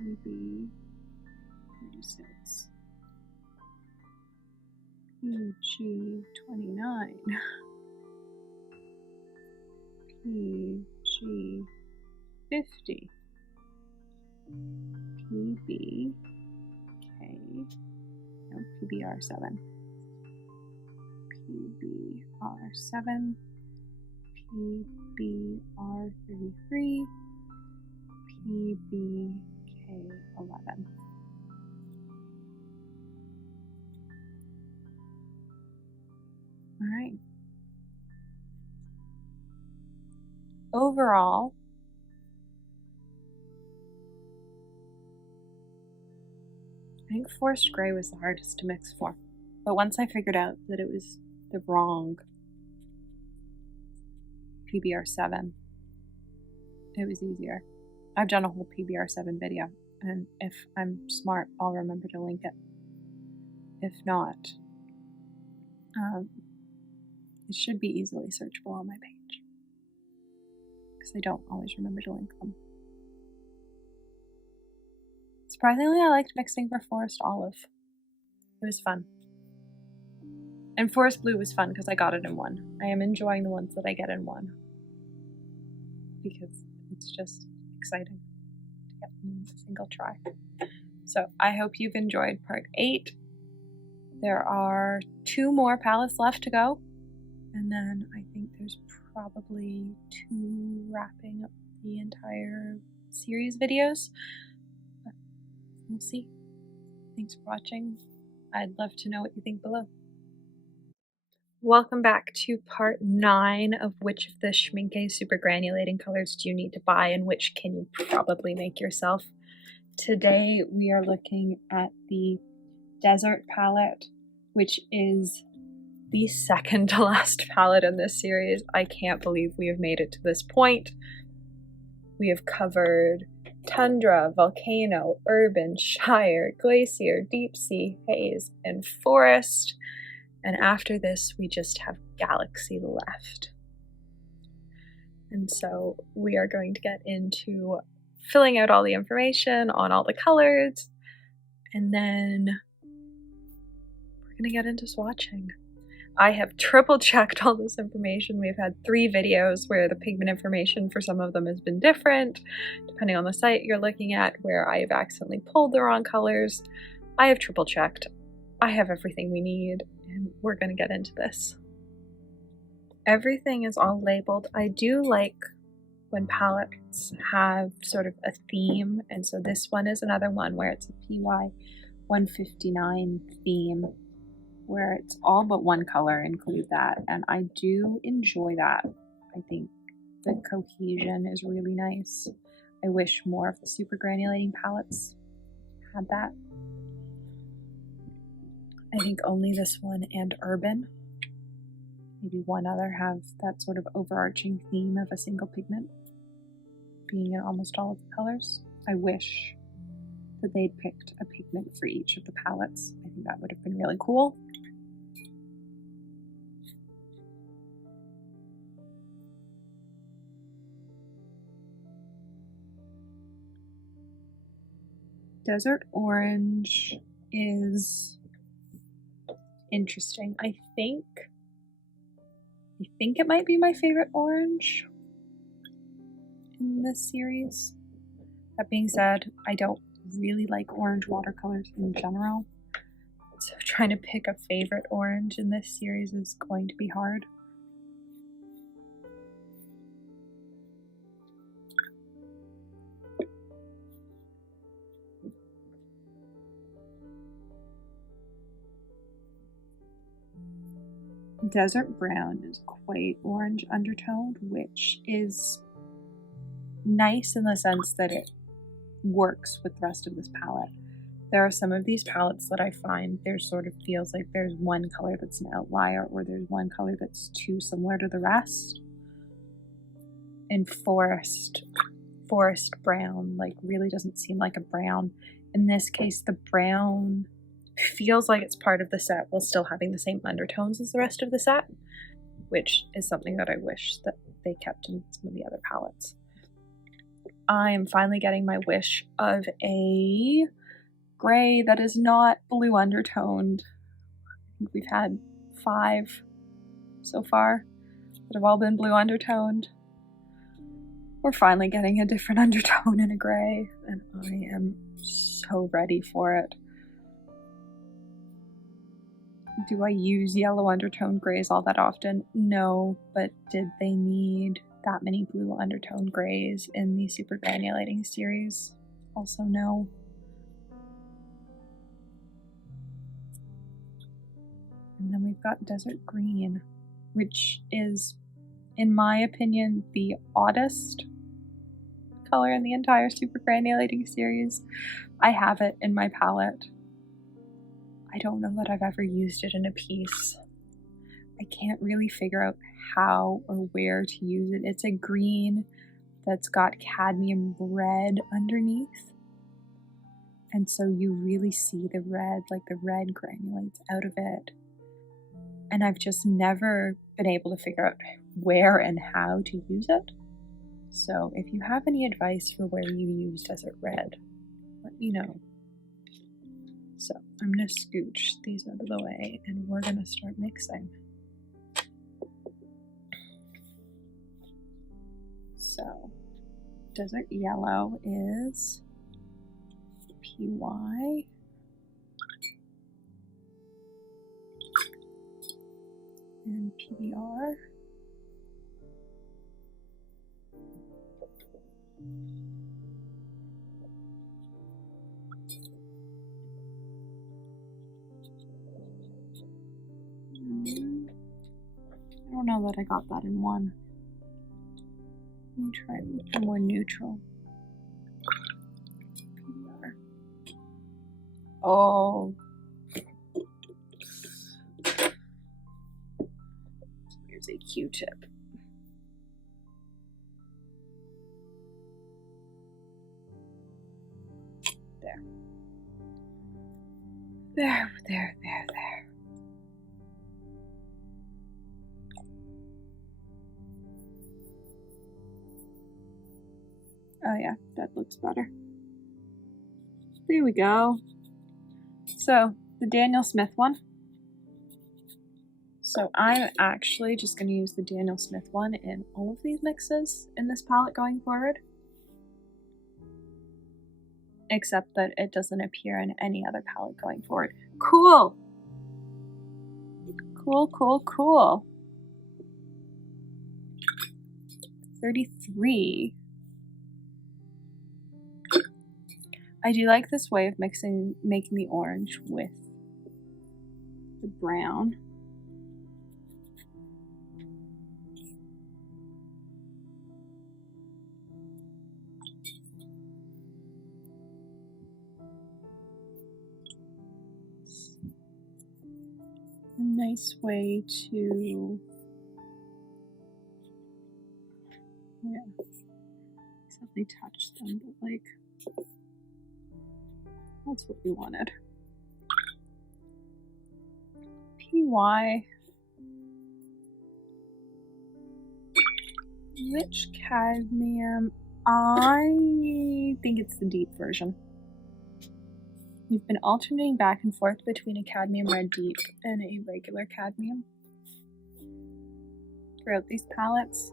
PB36. PG29, PG50, PBK, no, PBR7, PBR7, PBR33, PBK11. All right. Overall, I think Forest Gray was the hardest to mix for. But once I figured out that it was the wrong PBR7, it was easier. I've done a whole PBR7 video, and if I'm smart, I'll remember to link it. If not, it should be easily searchable on my page, because I don't always remember to link them. Surprisingly, I liked mixing for Forest Olive. It was fun. And Forest Blue was fun because I got it in one. I am enjoying the ones that I get in one, because it's just exciting to get in a single try. So I hope you've enjoyed part 8. There are 2 more palettes left to go, and then I think there's probably 2 wrapping up the entire series videos, but we'll see. Thanks for watching. I'd love to know what you think below. Welcome back to part 9 of which of the SCHMINCKE super granulating colors do you need to buy and which can you probably make yourself. Today we are looking at the Desert palette, which is the second to last palette in this series. I can't believe we have made it to this point. We have covered Tundra, Volcano, Urban, Shire, Glacier, Deep Sea, Haze, and Forest. And after this, we just have Galaxy left. And so we are going to get into filling out all the information on all the colors, and then we're going to get into swatching. I have triple checked all this information. We've had 3 videos where the pigment information for some of them has been different, depending on the site you're looking at, where I have accidentally pulled the wrong colors. I have triple checked. I have everything we need, and we're going to get into this. Everything is all labeled. I do like when palettes have sort of a theme, and so this one is another one where it's a PY 159 theme, where it's all but one color include that, and I do enjoy that. I think the cohesion is really nice. I wish more of the super granulating palettes had that. I think only this one and Urban, maybe one other, have that sort of overarching theme of a single pigment being in almost all of the colors. I wish that they'd picked a pigment for each of the palettes. I think that would have been really cool. Desert Orange is interesting. I think it might be my favorite orange in this series. That being said, I don't really like orange watercolors in general, so trying to pick a favorite orange in this series is going to be hard. Desert Brown is quite orange undertoned, which is nice in the sense that it works with the rest of this palette. There are some of these palettes that I find there sort of feels like there's one color that's an outlier, or there's one color that's too similar to the rest. And Forest Brown like really doesn't seem like a brown. In this case, the brown feels like it's part of the set while still having the same undertones as the rest of the set, which is something that I wish that they kept in some of the other palettes. I am finally getting my wish of a gray that is not blue undertoned. I think we've had 5 so far that have all been blue undertoned. We're finally getting a different undertone in a gray, and I am so ready for it. Do I use yellow undertone grays all that often? No, but did they need that many blue undertone grays in the super granulating series? Also no. And then we've got Desert Green, which is, in my opinion, the oddest color in the entire super granulating series. I have it in my palette. I don't know that I've ever used it in a piece. I can't really figure out how or where to use it. It's a green that's got cadmium red underneath. And so you really see the red, like the red granulates out of it. And I've just never been able to figure out where and how to use it. So if you have any advice for where you use Desert Red, let me know. So I'm going to scooch these out of the way and we're going to start mixing. So Desert Yellow is PY. And PBR. I don't know that I got that in one. Let me try it with the more neutral. Oh. Here's a Q-tip. There. There. Oh yeah, that looks better. There we go. So, the Daniel Smith one. So I'm actually just going to use the Daniel Smith one in all of these mixes in this palette going forward. Except that it doesn't appear in any other palette going forward. Cool! Cool. 33. I do like this way of making the orange with the brown. A nice way to, exactly touch them, but like, that's what we wanted. PY. Which cadmium? I think it's the deep version. We've been alternating back and forth between a cadmium red deep and a regular cadmium throughout these palettes.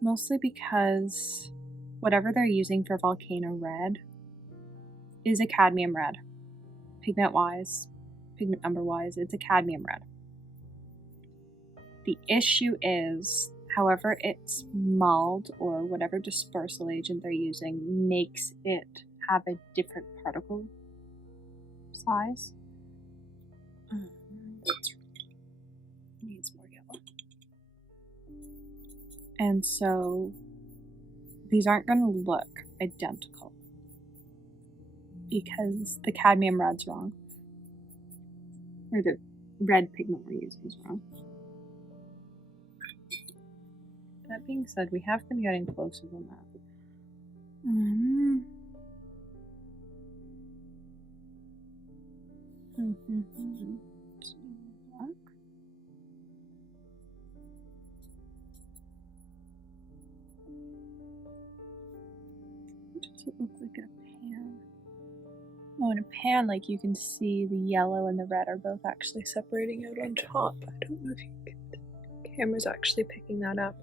Mostly because whatever they're using for Volcano Red is a cadmium red. Pigment-wise, pigment number-wise, it's a cadmium red. The issue is, however it's mulled or whatever dispersal agent they're using makes it have a different particle size. Needs more yellow. And so these aren't going to look identical because the cadmium red's wrong. Or the red pigment we're using is wrong. That being said, we have been getting closer than that. What does it look like in a pan? Oh, in a pan, like you can see the yellow and the red are both actually separating out on top. I don't know if the camera's actually picking that up.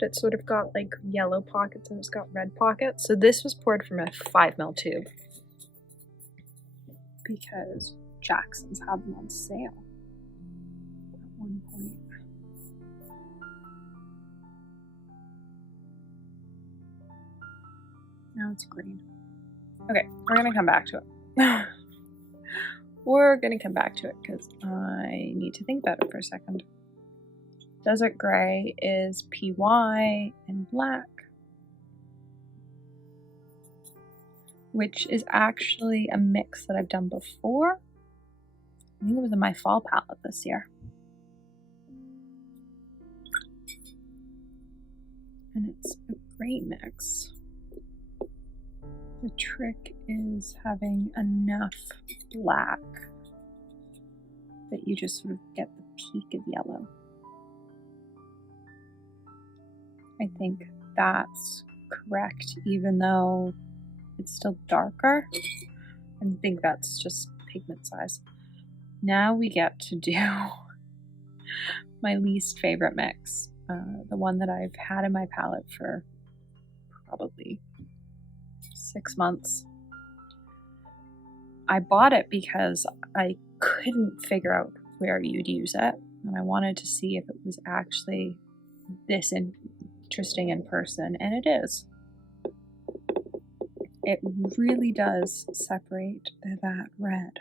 But it's sort of got like yellow pockets and it's got red pockets. So this was poured from a 5ml tube because Jackson's had them on sale at one point. Now it's green. Okay, we're gonna come back to it. We're gonna come back to it because I need to think about it for a second. Desert Gray is PY and black, which is actually a mix that I've done before. I think it was in my fall palette this year. And it's a great mix. The trick is having enough black that you just sort of get the peak of yellow. I think that's correct, even though it's still darker. I think that's just pigment size. Now we get to do my least favorite mix, the one that I've had in my palette for probably 6 months. I bought it because I couldn't figure out where you'd use it, and I wanted to see if it was actually this interesting in person, and it is. It really does separate that red.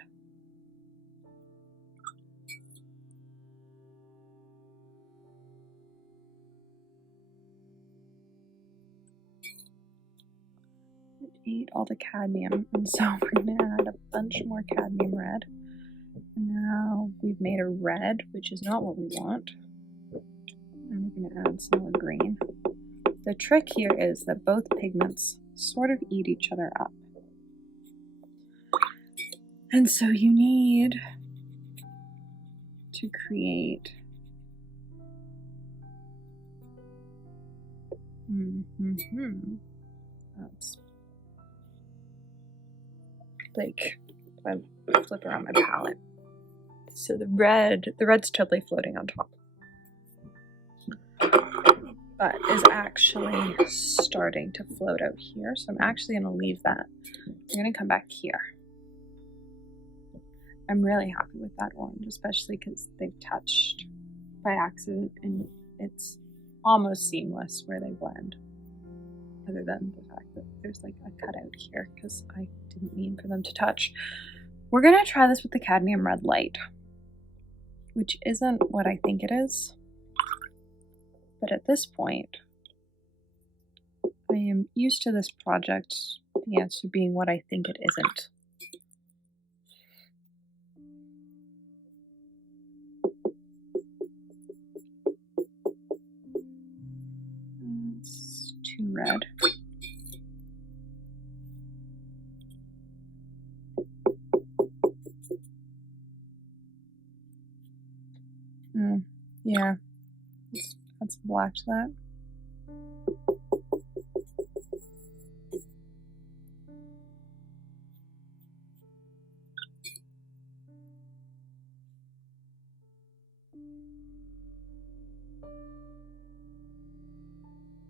It ate all the cadmium, and so we're going to add a bunch more cadmium red. And now we've made a red, which is not what we want. And we're going to add some more green. The trick here is that both pigments sort of eat each other up. And so you need to create That's like if I flip around my palette. So the red's totally floating on top. But is actually starting to float out here. So I'm actually going to leave that. I'm going to come back here. I'm really happy with that orange, especially because they've touched by accident and it's almost seamless where they blend, other than the fact that there's like a cutout here because I didn't mean for them to touch. We're gonna try this with the cadmium red light, which isn't what I think it is, but at this point, I am used to this project, the answer being what I think it isn't. It's too red. Yeah, let's black that.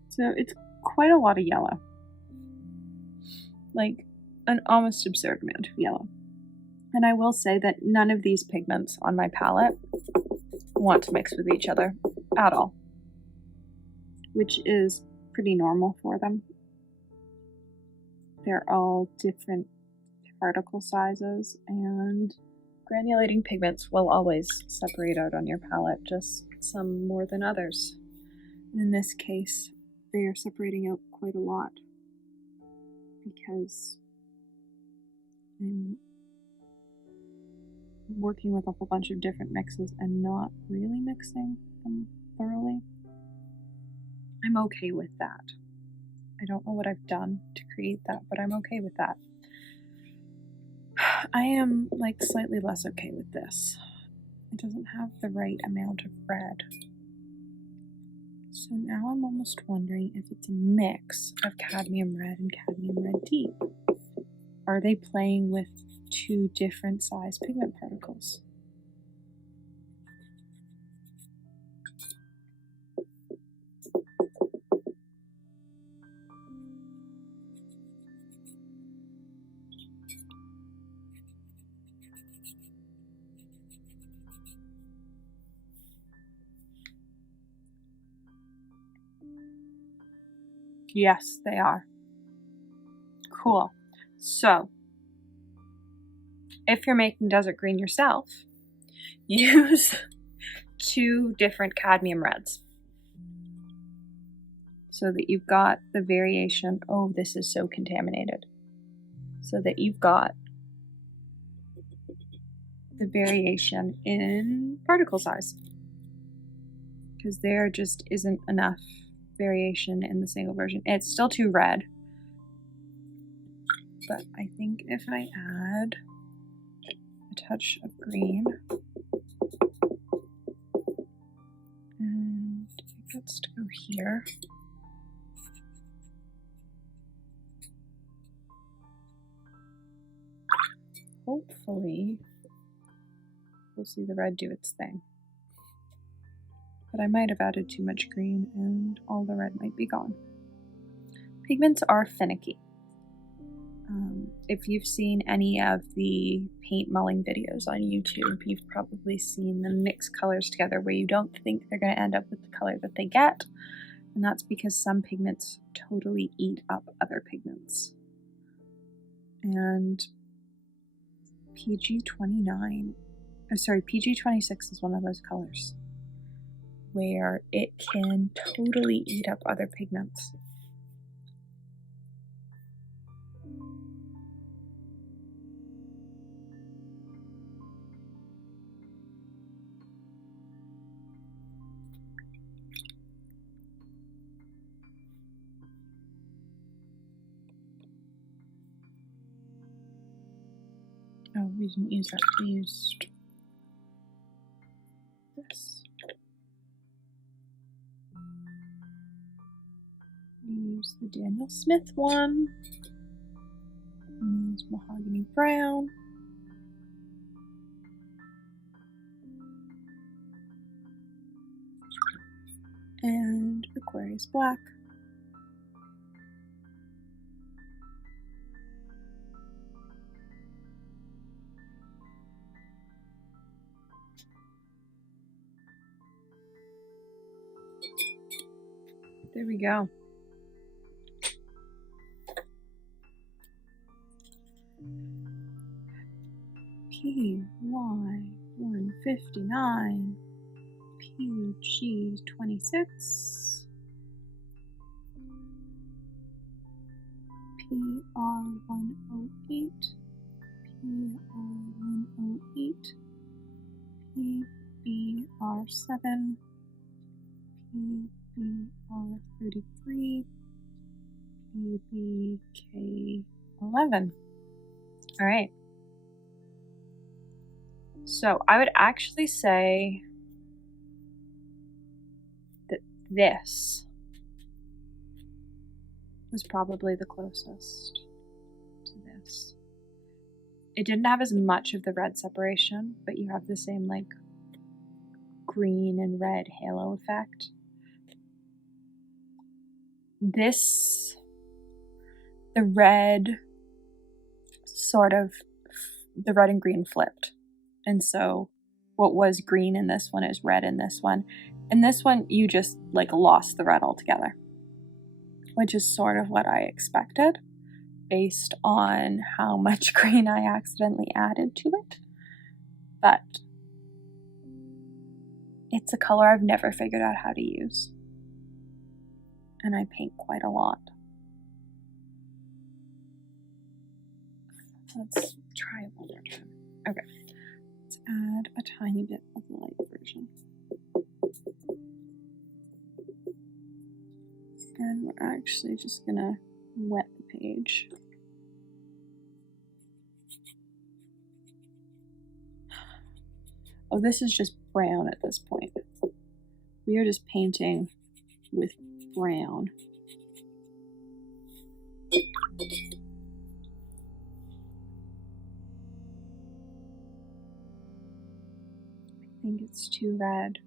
So it's quite a lot of yellow, like an almost absurd amount of yellow. And I will say that none of these pigments on my palette want to mix with each other at all, which is pretty normal for them. They're all different particle sizes, and granulating pigments will always separate out on your palette, just some more than others. And in this case, they are separating out quite a lot because I'm working with a whole bunch of different mixes and not really mixing them thoroughly. I'm okay with that. I don't know what I've done to create that, but I'm okay with that. I am like slightly less okay with this. It doesn't have the right amount of red. So now I'm almost wondering if it's a mix of cadmium red and cadmium red deep. Are they playing with two different size pigment particles? Yes, they are. Cool. So, if you're making desert green yourself, use two different cadmium reds so that you've got the variation. Oh, this is so contaminated. So that you've got the variation in particle size, because there just isn't enough variation in the single version. It's still too red, but I think if I add a touch of green and it gets to go here, hopefully we'll see the red do its thing. But I might have added too much green and all the red might be gone. Pigments are finicky. If you've seen any of the paint mulling videos on YouTube, you've probably seen them mix colors together where you don't think they're going to end up with the color that they get. And that's because some pigments totally eat up other pigments. And PG26 is one of those colors where it can totally eat up other pigments. Oh, we didn't use that. We used this. We use the Daniel Smith one. We use Mahogany Brown. And Aquarius Black. There we go. PY159, PG26, PR108, PR108, PBR7, PBR33, PBK11. All right. So I would actually say that this was probably the closest to this. It didn't have as much of the red separation, but you have the same like green and red halo effect. This, the red and green flipped. And so what was green in this one is red in this one. In this one, you just like lost the red altogether, which is sort of what I expected based on how much green I accidentally added to it. But it's a color I've never figured out how to use. And I paint quite a lot. Let's try it one more time. Okay. Let's add a tiny bit of the light version. And we're actually just gonna wet the page. Oh, this is just brown at this point. We are just painting with brown. I think it's too red.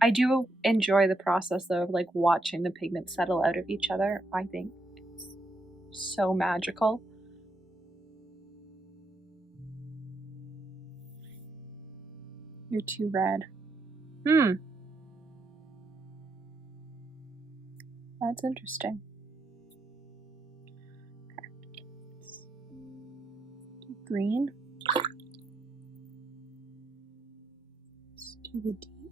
I do enjoy the process though of like watching the pigments settle out of each other. I think it's so magical. You're too red. That's interesting. Okay. Do green. Let's do the deep.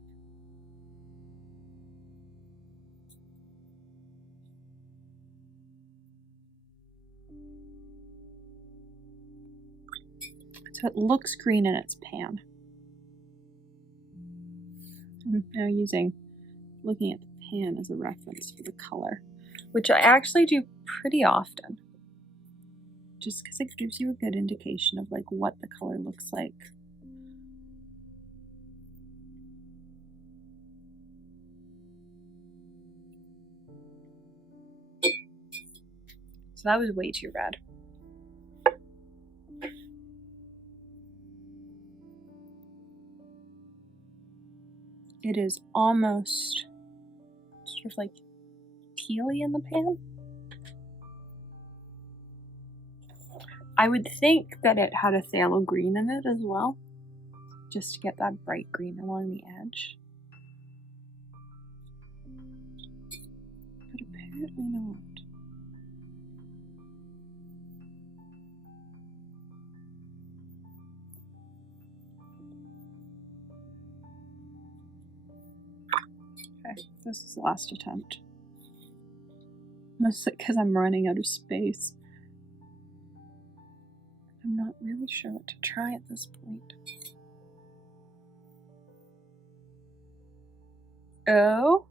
So it looks green in its pan. I'm now looking at the pan as a reference for the color, which I actually do pretty often, just because it gives you a good indication of like what the color looks like. So that was way too red. It is almost sort of like tealy in the pan. I would think that it had a phthalo green in it as well, just to get that bright green along the edge. But apparently not. Okay, this is the last attempt. Mostly because I'm running out of space. I'm not really sure what to try at this point. Oh?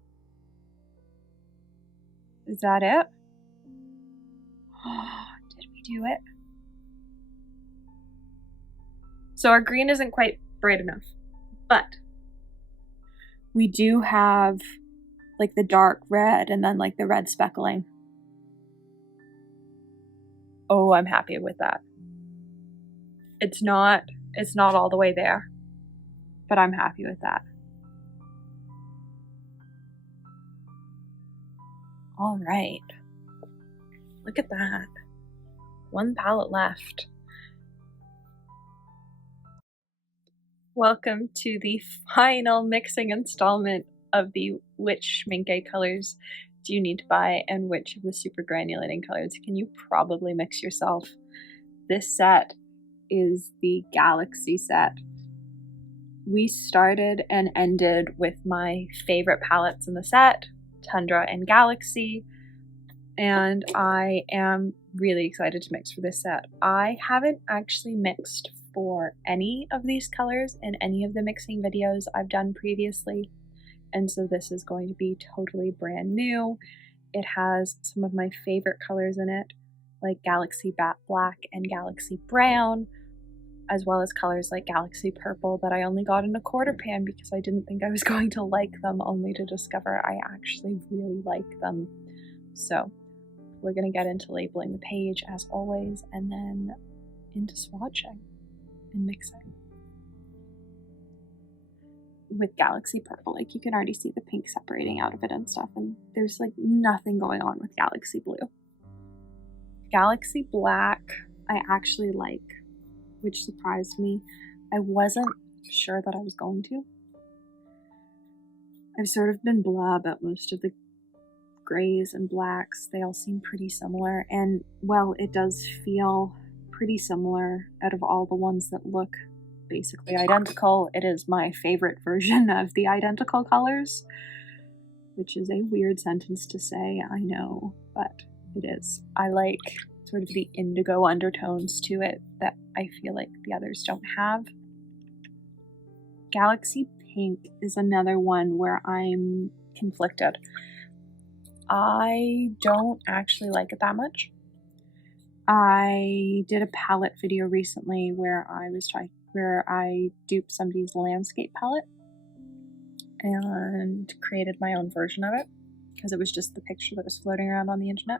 Is that it? Oh, did we do it? So our green isn't quite bright enough, but we do have like the dark red and then like the red speckling. Oh, I'm happy with that. It's not all the way there, but I'm happy with that. All right. Look at that. One palette left. Welcome to the final mixing installment of the Which Schminke Colors do you need to buy, and which of the super granulating colors can you probably mix yourself? This set is the Galaxy set. We started and ended with my favorite palettes in the set, Tundra and Galaxy, and I am really excited to mix for this set. I haven't actually mixed for any of these colors in any of the mixing videos I've done previously, and so this is going to be totally brand new. It has some of my favorite colors in it, like Galaxy Bat Black and Galaxy Brown, as well as colors like Galaxy Purple that I only got in a quarter pan because I didn't think I was going to like them, only to discover I actually really like them. So we're going to get into labeling the page as always, and then into swatching and mixing. With Galaxy Purple, like you can already see the pink separating out of it and stuff, and there's like nothing going on with Galaxy Blue. Galaxy Black I actually like, which surprised me. I wasn't sure that I was going to. I've sort of been blah about most of the grays and blacks. They all seem pretty similar, and well, it does feel pretty similar out of all the ones that look basically identical. It is my favorite version of the identical colors, which is a weird sentence to say, I know, but it is. I like sort of the indigo undertones to it that I feel like the others don't have. Galaxy Pink is another one where I'm conflicted. I don't actually like it that much. I did a palette video recently where I duped somebody's landscape palette and created my own version of it because it was just the picture that was floating around on the internet.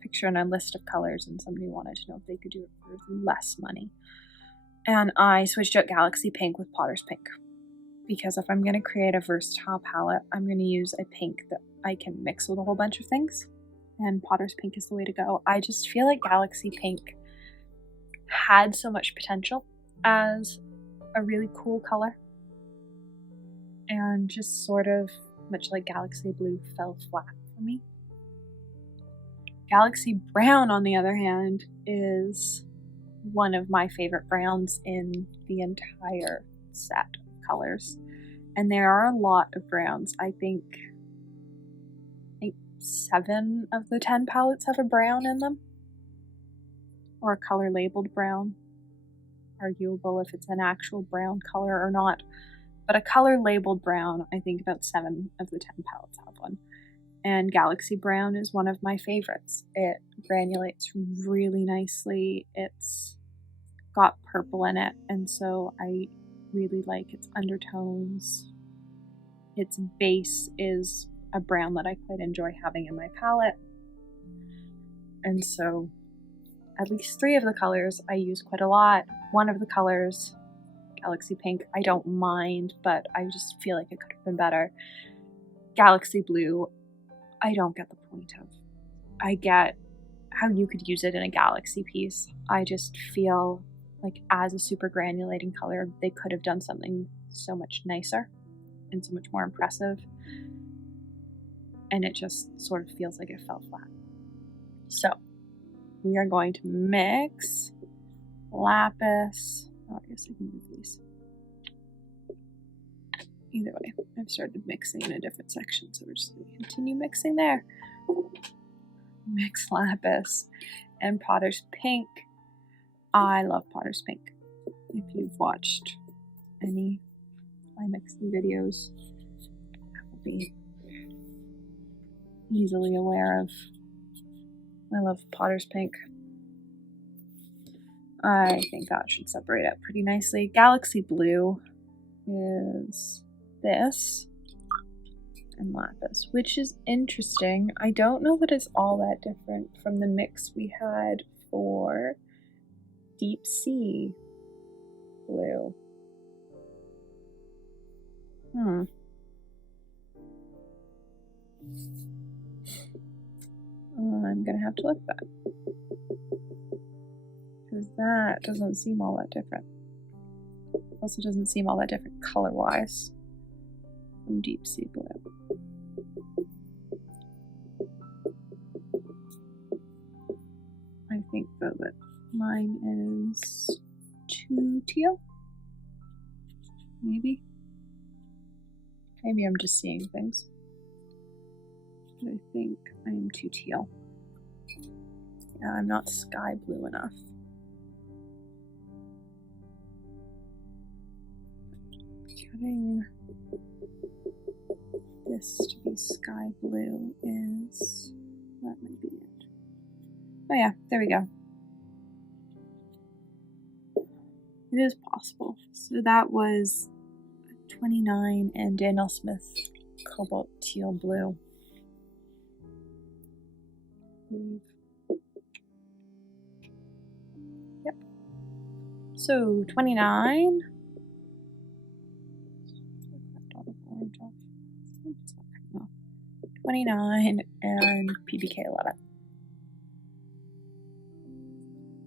Picture and a list of colors, and somebody wanted to know if they could do it for less money. And I switched out Galaxy Pink with Potter's Pink because if I'm going to create a versatile palette, I'm going to use a pink that I can mix with a whole bunch of things, and Potter's Pink is the way to go. I just feel like Galaxy Pink had so much potential as a really cool color, and just sort of, much like Galaxy Blue, fell flat for me. Galaxy Brown, on the other hand, is one of my favorite browns in the entire set of colors. And there are a lot of browns. I think 7 of the 10 palettes have a brown in them, or a color labeled brown. Arguable if it's an actual brown color or not, but a color labeled brown, I think about 7 of the 10 palettes have one. And Galaxy Brown is one of my favorites. It granulates really nicely. It's got purple in it, and so I really like its undertones. Its base is a brown that I quite enjoy having in my palette. And so at least 3 of the colors I use quite a lot. One of the colors, Galaxy Pink, I don't mind, but I just feel like it could have been better. Galaxy Blue, I don't get the point of. I get how you could use it in a Galaxy piece. I just feel like as a super granulating color, they could have done something so much nicer and so much more impressive. And it just sort of feels like it fell flat. So we are going to mix lapis. Oh, I guess I can move these. Either way, I've started mixing in a different section, so we're just going to continue mixing there. Mix lapis and Potter's Pink. I love Potter's Pink. If you've watched any of my mixing videos, that will be easily aware of. I love Potter's Pink. I think that should separate out pretty nicely. Galaxy Blue is this and lapis, which is interesting. I don't know that it's all that different from the mix we had for Deep Sea Blue. I'm gonna have to look at that, because that doesn't seem all that different. Also doesn't seem all that different color-wise from Deep Sea Blue. but mine is too teal. Maybe I'm just seeing things. But I think I am too teal. Yeah, I'm not sky blue enough. Getting this to be sky blue is, that might be it. Oh yeah, there we go. It is possible. So that was 29 and Daniel Smith cobalt teal blue. Yep. So 29. 29 and PBK11.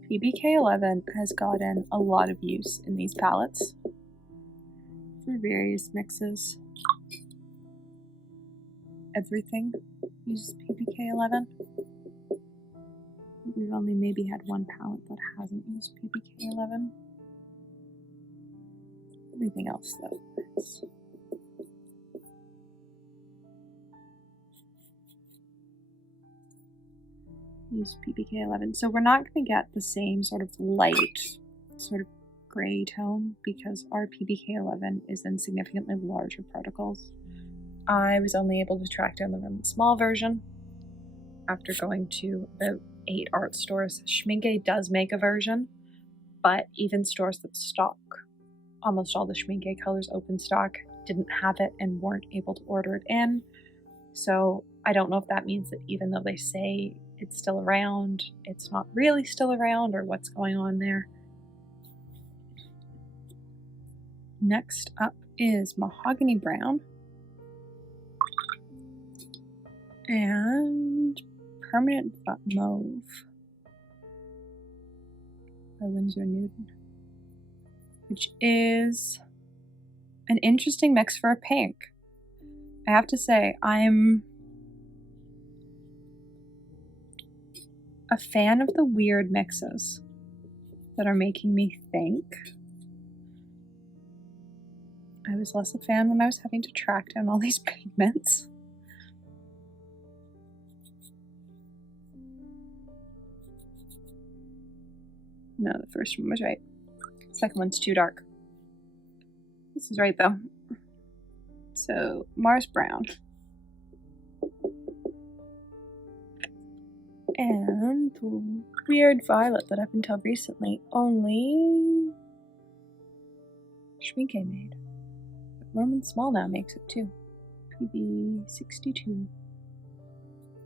PBK11 has gotten a lot of use in these palettes for various mixes. Everything uses PBK11. We've only maybe had one palette that hasn't used PBK11. Everything else though is. Use PBK11. So we're not going to get the same sort of light, sort of gray tone because our PBK11 is in significantly larger particles. I was only able to track down the really small version after going to about 8 art stores. SCHMINCKE does make a version, but even stores that stock almost all the SCHMINCKE colors open stock didn't have it and weren't able to order it in. So I don't know if that means that even though they say it's still around, it's not really still around, or what's going on there. Next up is Mahogany Brown and Permanent Mauve by Winsor Newton, which is an interesting mix for a pink. I have to say, I'm a fan of the weird mixes that are making me think. I was less a fan when I was having to track down all these pigments. No, the first one was right. The second one's too dark. This is right though. So, Mars Brown. And the weird violet that up until recently only SCHMINCKE made. But Roman Small now makes it too. PB62.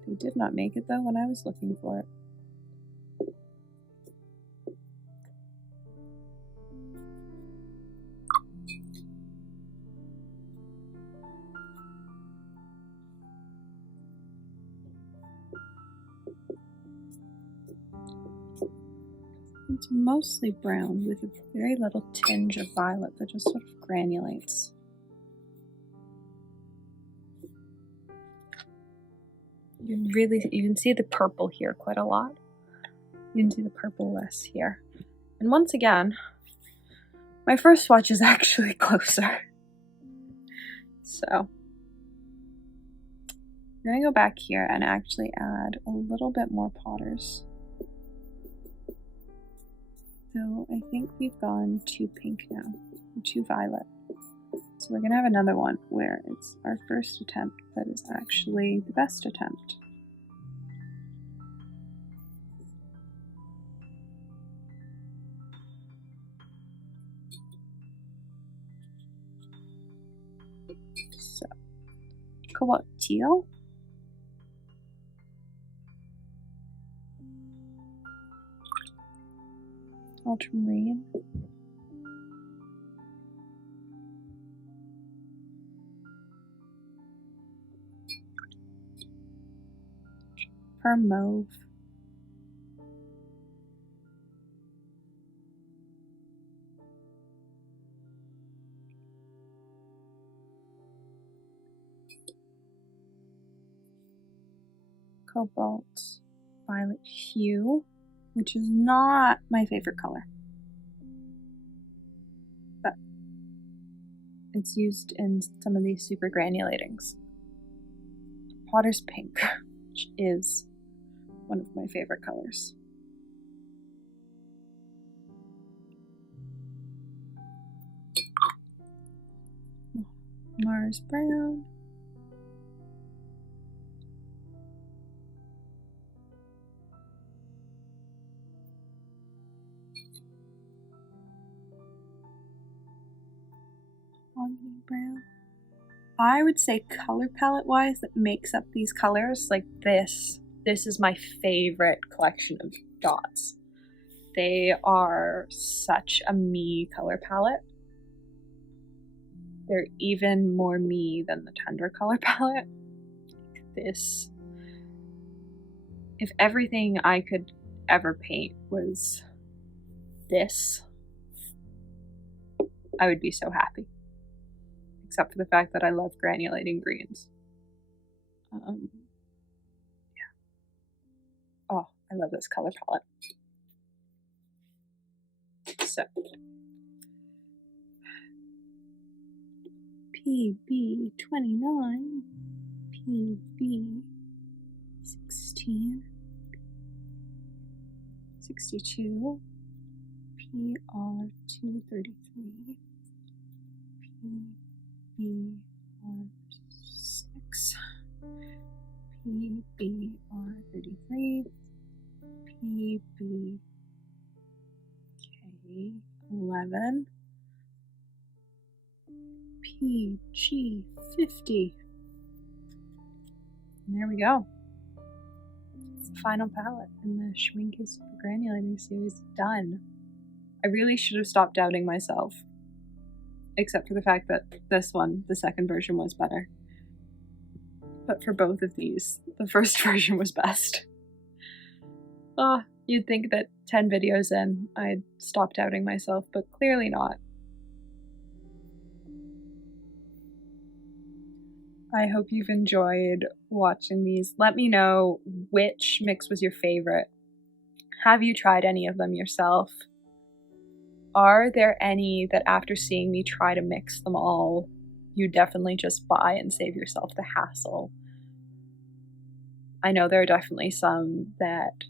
They did not make it though when I was looking for it. It's mostly brown with a very little tinge of violet that just sort of granulates. You can see the purple here quite a lot. You can see the purple less here. And once again, my first swatch is actually closer. So I'm gonna go back here and actually add a little bit more Potters. So I think we've gone too pink now, or too violet. So we're gonna have another one where it's our first attempt that is actually the best attempt. So, Cobalt Teal. Ultramarine. Perm Mauve. Cobalt Violet Hue which is not my favorite color. But it's used in some of these super granulatings. Potter's Pink, which is one of my favorite colors. Mars Brown. Mahogany Brown. I would say color palette wise that makes up these colors, like this is my favorite collection of dots. They are such a me color palette. They're even more me than the Tundra color palette. This, if everything I could ever paint was this, I would be so happy. Except for the fact that I love granulating greens. Yeah. Oh, I love this color palette. So, PB29, PB16, 62, PR233, PBR6, PBR33, PBK11, PG50. And there we go. It's the final palette in the SCHMINCKE Super Granulating series done. I really should have stopped doubting myself. Except for the fact that this one, the second version, was better. But for both of these, the first version was best. Oh, you'd think that 10 videos in, I'd stop doubting myself, but clearly not. I hope you've enjoyed watching these. Let me know which mix was your favorite. Have you tried any of them yourself? Are there any that after seeing me try to mix them all, you definitely just buy and save yourself the hassle? I know there are definitely some that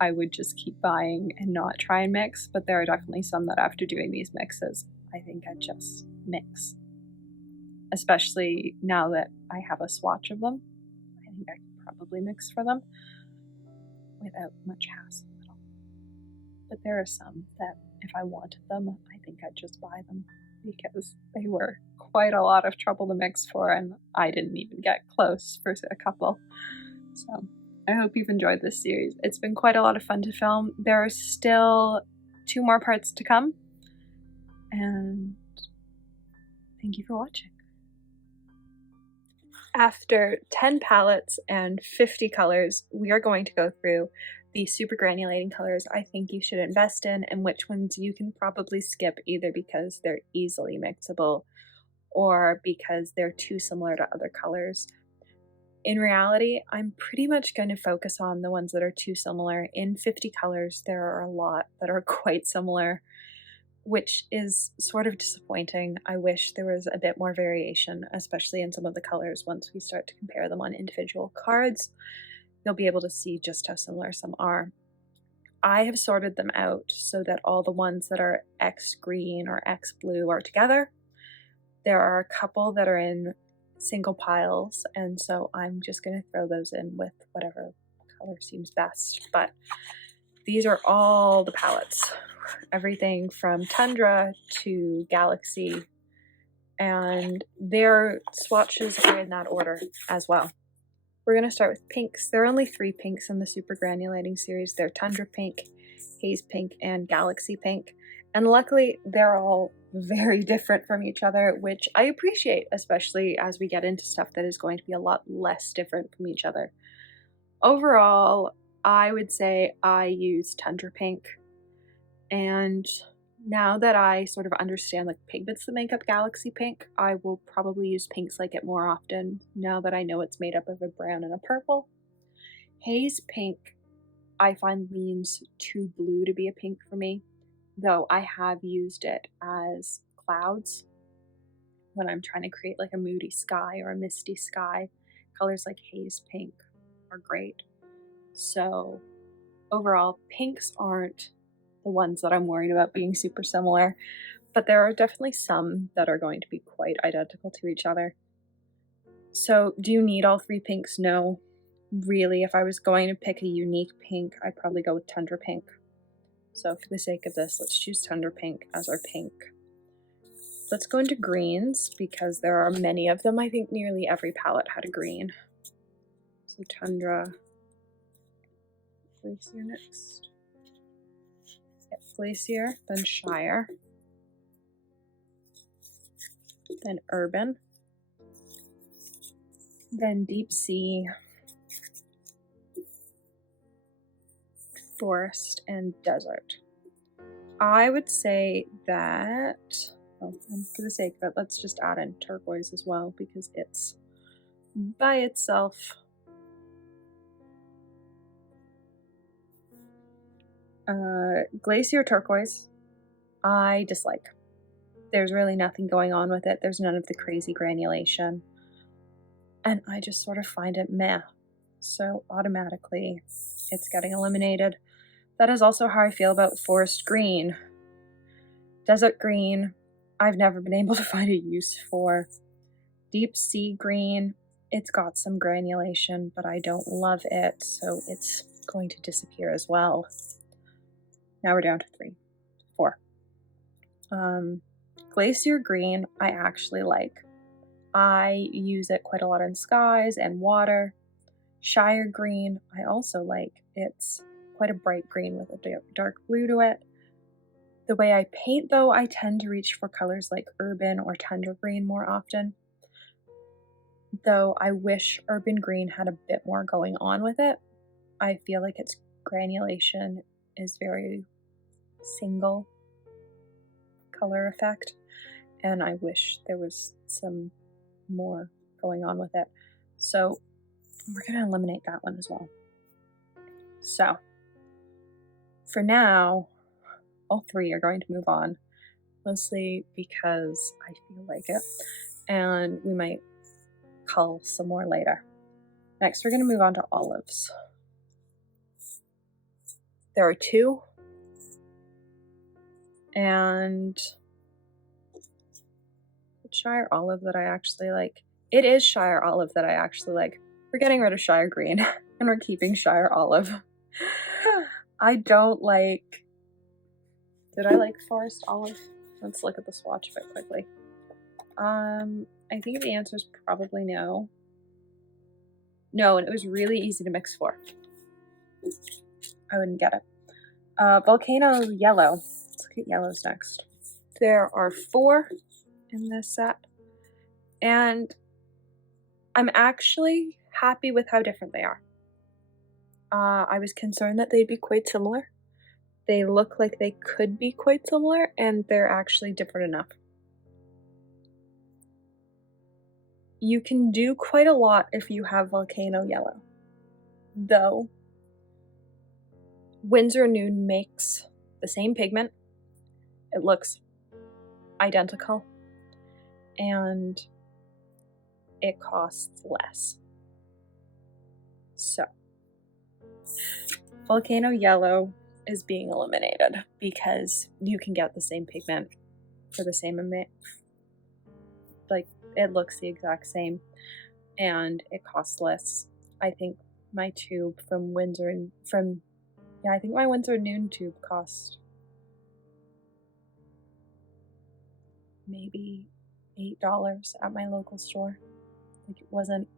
I would just keep buying and not try and mix, but there are definitely some that after doing these mixes, I think I just mix. Especially now that I have a swatch of them, I think I could probably mix for them without much hassle at all. But there are some that if I wanted them, I think I'd just buy them because they were quite a lot of trouble to mix for and I didn't even get close for a couple. So I hope you've enjoyed this series. It's been quite a lot of fun to film. There are still 2 more parts to come, and thank you for watching. After 10 palettes and 50 colors, we are going to go through the super granulating colors I think you should invest in and which ones you can probably skip either because they're easily mixable or because they're too similar to other colors. In reality, I'm pretty much going to focus on the ones that are too similar. In 50 colors, there are a lot that are quite similar, which is sort of disappointing. I wish there was a bit more variation, especially in some of the colors. Once we start to compare them on individual cards, you'll be able to see just how similar some are. I have sorted them out so that all the ones that are X green or X blue are together. There are a couple that are in single piles, and so I'm just going to throw those in with whatever color seems best. But these are all the palettes. Everything from Tundra to Galaxy, and their swatches are in that order as well. We're going to start with pinks. There are only 3 pinks in the Super Granulating series. They're Tundra Pink, Haze Pink, and Galaxy Pink. And luckily, they're all very different from each other, which I appreciate, especially as we get into stuff that is going to be a lot less different from each other. Overall, I would say I use Tundra Pink. And now that I sort of understand the pigments that make up Galaxy Pink, I will probably use pinks like it more often now that I know it's made up of a brown and a purple. Haze Pink I find leans too blue to be a pink for me, though I have used it as clouds when I'm trying to create like a moody sky or a misty sky. Colors like haze pink are great. So overall, pinks aren't the ones that I'm worried about being super similar, but there are definitely some that are going to be quite identical to each other. So do you need all three pinks? No. Really, if I was going to pick a unique pink, I'd probably go with Tundra Pink. So for the sake of this, let's choose Tundra Pink as our pink. Let's go into greens because there are many of them. I think nearly every palette had a green. So Tundra, Glacier next. Yep, Glacier, then Shire, then Urban, then Deep Sea, Forest, and Desert. I would say that, for the sake of it, let's just add in turquoise as well because it's by itself. Glacier turquoise, I dislike. There's really nothing going on with it. There's none of the crazy granulation. And I just sort of find it meh. So automatically it's getting eliminated. That is also how I feel about forest green. Desert green, I've never been able to find a use for. Deep sea green, it's got some granulation, but I don't love it, so it's going to disappear as well. Now we're down to 4. Glacier green, I actually like. I use it quite a lot in skies and water. Shire green, I also like. It's quite a bright green with a dark blue to it. The way I paint, though, I tend to reach for colors like Urban or Tundra Green more often. Though I wish Urban Green had a bit more going on with it. I feel like its granulation is very single color effect, and I wish there was some more going on with it. So we're going to eliminate that one as well. So for now, all 3 are going to move on, mostly because I feel like it, and we might cull some more later. Next, we're going to move on to olives. There are 2, and Shire Olive that I actually like. It is Shire Olive that I actually like. We're getting rid of Shire Green, and we're keeping Shire Olive. I don't like... Did I like Forest Olive? Let's look at the swatch of it quickly. I think the answer is probably no. No, and it was really easy to mix for. I wouldn't get it. Volcano Yellow. Let's look at yellows next. There are 4 in this set, and I'm actually happy with how different they are. I was concerned that they'd be quite similar. They look like they could be quite similar, and they're actually different enough. You can do quite a lot if you have Volcano Yellow, though Winsor Noon makes the same pigment. It looks identical, and it costs less. So, Volcano Yellow is being eliminated because you can get the same pigment for the same amount. Like, it looks the exact same, and it costs less. I think my tube from Winsor I think my Winsor Noon tube cost maybe $8 at my local store. Like, it wasn't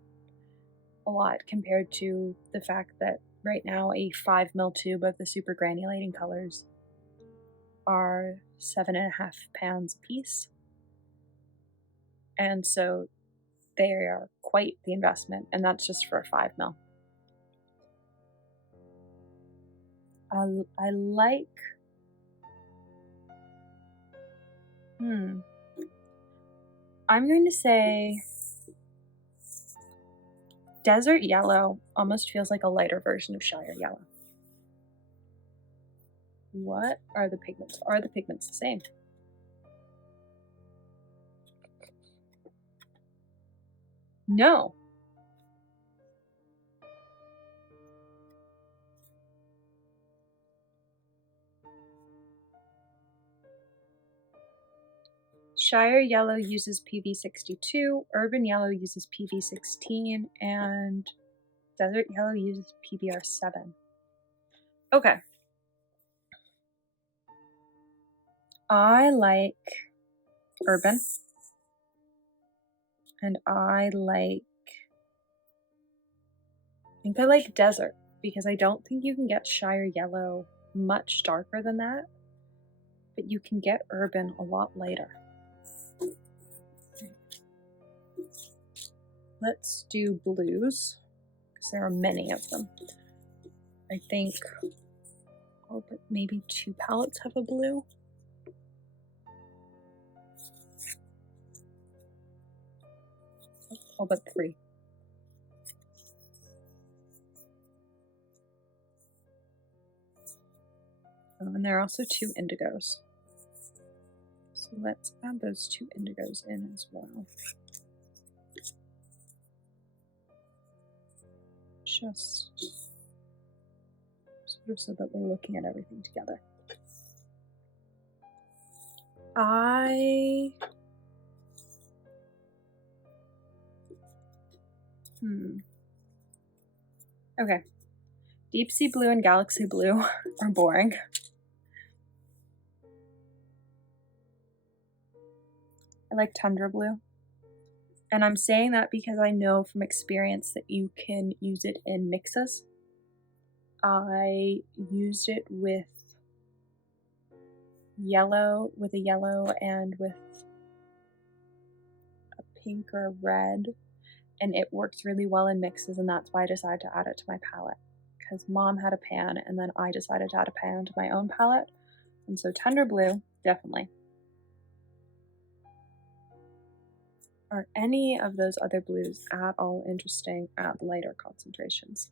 a lot compared to the fact that right now a 5ml tube of the super granulating colors are 7.5 pounds a piece. And so they are quite the investment, and that's just for a 5ml. I like... I'm going to say Desert Yellow almost feels like a lighter version of Shire Yellow. What are the pigments? Are the pigments the same? No. Shire Yellow uses PV62, Urban Yellow uses PV16, and Desert Yellow uses PBR7. Okay. I like Urban. And I think I like Desert, because I don't think you can get Shire Yellow much darker than that, but you can get Urban a lot lighter. Let's do blues, because there are many of them. I think, oh, but maybe 2 palettes have a blue. Oh, but 3. And there are also 2 indigos. So let's add those 2 indigos in as well. Just sort of so that we're looking at everything together. Okay. Deep Sea Blue and Galaxy Blue are boring. I like Tundra Blue. And I'm saying that because I know from experience that you can use it in mixes. I used it with yellow, and with a pink or red, and it works really well in mixes, and that's why I decided to add it to my palette. Because Mom had a pan, and then I decided to add a pan to my own palette, and so Tundra Blue, definitely. Are any of those other blues at all interesting at lighter concentrations?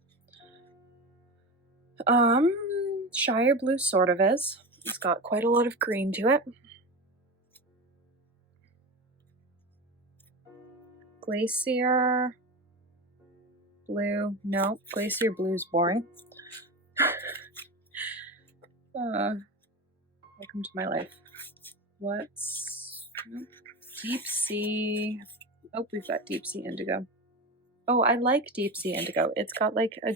Shire Blue sort of is. It's got quite a lot of green to it. Glacier Blue, no, Glacier Blue is boring. Welcome to my life. What's Deep Sea? Oh, we've got Deep Sea Indigo. Oh, I like Deep Sea Indigo. It's got like a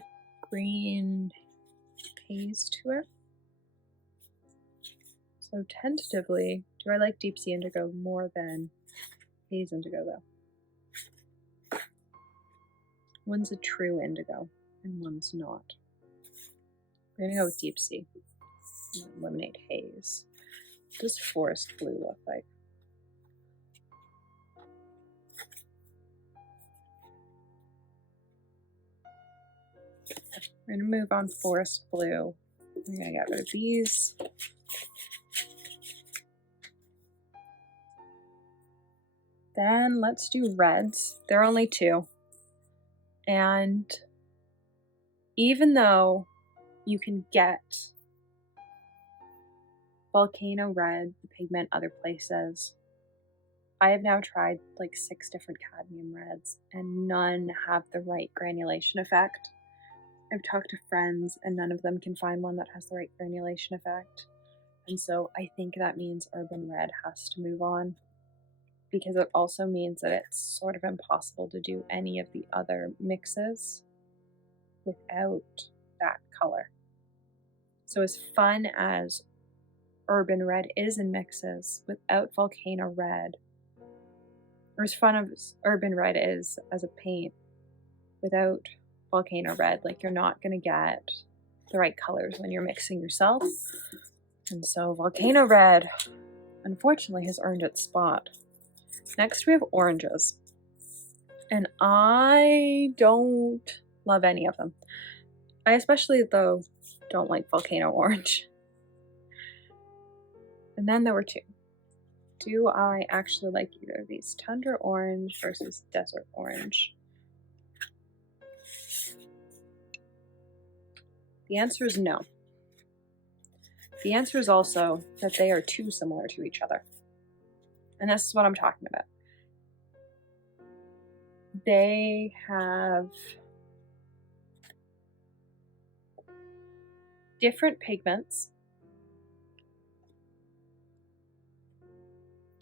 green haze to it. So tentatively, do I like Deep Sea Indigo more than Haze Indigo though? One's a true indigo and one's not. We're gonna go with Deep Sea and eliminate Haze. What does Forest Blue look like? We're gonna move on Forest Blue. We're gonna get rid of these. Then let's do reds. There are only 2. And even though you can get Volcano Red, the pigment, other places, I have now tried like 6 different cadmium reds and none have the right granulation effect. I've talked to friends and none of them can find one that has the right granulation effect. And so I think that means Urban Red has to move on, because it also means that it's sort of impossible to do any of the other mixes without that color. So as fun as Urban Red is in mixes, without Volcano Red, or as fun as Urban Red is as a paint, without Volcano Red, like you're not going to get the right colors when you're mixing yourself. And so Volcano Red, unfortunately, has earned its spot. Next we have oranges, and I don't love any of them. I especially, though, don't like Volcano Orange. And then there were 2. Do I actually like either of these? Tundra Orange versus Desert Orange. The answer is no. The answer is also that they are too similar to each other. And this is what I'm talking about. They have different pigments,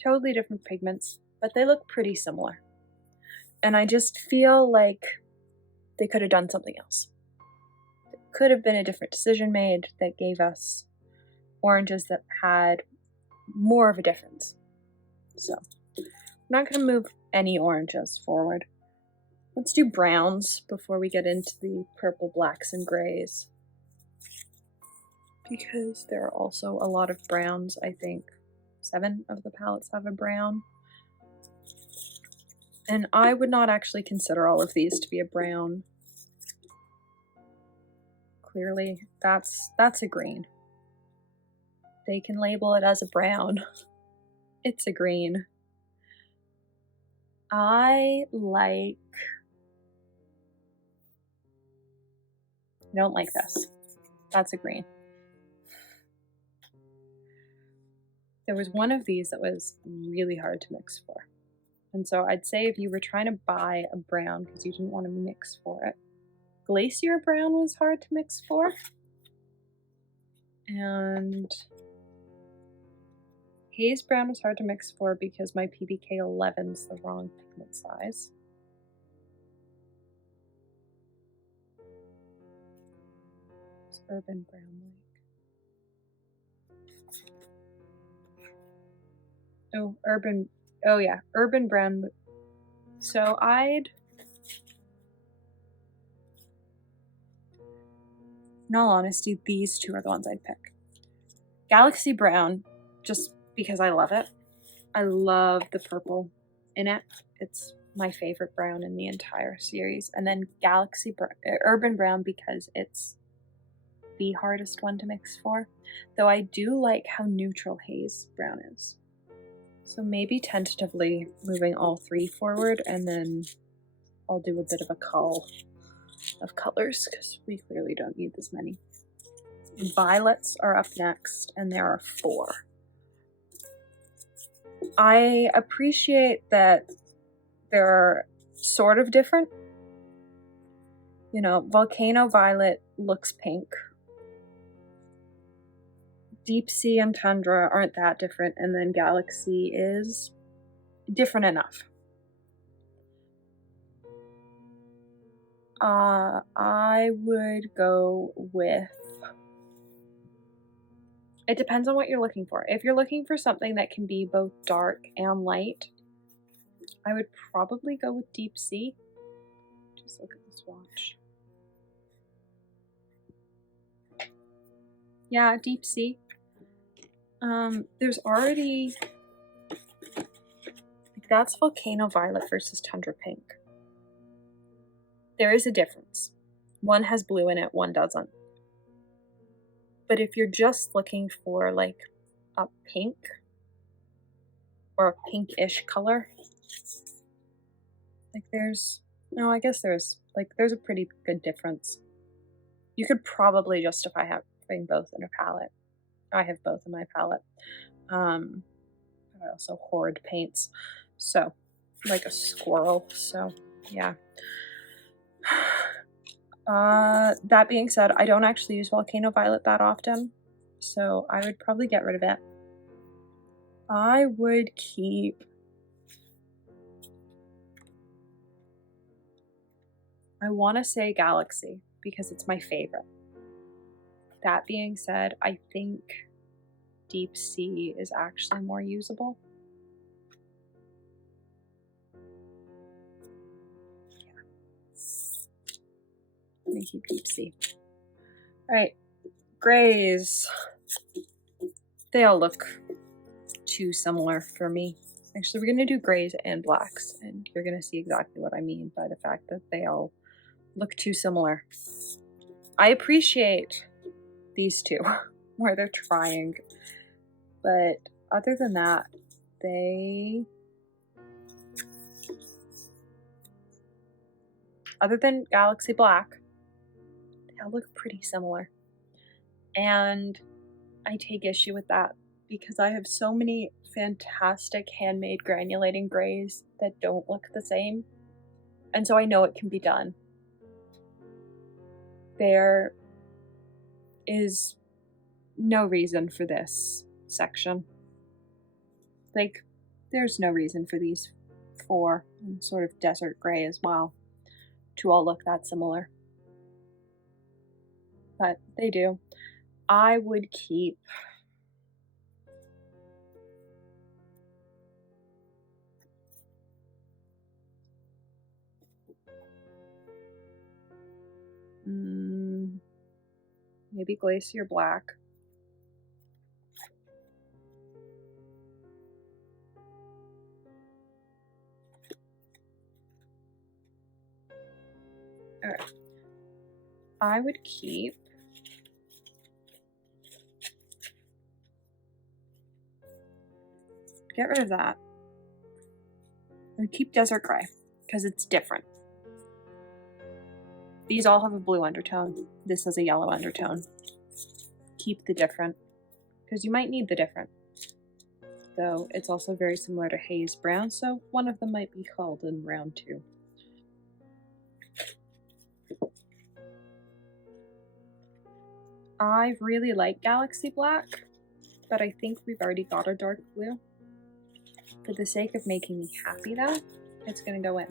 totally different pigments, but they look pretty similar. And I just feel like they could have done something else. There could have been a different decision made that gave us oranges that had more of a difference. So I'm not going to move any oranges forward. Let's do browns before we get into the purple, blacks, and grays. Because there are also a lot of browns, I think 7 of the palettes have a brown. And I would not actually consider all of these to be a brown. Clearly, that's a green. They can label it as a brown. It's a green. I don't like this. That's a green. There was one of these that was really hard to mix for. And so I'd say if you were trying to buy a brown because you didn't want to mix for it, Glacier Brown was hard to mix for. And Haze Brown was hard to mix for because my PBK 11's the wrong pigment size. It's Urban Brown like. Oh, Urban Brown. So in all honesty, these two are the ones I'd pick. Galaxy Brown, just because I love it. I love the purple in it. It's my favorite brown in the entire series. And then Urban Brown because it's the hardest one to mix for. Though I do like how neutral Haze Brown is. So maybe tentatively moving all 3 forward, and then I'll do a bit of a cull of colors because we clearly don't need this many. Violets are up next, and there are 4. I appreciate that they're sort of different. You know, Volcano Violet looks pink. Deep Sea and Tundra aren't that different, and then Galaxy is different enough. I would go with... It depends on what you're looking for. If you're looking for something that can be both dark and light, I would probably go with Deep Sea. Just look at the swatch. Yeah, Deep Sea. There's already... That's Volcano Violet versus Tundra Pink. There is a difference. One has blue in it, one doesn't. But if you're just looking for like a pink or a pinkish color, like there's a pretty good difference. You could probably justify having both in a palette. I have both in my palette. I also hoard paints, so like a squirrel. So yeah. That being said, I don't actually use Volcano Violet that often, so I would probably get rid of it. I would keep... I want to say Galaxy, because it's my favorite. That being said, I think Deep Sea is actually more usable. Let me keep Deep Sea. Alright, grays. They all look too similar for me. Actually, we're going to do grays and blacks, and you're going to see exactly what I mean by the fact that they all look too similar. I appreciate these two, where they're trying, but other than that, other than Galaxy Black, they all look pretty similar. And I take issue with that because I have so many fantastic handmade granulating grays that don't look the same. And so I know it can be done. There is no reason for this section. Like, there's no reason for these 4 sort of desert gray as well to all look that similar. But they do. I would keep maybe Glacier Black. Alright. I would keep get rid of that. I would keep Desert Gray because it's different. These all have a blue undertone. This has a yellow undertone. Keep the different because you might need the different. Though it's also very similar to Haze Brown, so one of them might be called in round 2. I really like Galaxy Black, but I think we've already got a dark blue. For the sake of making me happy though, it's gonna go in.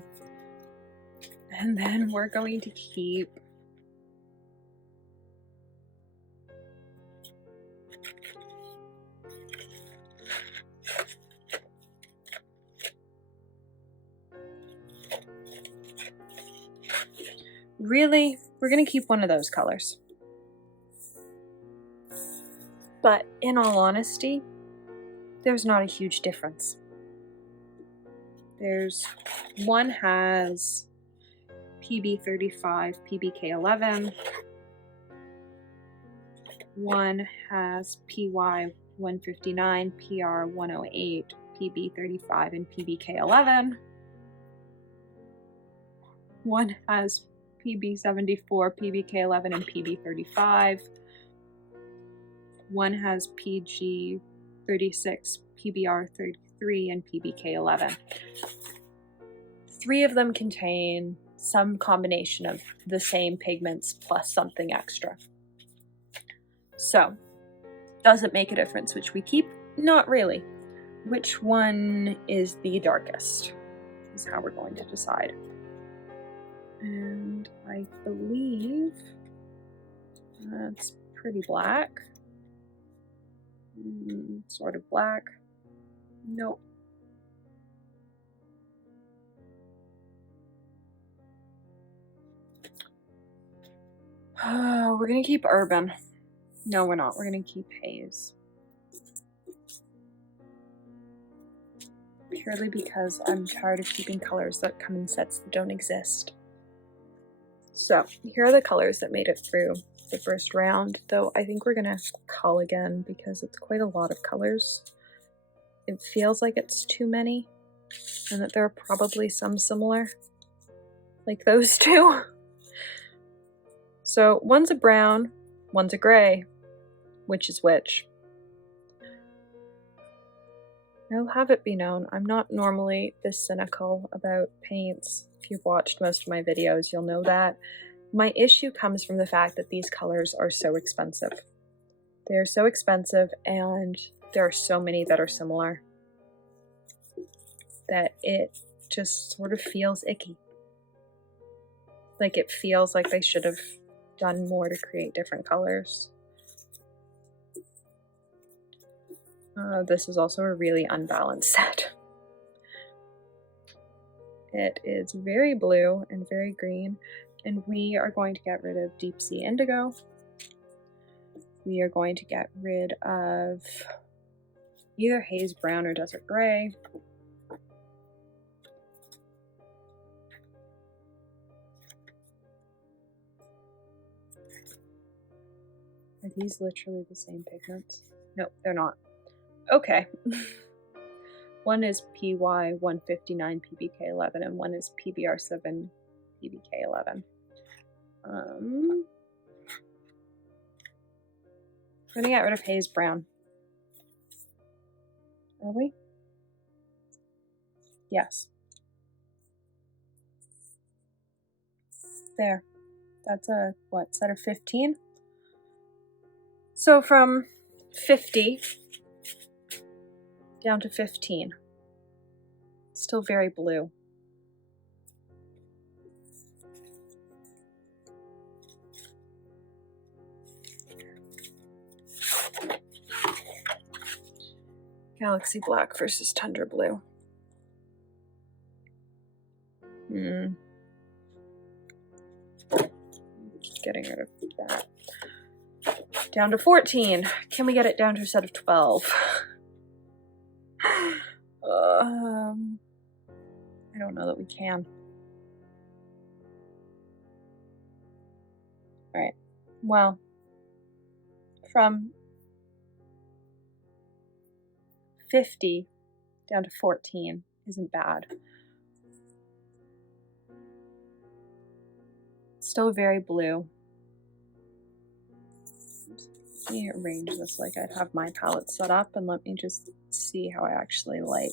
And then we're going to keep really, we're gonna keep one of those colors. But in all honesty, there's not a huge difference. One has PB35, PBK11. One has PY159, PR108, PB35, and PBK11. One has PB74, PBK11, and PB35. One has PG36, PBR33, and PBK11. 3 of them contain some combination of the same pigments plus something extra. So, does it make a difference which we keep? Not really. Which one is the darkest is how we're going to decide. And I believe that's pretty black. Sort of black. Nope. We're gonna keep Urban. No, we're not. We're gonna keep Haze. Purely because I'm tired of keeping colors that come in sets that don't exist. So, here are the colors that made it through the first round, though I think we're gonna cull again because it's quite a lot of colors. It feels like it's too many, and that there are probably some similar, like those 2. So one's a brown, one's a gray. Which is which? I'll have it be known, I'm not normally this cynical about paints. If you've watched most of my videos, you'll know that. My issue comes from the fact that these colors are so expensive. They're so expensive, and there are so many that are similar that it just sort of feels icky. Like it feels like they should have done more to create different colors. This is also a really unbalanced set. It is very blue and very green, and we are going to get rid of Deep Sea Indigo. We are going to get rid of either Haze Brown or Desert Gray. Are these literally the same pigments? No, they're not. Okay. One is PY159 PBK11 and one is PBR7 PBK11. We're gonna get rid of Haze Brown. Are we? Yes. There. That's a, what, set of 15? So from 50 down to 15. Still very blue. Galaxy Black versus Tundra Blue. Getting rid of that. Down to 14. Can we get it down to a set of 12? I don't know that we can. Alright. Well, from 50 down to 14 isn't bad. Still very blue. Let me arrange this like I'd have my palette set up, and let me just see how I actually like.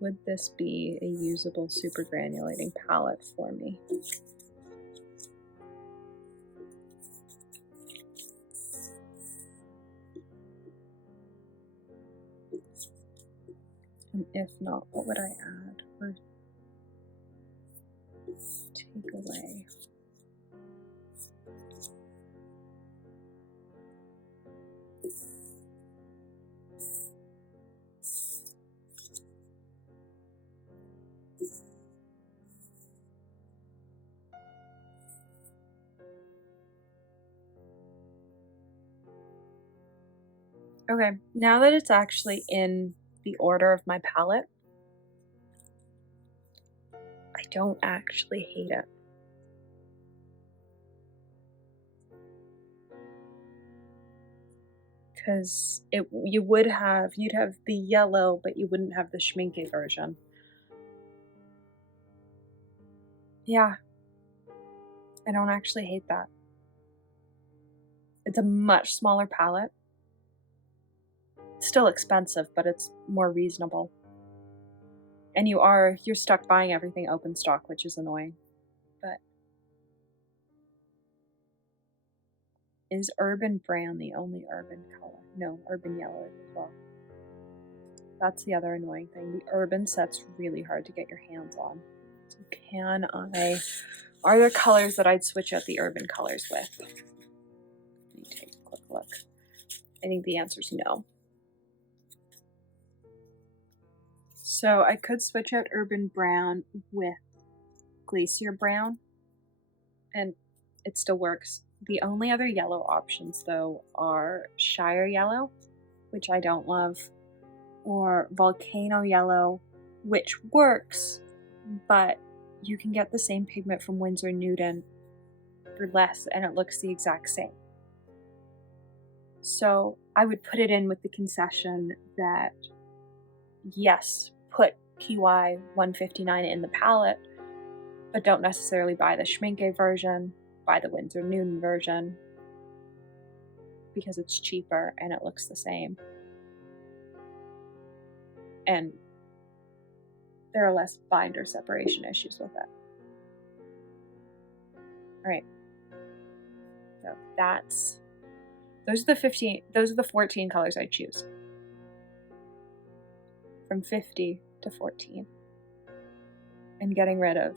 Would this be a usable super granulating palette for me? And if not, what would I add or take away? Okay, now that it's actually in the order of my palette, I don't actually hate it. Because you'd have the yellow, but you wouldn't have the SCHMINCKE version. Yeah, I don't actually hate that. It's a much smaller palette. It's still expensive, but it's more reasonable. And you're stuck buying everything open stock, which is annoying. But is Urban Brown the only urban color? No, Urban Yellow as well. That's the other annoying thing. The urban set's really hard to get your hands on. So are there colors that I'd switch out the urban colors with? Let me take a quick look. I think the answer is no. So I could switch out Urban Brown with Glacier Brown, and it still works. The only other yellow options, though, are Shire Yellow, which I don't love, or Volcano Yellow, which works, but you can get the same pigment from Winsor Newton for less, and it looks the exact same. So I would put it in with the concession that, yes, put PY 159 in the palette, but don't necessarily buy the SCHMINCKE version, buy the Winsor Newton version, because it's cheaper and it looks the same. And there are less binder separation issues with it. Alright. So those are the 14 colors I choose. From 50 to 14. And getting rid of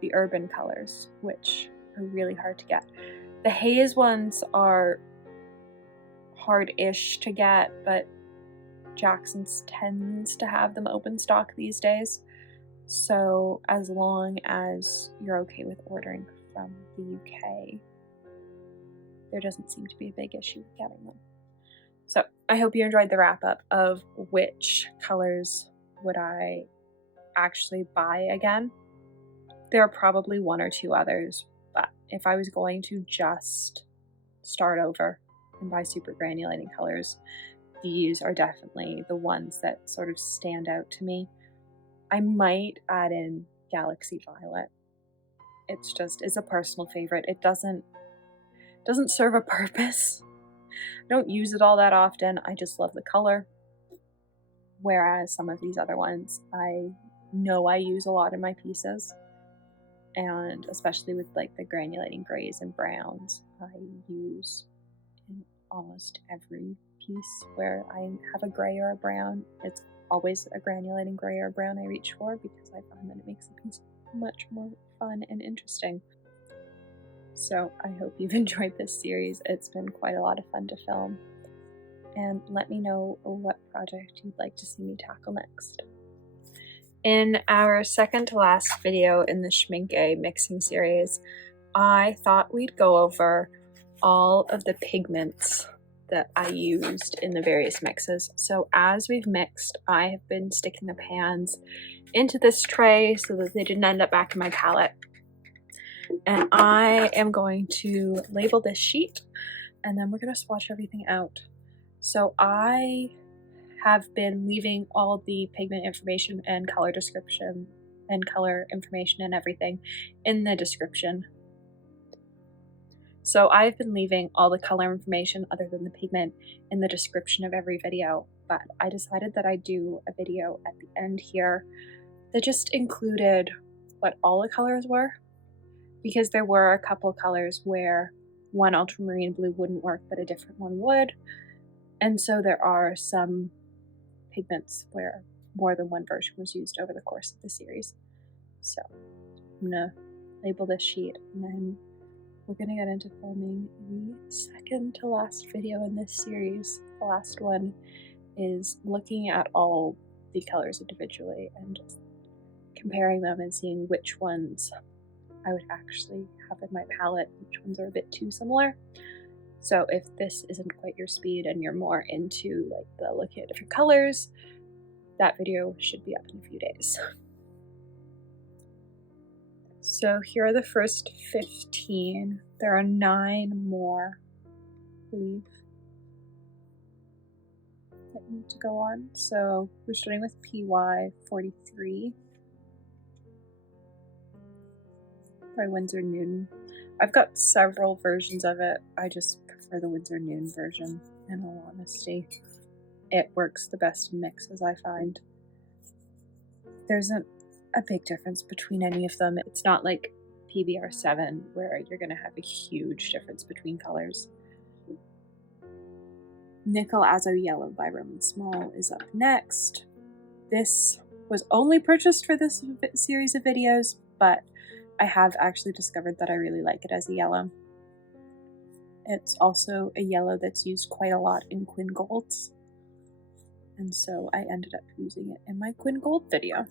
the urban colors, which are really hard to get. The haze ones are hard-ish to get, but Jackson's tends to have them open stock these days. So as long as you're okay with ordering from the UK, there doesn't seem to be a big issue with getting them. So I hope you enjoyed the wrap-up of which colors would I actually buy again. There are probably one or two others, but if I was going to just start over and buy super granulating colors, these are definitely the ones that sort of stand out to me. I might add in Galaxy Violet, It's a personal favorite. It doesn't serve a purpose. I don't use it all that often. I just love the color. Whereas some of these other ones, I know I use a lot in my pieces. And especially with like the granulating grays and browns, I use in almost every piece where I have a gray or a brown. It's always a granulating gray or brown I reach for because I find that it makes the piece much more fun and interesting. So I hope you've enjoyed this series. It's been quite a lot of fun to film. And let me know what project you'd like to see me tackle next. In our second to last video in the SCHMINCKE mixing series, I thought we'd go over all of the pigments that I used in the various mixes. So as we've mixed, I have been sticking the pans into this tray so that they didn't end up back in my palette. And I am going to label this sheet and then we're going to swatch everything out. So I have been leaving all the pigment information and color description and color information and everything in the description. So I've been leaving all the color information other than the pigment in the description of every video, but I decided that I'd do a video at the end here that just included what all the colors were, because there were a couple colors where one ultramarine blue wouldn't work but a different one would, and so there are some pigments where more than one version was used over the course of the series. So I'm gonna label this sheet and then we're gonna get into filming the second to last video in this series. The last one is looking at all the colors individually and just comparing them and seeing which ones I would actually have in my palette, which ones are a bit too similar. So if this isn't quite your speed and you're more into like the looking at different colors, that video should be up in a few days. So here are the first 15. There are 9 more, I believe, that need to go on. So we're starting with PY43 by Winsor Newton. I've got several versions of it. I just prefer the Winsor Newton version, in all honesty. It works the best in mixes, I find. There isn't a big difference between any of them. It's not like PBR7 where you're going to have a huge difference between colors. Nickel Azo Yellow by Roman Small is up next. This was only purchased for this series of videos, but I have actually discovered that I really like it as a yellow. It's also a yellow that's used quite a lot in Quinn Golds, and so I ended up using it in my Quinn Gold video.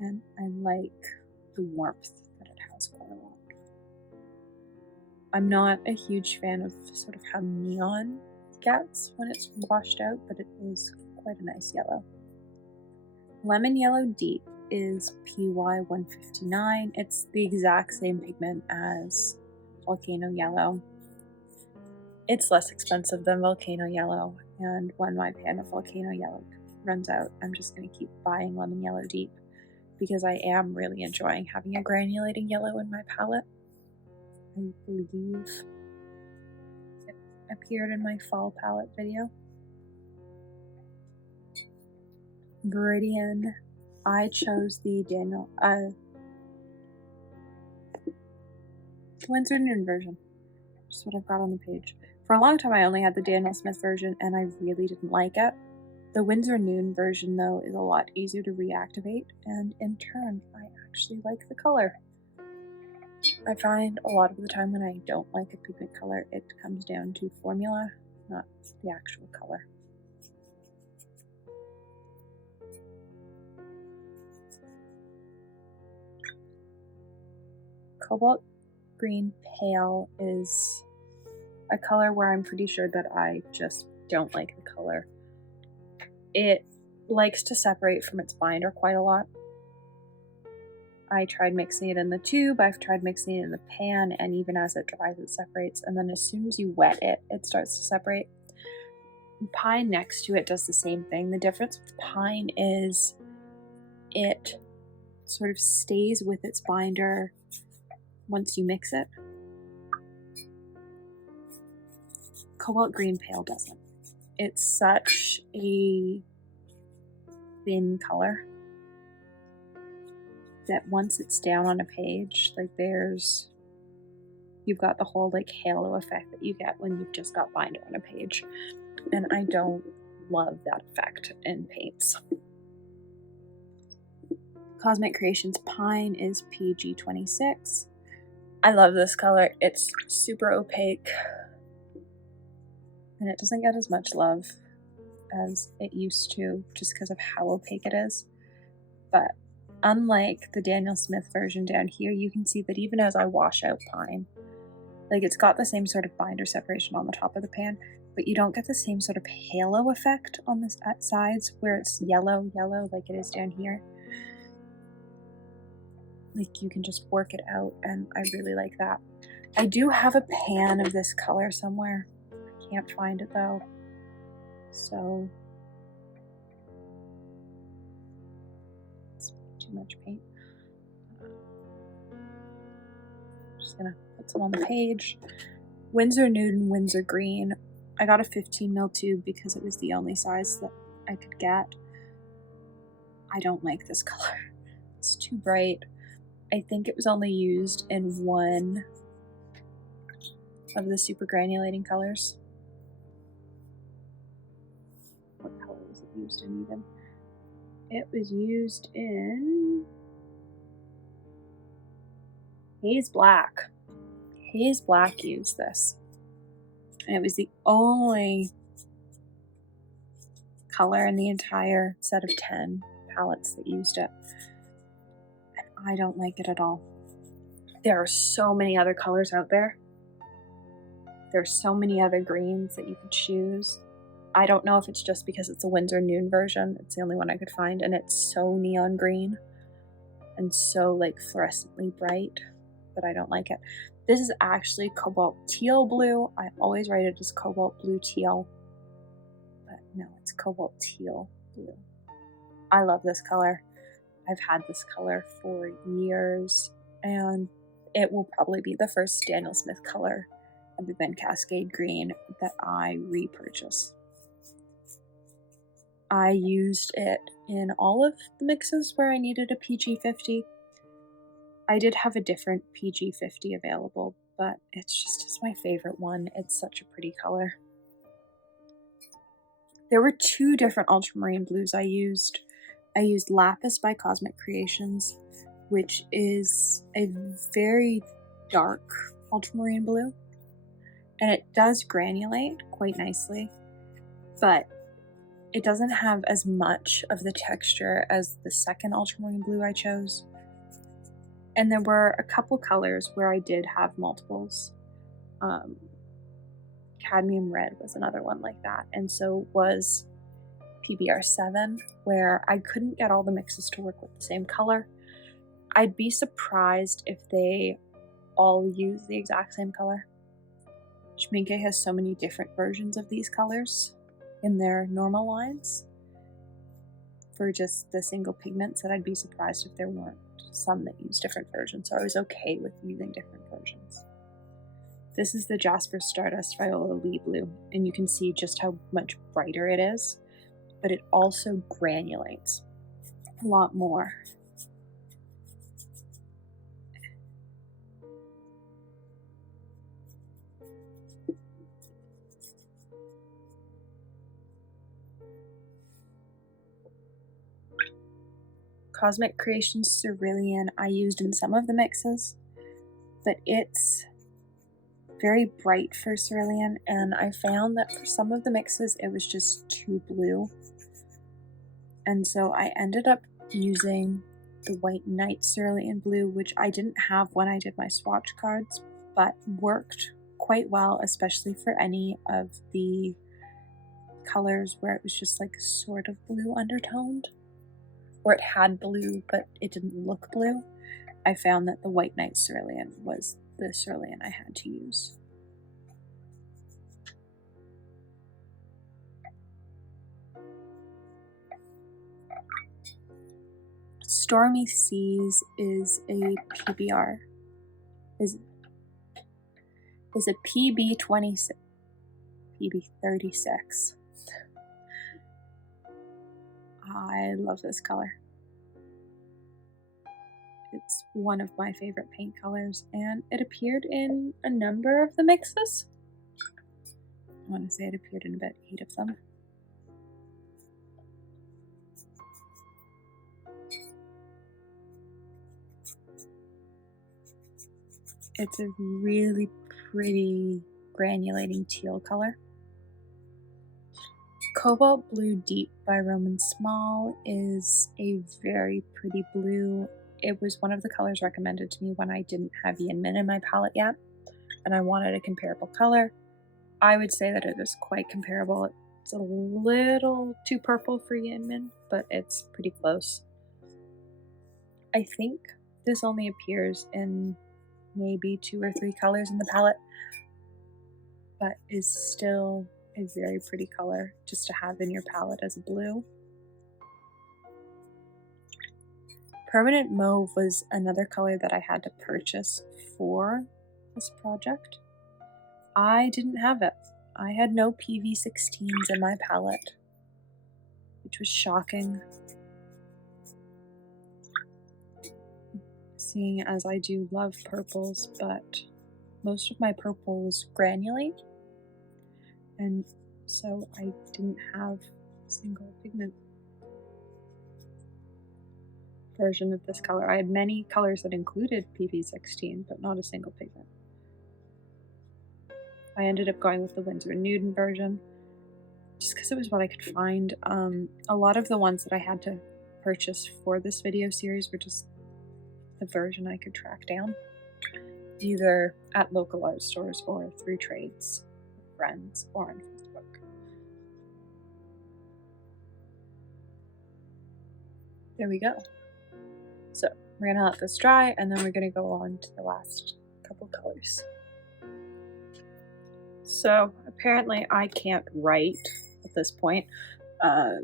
And I like the warmth that it has quite a lot. I'm not a huge fan of sort of how neon it gets when it's washed out, but it is quite a nice yellow. Lemon Yellow Deep is PY159. It's the exact same pigment as Volcano Yellow. It's less expensive than Volcano Yellow, and when my pan of Volcano Yellow runs out, I'm just going to keep buying Lemon Yellow Deep because I am really enjoying having a granulating yellow in my palette. I believe it appeared in my fall palette video. Viridian. I chose the Winsor Newton version, which is what I've got on the page. For a long time I only had the Daniel Smith version and I really didn't like it. The Winsor Newton version though is a lot easier to reactivate, and in turn I actually like the color. I find a lot of the time when I don't like a pigment color, it comes down to formula, not the actual color. Cobalt Green Pale is a color where I'm pretty sure that I just don't like the color. It likes to separate from its binder quite a lot. I tried mixing it in the tube, I've tried mixing it in the pan, and even as it dries it separates, and then as soon as you wet it, it starts to separate. Pine next to it does the same thing. The difference with pine is it sort of stays with its binder once you mix it. Cobalt Green Pale doesn't. It's such a thin color that once it's down on a page, like you've got the whole like halo effect that you get when you've just got binder on a page. And I don't love that effect in paints. Cosmic Creations Pine is PG26. I love this color. It's super opaque and it doesn't get as much love as it used to just because of how opaque it is. But unlike the Daniel Smith version down here, you can see that even as I wash out Pine, like it's got the same sort of binder separation on the top of the pan, but you don't get the same sort of halo effect on the sides where it's yellow like it is down here. Like you can just work it out, and I really like that. I do have a pan of this color somewhere. I can't find it though. So it's too much paint. Just gonna put some on the page. Winsor Nude and Winsor Green. I got a 15 ml tube because it was the only size that I could get. I don't like this color. It's too bright. I think it was only used in one of the super granulating colors. What color was it used in even? It was used in Haze Black. Haze Black used this. And it was the only color in the entire set of 10 palettes that used it. And I don't like it at all. There are so many other colors out there. There's so many other greens that you could choose. I don't know if it's just because it's a Winsor Nude version. It's the only one I could find, and it's so neon green and so like fluorescently bright that I don't like it. This is actually Cobalt Teal Blue. I always write it as Cobalt Blue Teal, but no, it's Cobalt Teal Blue. I love this color. I've had this color for years, and it will probably be the first Daniel Smith color other than Cascade Green that I repurchase. I used it in all of the mixes where I needed a PG50. I did have a different PG50 available, but it's my favorite one. It's such a pretty color. There were two different ultramarine blues I used. I used Lapis by Cosmic Creations, which is a very dark ultramarine blue, and it does granulate quite nicely, but it doesn't have as much of the texture as the second ultramarine blue I chose. And there were a couple colors where I did have multiples. Cadmium Red was another one like that, and so was PBR7, where I couldn't get all the mixes to work with the same color. I'd be surprised if they all use the exact same color. SCHMINKE has so many different versions of these colors in their normal lines for just the single pigments that I'd be surprised if there weren't some that use different versions, so I was okay with using different versions. This is the Jasper Stardust Viola Lee Blue, and you can see just how much brighter it is, but it also granulates a lot more. Cosmic Creations Cerulean I used in some of the mixes, but it's very bright for cerulean, and I found that for some of the mixes it was just too blue, and so I ended up using the White Night Cerulean Blue, which I didn't have when I did my swatch cards, but worked quite well, especially for any of the colors where it was just like sort of blue undertoned, or it had blue but it didn't look blue. I found that the White Night Cerulean was the cerulean I had to use. Stormy Seas is a PBR. Is a PB26. PB36. I love this color. It's one of my favorite paint colors, and it appeared in a number of the mixes. I want to say it appeared in about 8 of them. It's a really pretty granulating teal color. Cobalt Blue Deep by Roman Small is a very pretty blue. It was one of the colors recommended to me when I didn't have Yin Min in my palette yet, and I wanted a comparable color. I would say that it is quite comparable. It's a little too purple for Yin Min, but it's pretty close. I think this only appears in maybe 2 or 3 colors in the palette, but is still a very pretty color just to have in your palette as a blue. Permanent Mauve was another color that I had to purchase for this project. I didn't have it. I had no PV16s in my palette, which was shocking. Seeing as I do love purples, but most of my purples granulate, and so I didn't have a single pigment version of this color. I had many colors that included PV16, but not a single pigment. I ended up going with the Winsor & Newton version, just because it was what I could find. A lot of the ones that I had to purchase for this video series were just the version I could track down, either at local art stores or through trades, with friends, or on Facebook. There we go. So we're gonna let this dry, and then we're gonna go on to the last couple colors. So apparently I can't write at this point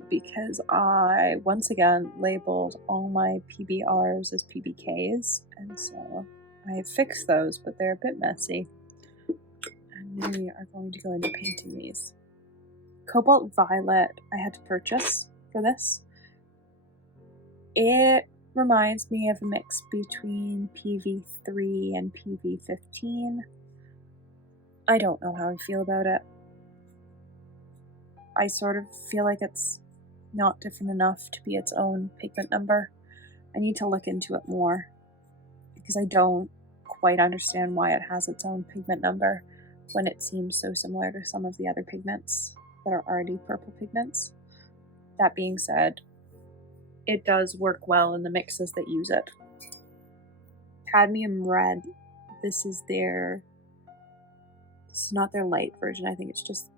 because I once again labeled all my PBRs as PBKs, and so I fixed those, but they're a bit messy. And we are going to go into painting these. Cobalt Violet I had to purchase for this. It reminds me of a mix between PV3 and PV15. I don't know how I feel about it. I sort of feel like it's not different enough to be its own pigment number. I need to look into it more because I don't quite understand why it has its own pigment number when it seems so similar to some of the other pigments that are already purple pigments. That being said, it does work well in the mixes that use it. Cadmium Red, this is not their light version. I think it's just,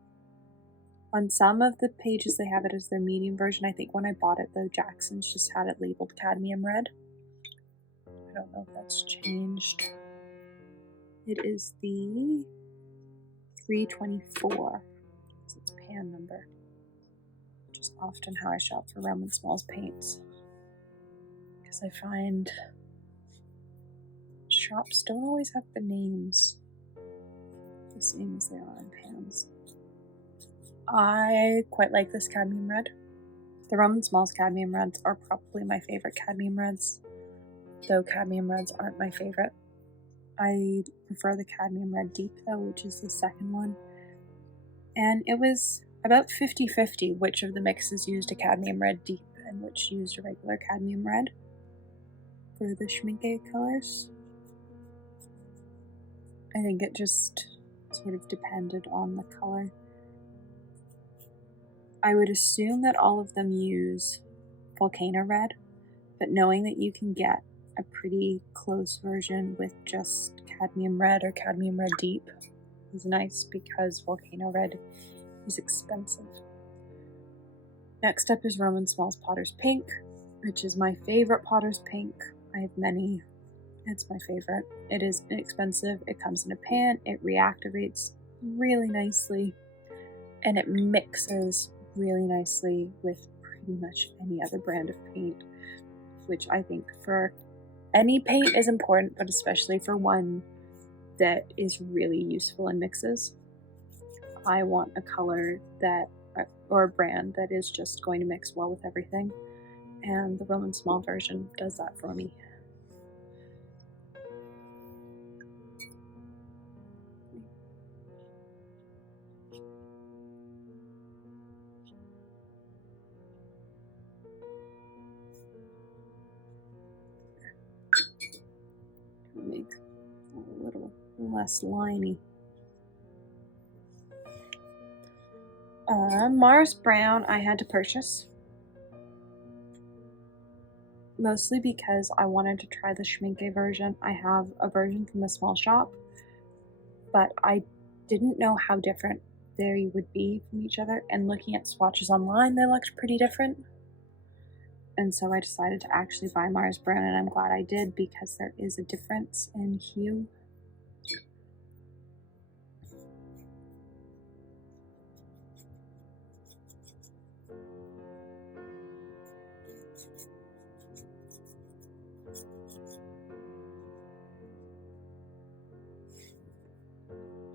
on some of the pages they have it as their medium version. I think when I bought it though, Jackson's just had it labeled Cadmium Red. I don't know if that's changed. It is the 324. It's its pan number, which is often how I shop for Roman Small's paints, because I find shops don't always have the names the same as they are on pans. I quite like this Cadmium Red. The Roman Small's Cadmium Reds are probably my favorite Cadmium Reds, though Cadmium Reds aren't my favorite. I prefer the Cadmium Red Deep though, which is the second one. And it was about 50-50 which of the mixes used a Cadmium Red Deep and which used a regular Cadmium Red for the SCHMINKE colors. I think it just sort of depended on the color. I would assume that all of them use Volcano Red, but knowing that you can get a pretty close version with just Cadmium Red or Cadmium Red Deep is nice, because Volcano Red is expensive. Next up is Roman Small's Potter's Pink, which is my favorite Potter's Pink. I have many. It's my favorite. It is inexpensive, it comes in a pan, it reactivates really nicely, and it mixes really nicely with pretty much any other brand of paint. which I think for any paint is important, but especially for one that is really useful in mixes. I want a color that, or a brand that is just going to mix well with everything, and the Roman small version does that for me. Make it a little less liney. Mars Brown I had to purchase, mostly because I wanted to try the SCHMINKE version. I have a version from a small shop, but I didn't know how different they would be from each other, and looking at swatches online, they looked pretty different. And so I decided to actually buy Mars Brown, and I'm glad I did because there is a difference in hue.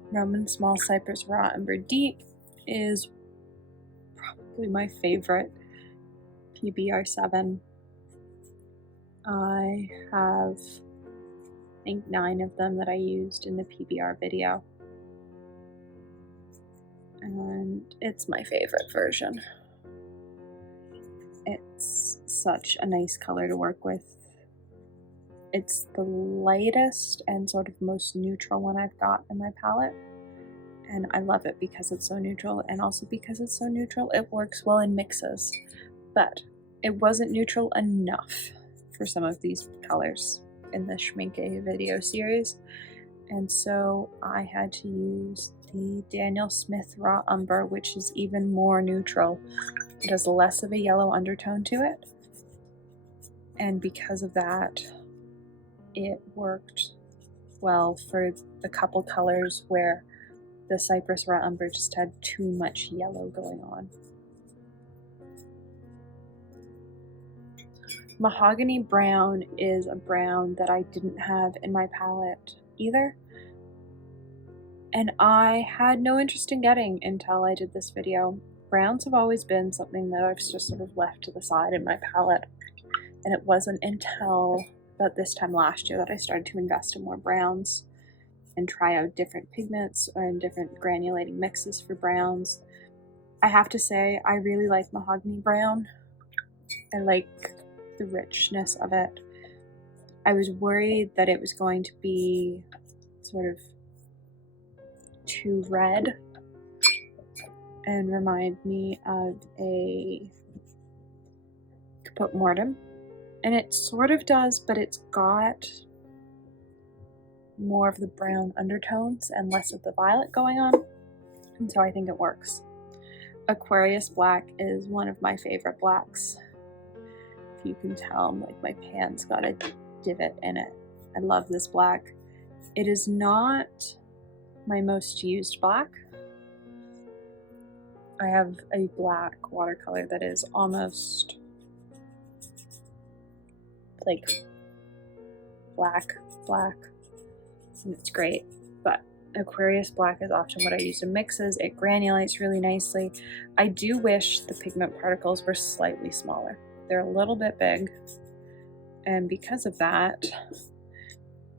Roman Small Cypress Raw Umber Deep is probably my favorite PBR7. I have, I think, 9 of them that I used in the PBR video, and it's my favorite version. It's such a nice color to work with. It's the lightest and sort of most neutral one I've got in my palette, and I love it because it's so neutral, and also because it's so neutral it works well in mixes, but it wasn't neutral enough for some of these colors in the SCHMINKE video series, and so I had to use the Daniel Smith Raw Umber, which is even more neutral. It has less of a yellow undertone to it, and because of that it worked well for the couple colors where the Cypress Raw Umber just had too much yellow going on. Mahogany Brown is a brown that I didn't have in my palette either, and I had no interest in getting until I did this video. Browns have always been something that I've just sort of left to the side in my palette, and it wasn't until about this time last year that I started to invest in more browns and try out different pigments and different granulating mixes for browns. I have to say, I really like Mahogany Brown. I like the richness of it. I was worried that it was going to be sort of too red and remind me of a Caput Mortem, and it sort of does, but it's got more of the brown undertones and less of the violet going on, and so I think it works. Aquarius Black is one of my favorite blacks. If you can tell, like, my pan's got a divot in it. I love this black. It is not my most used black. I have a black watercolor that is almost like black, and it's great, but Aquarius Black is often what I use in mixes. It granulates really nicely. I do wish the pigment particles were slightly smaller. They're a little bit big, and because of that,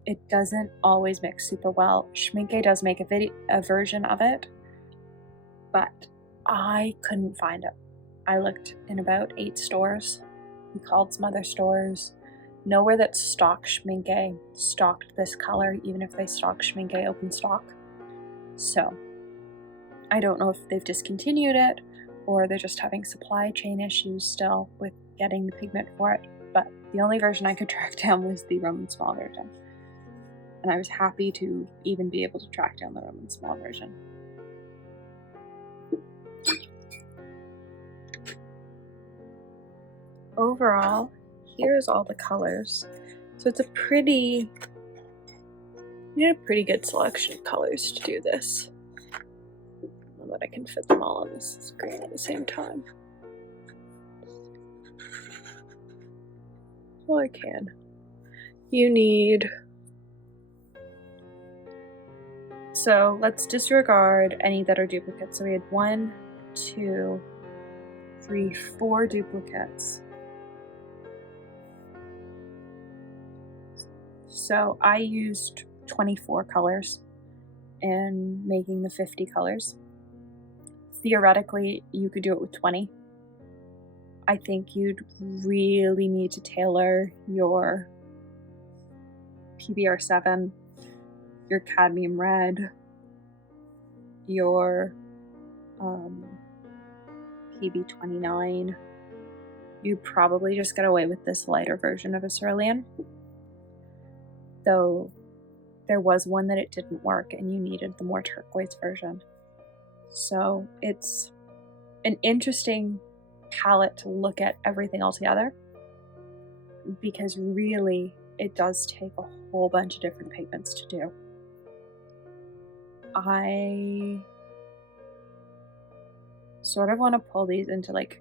it doesn't always mix super well. SCHMINKE does make a version of it, but I couldn't find it. I looked in about 8 stores. We called some other stores. Nowhere that stocked SCHMINKE stocked this color, even if they stock SCHMINKE open stock. So I don't know if they've discontinued it or they're just having supply chain issues still with getting the pigment for it, but the only version I could track down was the Roman Small version, and I was happy to even be able to track down the Roman Small version. Overall, here's all the colors. So it's a pretty, you need a pretty good selection of colors to do this. I know that I can fit them all on this screen at the same time. Well, I can. You need... So let's disregard any that are duplicates. So we had 1, 2, 3, 4 duplicates. So I used 24 colors in making the 50 colors. Theoretically, you could do it with 20. I think you'd really need to tailor your PBR7, your cadmium red, your PB29. You'd probably just get away with this lighter version of a cerulean. Though there was one that it didn't work and you needed the more turquoise version. So it's an interesting palette to look at everything all together, because really it does take a whole bunch of different pigments to do. I sort of want to pull these into like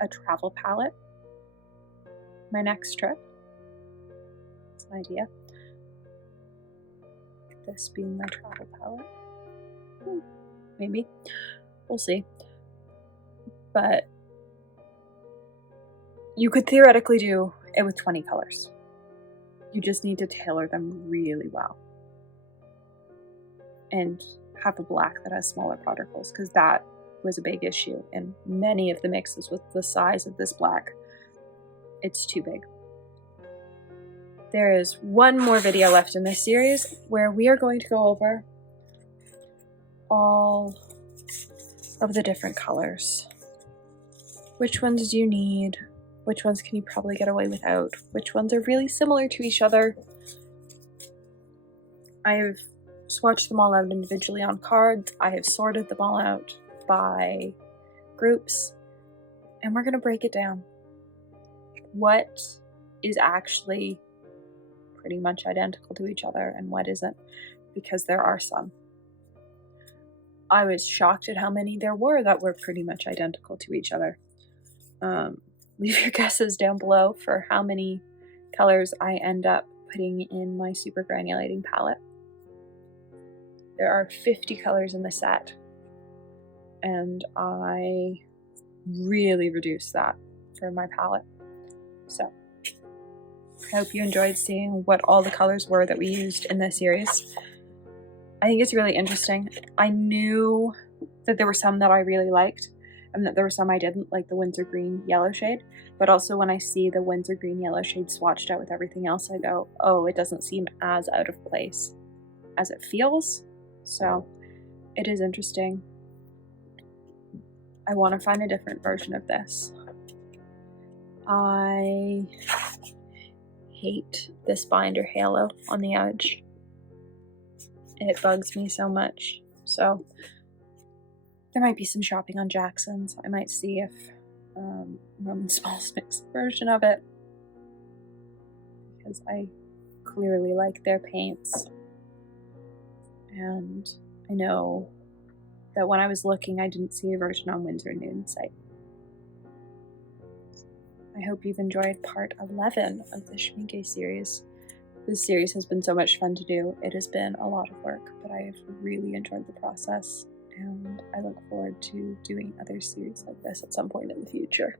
a travel palette my next trip. It's an idea. This being my travel palette. Maybe. We'll see. But you could theoretically do it with 20 colors. You just need to tailor them really well. And have a black that has smaller particles, because that was a big issue in many of the mixes with the size of this black. It's too big. There is one more video left in this series where we are going to go over all of the different colors. Which ones do you need? Which ones can you probably get away without? Which ones are really similar to each other? I have swatched them all out individually on cards. I have sorted them all out by groups, and we're going to break it down. What is actually pretty much identical to each other and what isn't, because there are some. I was shocked at how many there were that were pretty much identical to each other. Leave your guesses down below for how many colors I end up putting in my super granulating palette. There are 50 colors in the set, and I really reduced that for my palette. So I hope you enjoyed seeing what all the colors were that we used in this series. I think it's really interesting. I knew that there were some that I really liked and that there were some I didn't, like the Windsor Green Yellow shade. But also when I see the Windsor Green Yellow shade swatched out with everything else, I go, oh, it doesn't seem as out of place as it feels. So it is interesting. I want to find a different version of this. I hate this binder halo on the edge. It bugs me so much. So there might be some shopping on Jackson's. I might see if Roman Smalls makes a version of it, because I clearly like their paints. And I know that when I was looking, I didn't see a version on Windsor Nude's site. I hope you've enjoyed part 11 of the SCHMINCKE series. This series has been so much fun to do. It has been a lot of work, but I have really enjoyed the process, and I look forward to doing other series like this at some point in the future.